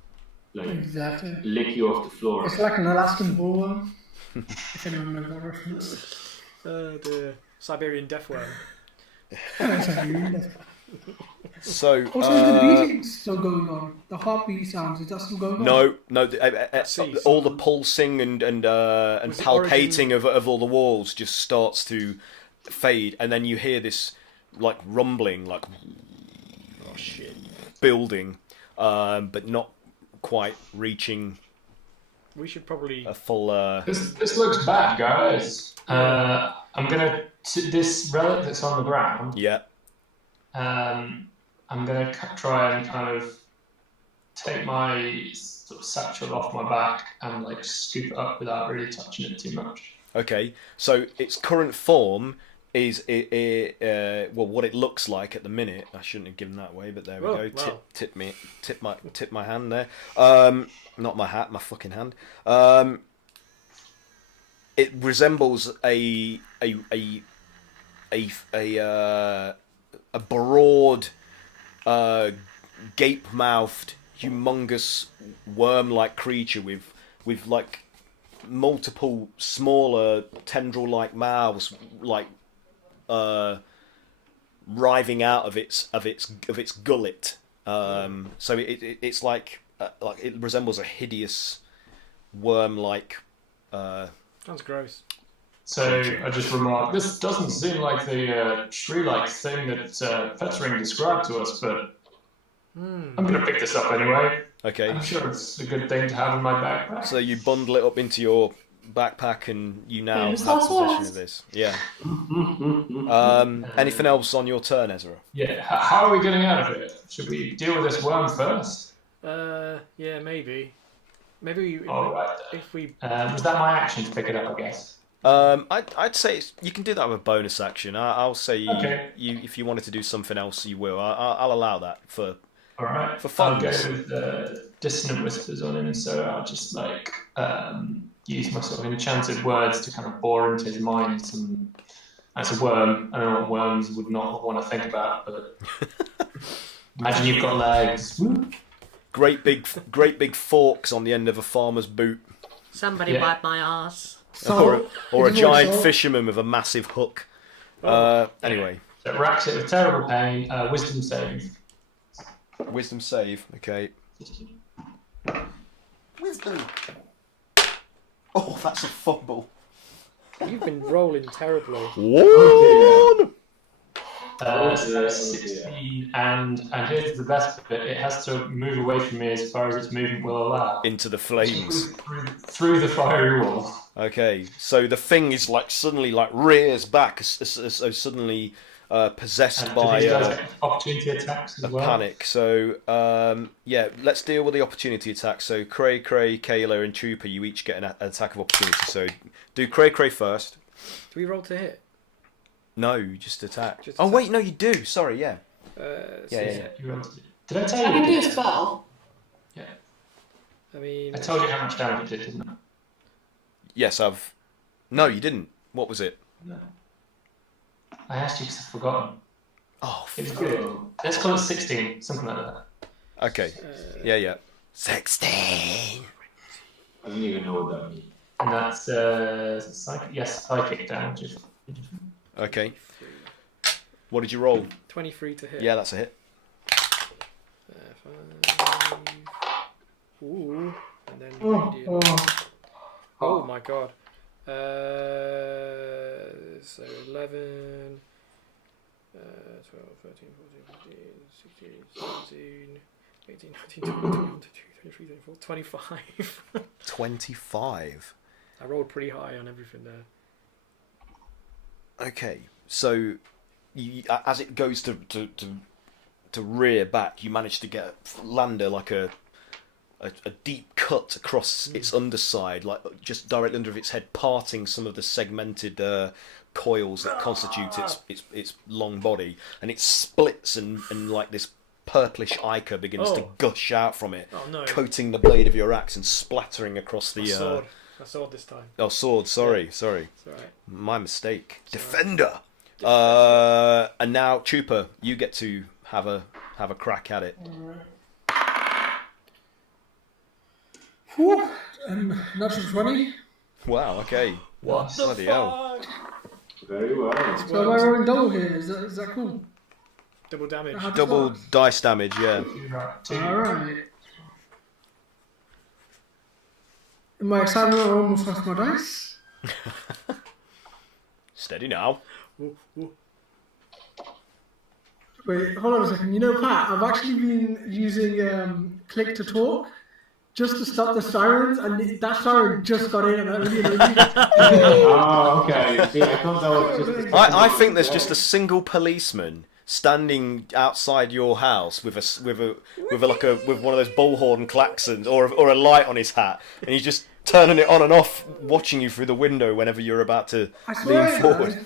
Exactly. lick you off the floor. It's like an Alaskan bullworm. If anyone knows that reference. The Siberian death worm. So Also, is the beating still going on? The heartbeat sounds, is that still going on? no, all the pulsing and palpating of all the walls just starts to fade, and then you hear this like rumbling, like building, but not quite reaching. We should probably a full. This looks bad, guys. I'm gonna this relic that's on the ground. Yeah. I'm gonna try and kind of take my sort of satchel off my back and like scoop it up without really touching it too much. Okay, so its current form is what it looks like at the minute. I shouldn't have given that away, but there we go. Wow. Tip my hand there. Not my hat, my fucking hand. It resembles a broad, gape-mouthed, humongous worm-like creature with like multiple smaller tendril-like mouths, like writhing out of its gullet. So it's like it resembles a hideous worm-like. Sounds gross. So I just remarked, this doesn't seem like the tree-like thing that Fettering described to us, but I'm going to pick this up anyway. Okay. I'm sure it's a good thing to have in my backpack. So you bundle it up into your backpack, and you now have possession of this. Yeah. Anything else on your turn, Ezra? Yeah. How are we getting out of it? Should we deal with this worm first? Yeah, maybe. Maybe All right. if we. Was that my action to pick it up? I guess. I'd say you can do that with a bonus action. I'll say Okay. you if you wanted to do something else, you will. I'll allow that for. All right. For fun. I'll go with dissonant whispers on him, so I'll just like use my sort of enchanted words to kind of bore into his mind. That's a worm. I don't know what worms would not want to think about, but imagine you've got legs. Great big forks on the end of a farmer's boot. Somebody wipe my ass. Or a giant fisherman with a massive hook. Anyway. So it racks it with terrible pain. Wisdom save. Wisdom save, okay. Wisdom. Oh, that's a fumble. You've been rolling terribly. One! 16, and here's the best bit, it has to move away from me as far as its movement will allow. Into the flames. Through the fiery wall. Okay, so the thing is like suddenly like rears back, so suddenly possessed by opportunity attacks as well. Panic. So yeah, let's deal with the opportunity attack. So Cray, Kayla, and Trooper, you each get an attack of opportunity. So do Cray first. Do we roll to hit? No, you just attack. Oh wait, no, you do. Sorry, yeah. Yeah. Did I tell you? I can do a spell. Yeah. I mean, I told you how much damage it did, didn't I? Yes, I've. No, you didn't. What was it? No. I asked you because I've forgotten. Oh, it was good. Let's call it 16, something like that. Okay. Yeah. 16. I don't even know what that means. And that's psychic damage. Okay. What did you roll? 23 to hit. Yeah, that's a hit. 5. Ooh. And then radiant. Oh my god. So 11, 12, 13, 14, 15, 16, 17, 18, 19, 20, 21, 22, 23, 24, 25. 25. I rolled pretty high on everything there. Okay, so as it goes to rear back, you manage to land like a deep cut across its underside, like just directly under its head, parting some of the segmented coils that constitute its long body, and it splits and like this purplish ichor begins to gush out from it, coating the blade of your axe and splattering across the sword. A sword this time. Oh, sword. Sorry. It's alright. My mistake. Defender. And now, Trooper, you get to have a crack at it. Whew. Natural 20. Wow. Okay. What bloody hell? Very well. So am I rolling double here? Is that cool? Double damage. Double dice damage, yeah. Alright. In my excitement, I almost lost my dice. Steady now. Wait, hold on a second. You know, Pat, I've actually been using click to talk just to stop the sirens, and that siren just got in, and that really annoyed me. Oh, okay. See, I thought that was just. I think there's just a single policeman standing outside your house with one of those bullhorn klaxons or a light on his hat, and he's just turning it on and off, watching you through the window whenever you're about to lean forward.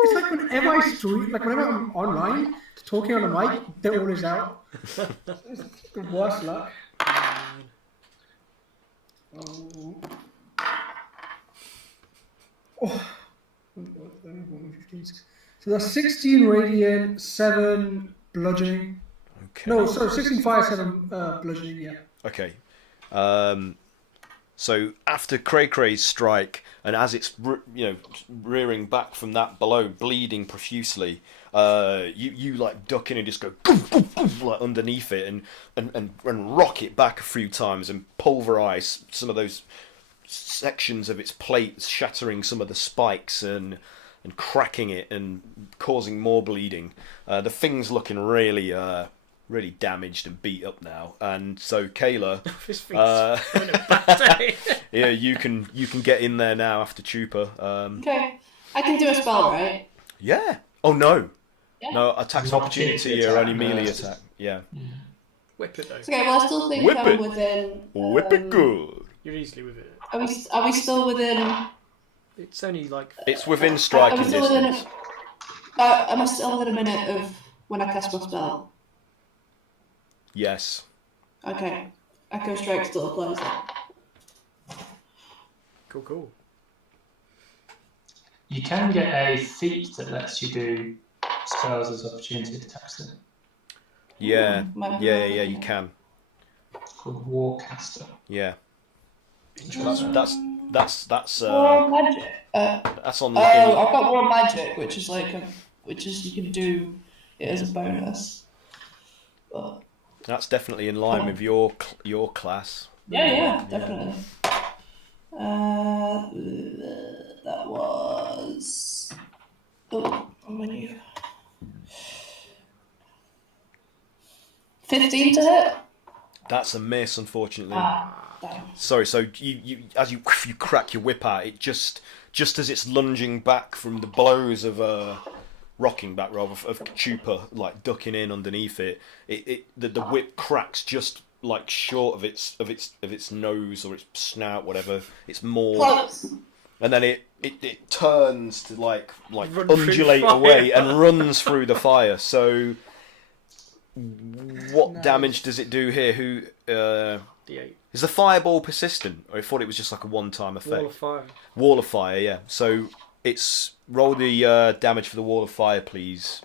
It's like whenever I stream, like whenever I'm online, talking on a mic, they're always out. It's the worst luck. So that's 16 radiant, 7 bludgeoning. Okay. No, sorry, 16 fire, 7 bludgeoning, yeah. Okay. So after Cray-Cray's strike, and as it's rearing back from that blow, bleeding profusely, you like duck in and just go like underneath it and rock it back a few times and pulverize some of those sections of its plate, shattering some of the spikes and cracking it and causing more bleeding. The thing's looking really damaged and beat up now, and so Kayla, yeah, you can get in there now after Chupa. Okay, I can do a spell, right? Yeah. Oh no. Yeah. No, attacks of opportunity are only melee attack. Yeah. Whip it though. Okay, well I still think Whip I'm it. within. Whip it good. You're easily with it. Are we still within? It's only like. It's within striking distance. Am I still within a minute of when I cast my spell? Yes. Okay. Echo Strike still applies then. Cool. You can get a feat that lets you do spells as opportunity attacks. Then. Yeah. Yeah. You can. It's called Warcaster. Yeah. That's War magic. that's on. I've got War magic, which is you can do it as a bonus. But That's definitely in line with your class. yeah, definitely. That was. Oh, menu. 15 to hit. That's a miss, unfortunately. Damn. Sorry. So you as you crack your whip out, it just as it's lunging back from the blows of rocking back rather of Chupa, like ducking in underneath it. The whip cracks just like short of its nose or its snout, whatever. It's more, Close. and then it turns to like Run undulate through away fire. and runs through the fire. So, what damage does it do here? Who D8. is the fireball persistent? Or I thought it was just like a one-time effect. Wall of fire. Wall of fire, yeah. So it's roll the damage for the wall of fire, please.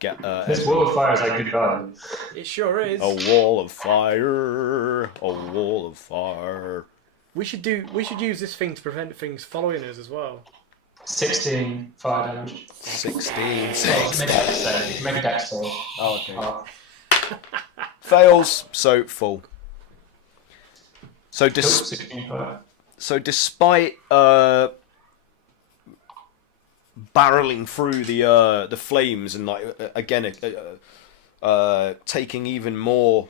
Get This wall of fire is like good guy. It sure is. a wall of fire, a wall of fire. We should use this thing to prevent things following us as well. 16 fire damage. 16. Make a dex save. Oh, okay. Fails, so full. So 16 fire. So despite barreling through the flames and like again taking even more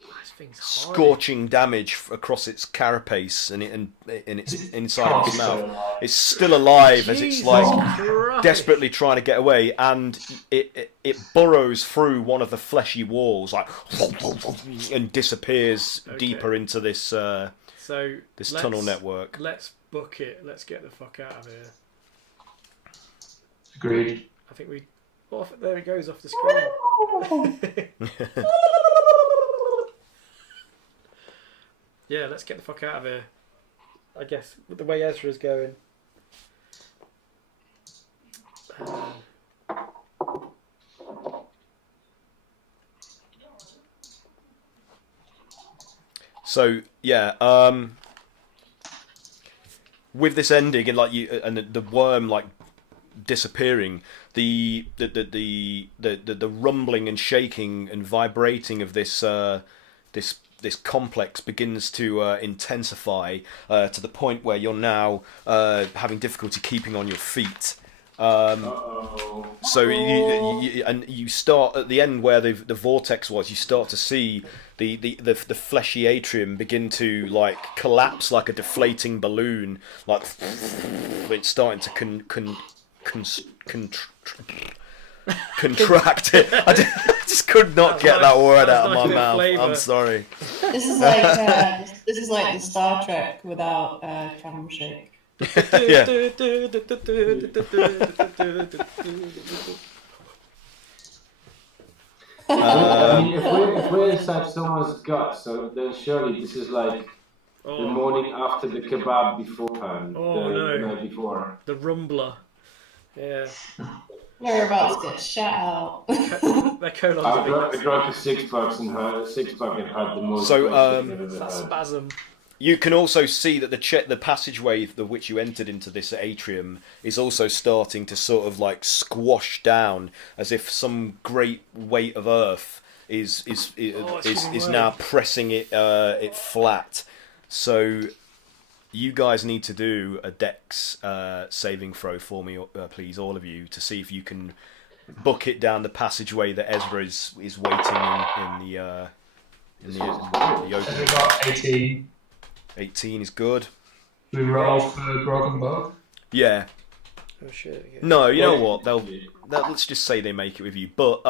This thing's hard. scorching damage across its carapace and its inside of its mouth, it's still alive as it's like Christ. desperately trying to get away, and it burrows through one of the fleshy walls like and disappears deeper into this So this tunnel network. Let's book it. Let's get the fuck out of here. Agreed. I think we. Oh, there it goes off the screen. Yeah, let's get the fuck out of here. I guess with the way Ezra's going. So yeah, with this ending and like you and the worm like disappearing, the rumbling and shaking and vibrating of this complex begins to intensify to the point where you're now having difficulty keeping on your feet. So you start at the end where the vortex was. You start to see the fleshy atrium begin to like collapse like a deflating balloon. Like it's starting to contract. I just could not get that word out of my mouth. I'm sorry. This is like the Star Trek without camera shake. Yeah. If we're inside someone's gut, so then surely this is like the morning after the kebab beforehand, the night before. The rumbler. Yeah. We're about to get shut out. Their colons I drank a six-pack and had the most. So that spasm. you can also see that the passageway of which you entered into this atrium is also starting to sort of like squash down, as if some great weight of earth is now pressing it flat. So you guys need to do a Dex saving throw for me, please, all of you, to see if you can book it down the passageway that Ezra is waiting in the open. So we got 18. 18 is good. We roll for broken bow. Yeah. Oh shit. Yeah. No, you know what? They'll let's just say they make it with you. But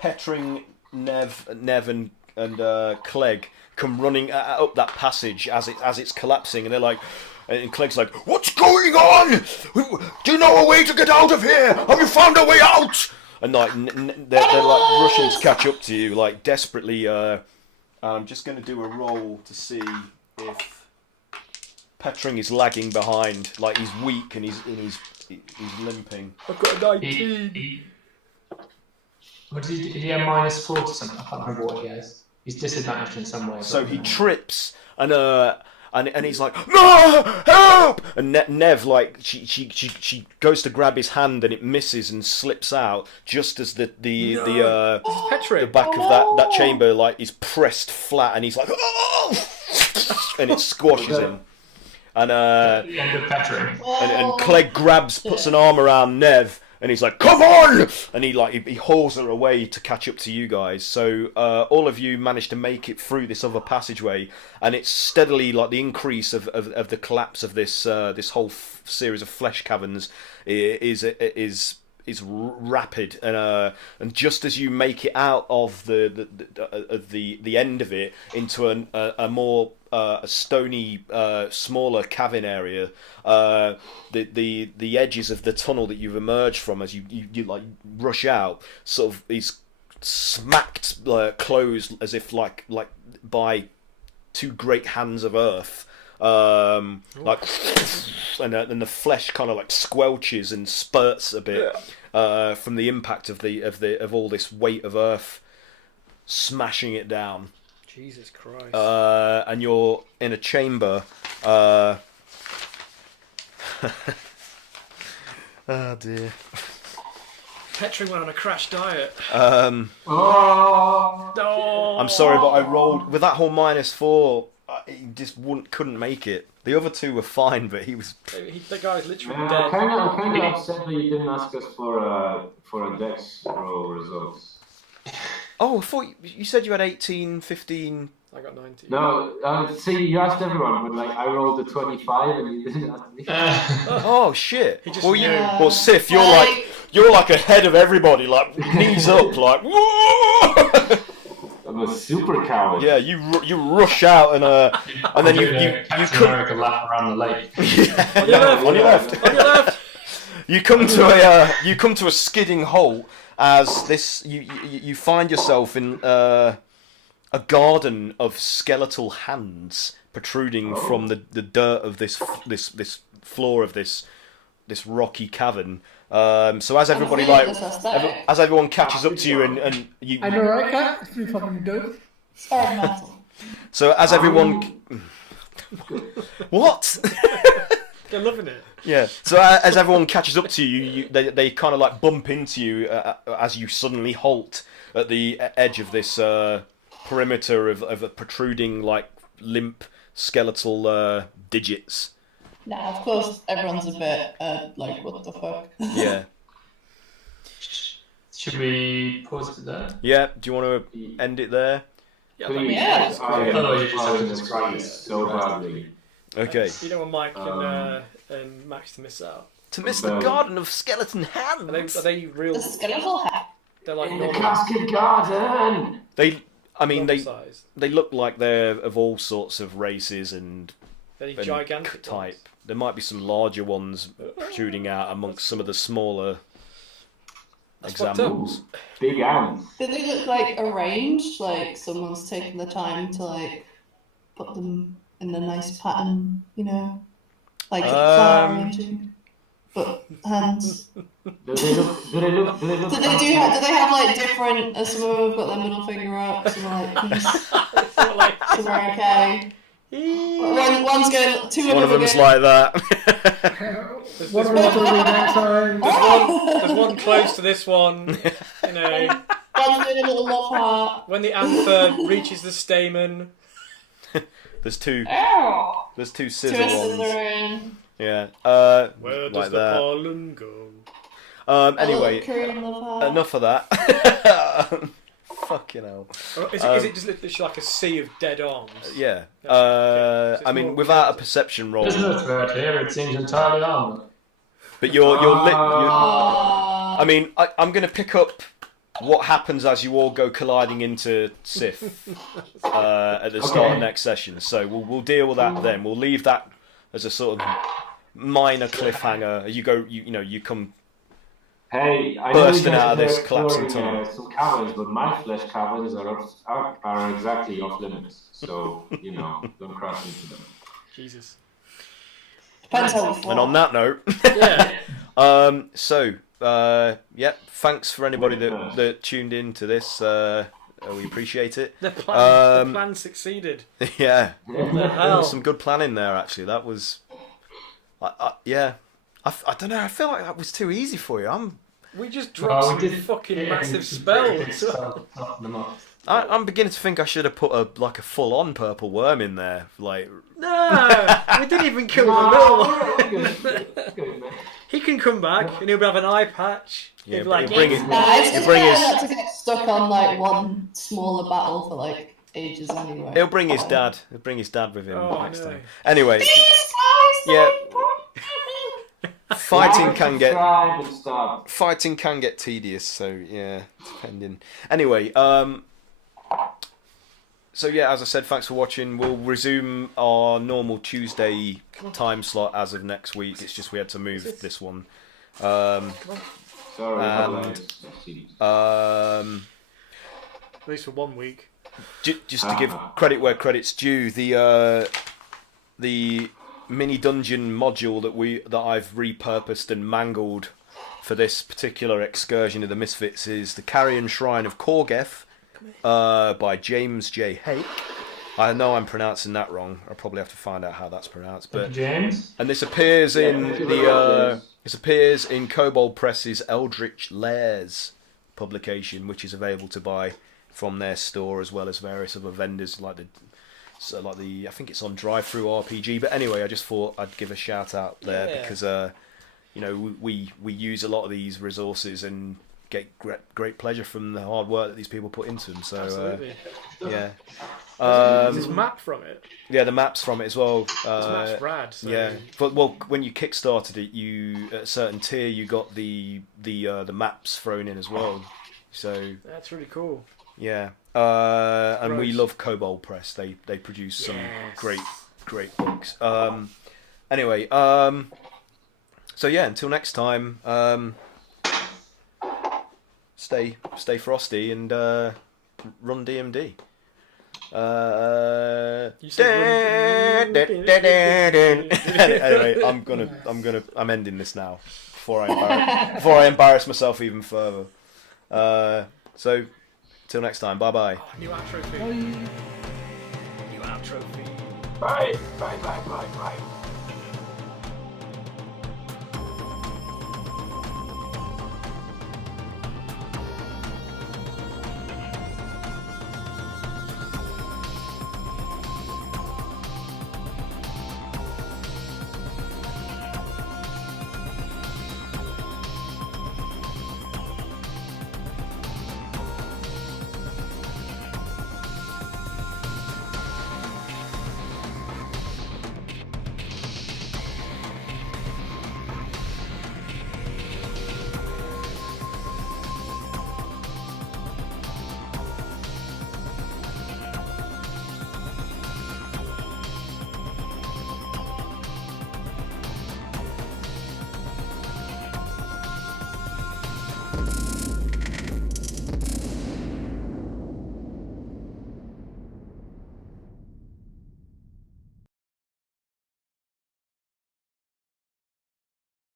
Petring, Nev, and Clegg come running up that passage as it's collapsing, and they're like, and Clegg's like, "What's going on? Do you know a way to get out of here? Have you found a way out?" And like they're like rushing to catch up to you, like desperately. I'm just going to do a roll to see if Petring is lagging behind, like he's weak and he's limping. I've got a 19. What did he have -4 to something? I can't remember what he has. He's disadvantaged in some way. So he trips and he's like, "No, help!" And Nev, like she goes to grab his hand and it misses and slips out just as the back of that chamber like is pressed flat, and he's like, "Oh!" and it squashes him. And the end of Petring. and Clegg puts an arm around Nev. And he's like, "Come on!" And he hauls her away to catch up to you guys. So all of you manage to make it through this other passageway, and it's steadily like the increase of the collapse of this whole series of flesh caverns is rapid, and just as you make it out of the end of it into a more stony, smaller cavern area, the edges of the tunnel that you've emerged from as you like rush out sort of is smacked closed as if like by two great hands of earth. Like, and the flesh kind of like squelches and spurts a bit from the impact of all this weight of earth smashing it down. Jesus Christ! And you're in a chamber. Oh dear. Petring went on a crash diet. I'm sorry, but I rolled with that whole -4. He just couldn't make it. The other two were fine, but he was. The guy's literally I'm dead. kind of upset that you didn't ask us for a Dex roll results. Oh, I thought you said you had 18, 15. I got 19. No, see, you asked everyone, but like I rolled a 25 and you didn't ask me. Oh shit! He just Well, Sif, you're like ahead of everybody, like knees up, like whoa! I'm a super coward. Yeah, you rush out and then you Captain America lap around the lake. On your left. You come to a skidding halt as this you find yourself in a garden of skeletal hands protruding from the dirt of this floor of this rocky cavern. So as everybody as everyone catches up to you and you. I know, right, Kat? It's pretty fucking dope. Sorry, Metal. So as everyone. What? They're loving it. Yeah. So as everyone catches up to you, they kind of like bump into you as you suddenly halt at the edge of this perimeter of a protruding, like, limp skeletal digits. Nah, of course, everyone's a bit like, what the fuck? Yeah. Should we pause it there? Yeah. Do you want to end it there? Please, Yeah. Otherwise, you just have to describe it. so badly. Okay. You don't want Mike and Max to miss out. To miss the garden of skeleton hands. Are they real? The skeletal hat. They're like In the normal, casket garden. normal size. They look like they're of all sorts of races and Any gigantic type. ones? There might be some larger ones protruding out amongst some of the smaller examples. Big ants. Do they look like arranged? Like someone's taken the time to like put them in a nice pattern, you know, like flower arranging. But hands. Do they look? Do they have like different? Some of them have got their middle finger up. Some are like peace. Some are okay. One's going. One of them's like that. What are we doing next time? There's one close to this one. You know, One's doing a little love heart. when the anther reaches the stamen. There's two. Ow! There's two Two scissor scissors ones. are in. Yeah. Where does like the that. pollen go? Anyway, A little Korean love heart. enough of that. Fucking hell. Is it just literally like a sea of dead arms? Yeah. So it's I mean, more without a realistic. perception roll, There's no thread here. It seems entirely armor. but you're Ah. I mean, I'm going to pick up what happens as you all go colliding into Sif at the start of next session. So we'll deal with that then. We'll leave that as a sort of minor cliffhanger. You come Hey, I bursting know you out of guys this are collapsing exploring, tunnel. some caverns, but my flesh caverns are exactly off limits. So don't crash into them. Jesus. Depends how we fall. And on that note, Yeah. thanks for anybody that tuned in to this. We appreciate it. The plan succeeded. Yeah, What the there hell? was some good planning there. Actually, that was, I don't know. I feel like that was too easy for you. We just dropped some did fucking massive spells. I'm beginning to think I should have put a full-on purple worm in there. Like, No, we didn't even kill the little one. He can come back and he'll have an eye patch. Yeah, He'll be like, but bring it. Nah, it's You bring better his- not to get stuck on like one smaller battle for like ages anyway. He'll bring his dad. He'll bring his dad with him Oh, next no. time. Anyway, These guys, Yeah. they- fighting can get Subscribe and stuff. fighting can get tedious, so yeah, depending. Anyway, so yeah, as I said, thanks for watching. We'll resume our normal Tuesday time slot as of next week. It's just we had to move this one. Sorry, And, At least for 1 week. Just to give credit where credit's due, the mini dungeon module that I've repurposed and mangled for this particular excursion of the Misfits is the Carrion Shrine of Korgeth by James J. Hake. I know I'm pronouncing that wrong. I'll probably have to find out how that's pronounced. But James? and this appears in this appears in Kobold Press's Eldritch Lairs publication, which is available to buy from their store as well as various other vendors like the I think it's on Drive Through RPG. But anyway, I just thought I'd give a shout out there because we use a lot of these resources and get great pleasure from the hard work that these people put into them. So Absolutely. yeah. Is this map from it? Yeah, the maps from it as well. This map's rad. So Yeah, but when you kickstarted it, you at a certain tier you got the maps thrown in as well. So That's really cool. yeah, and we Gross. love Kobold Press. They produce some great books. Anyway, so yeah, until next time, stay frosty and run DMD. You said Anyway, I'm ending this now before I embarrass myself even further. So till next time, bye. New outro feed. Bye. New outro feed. Bye.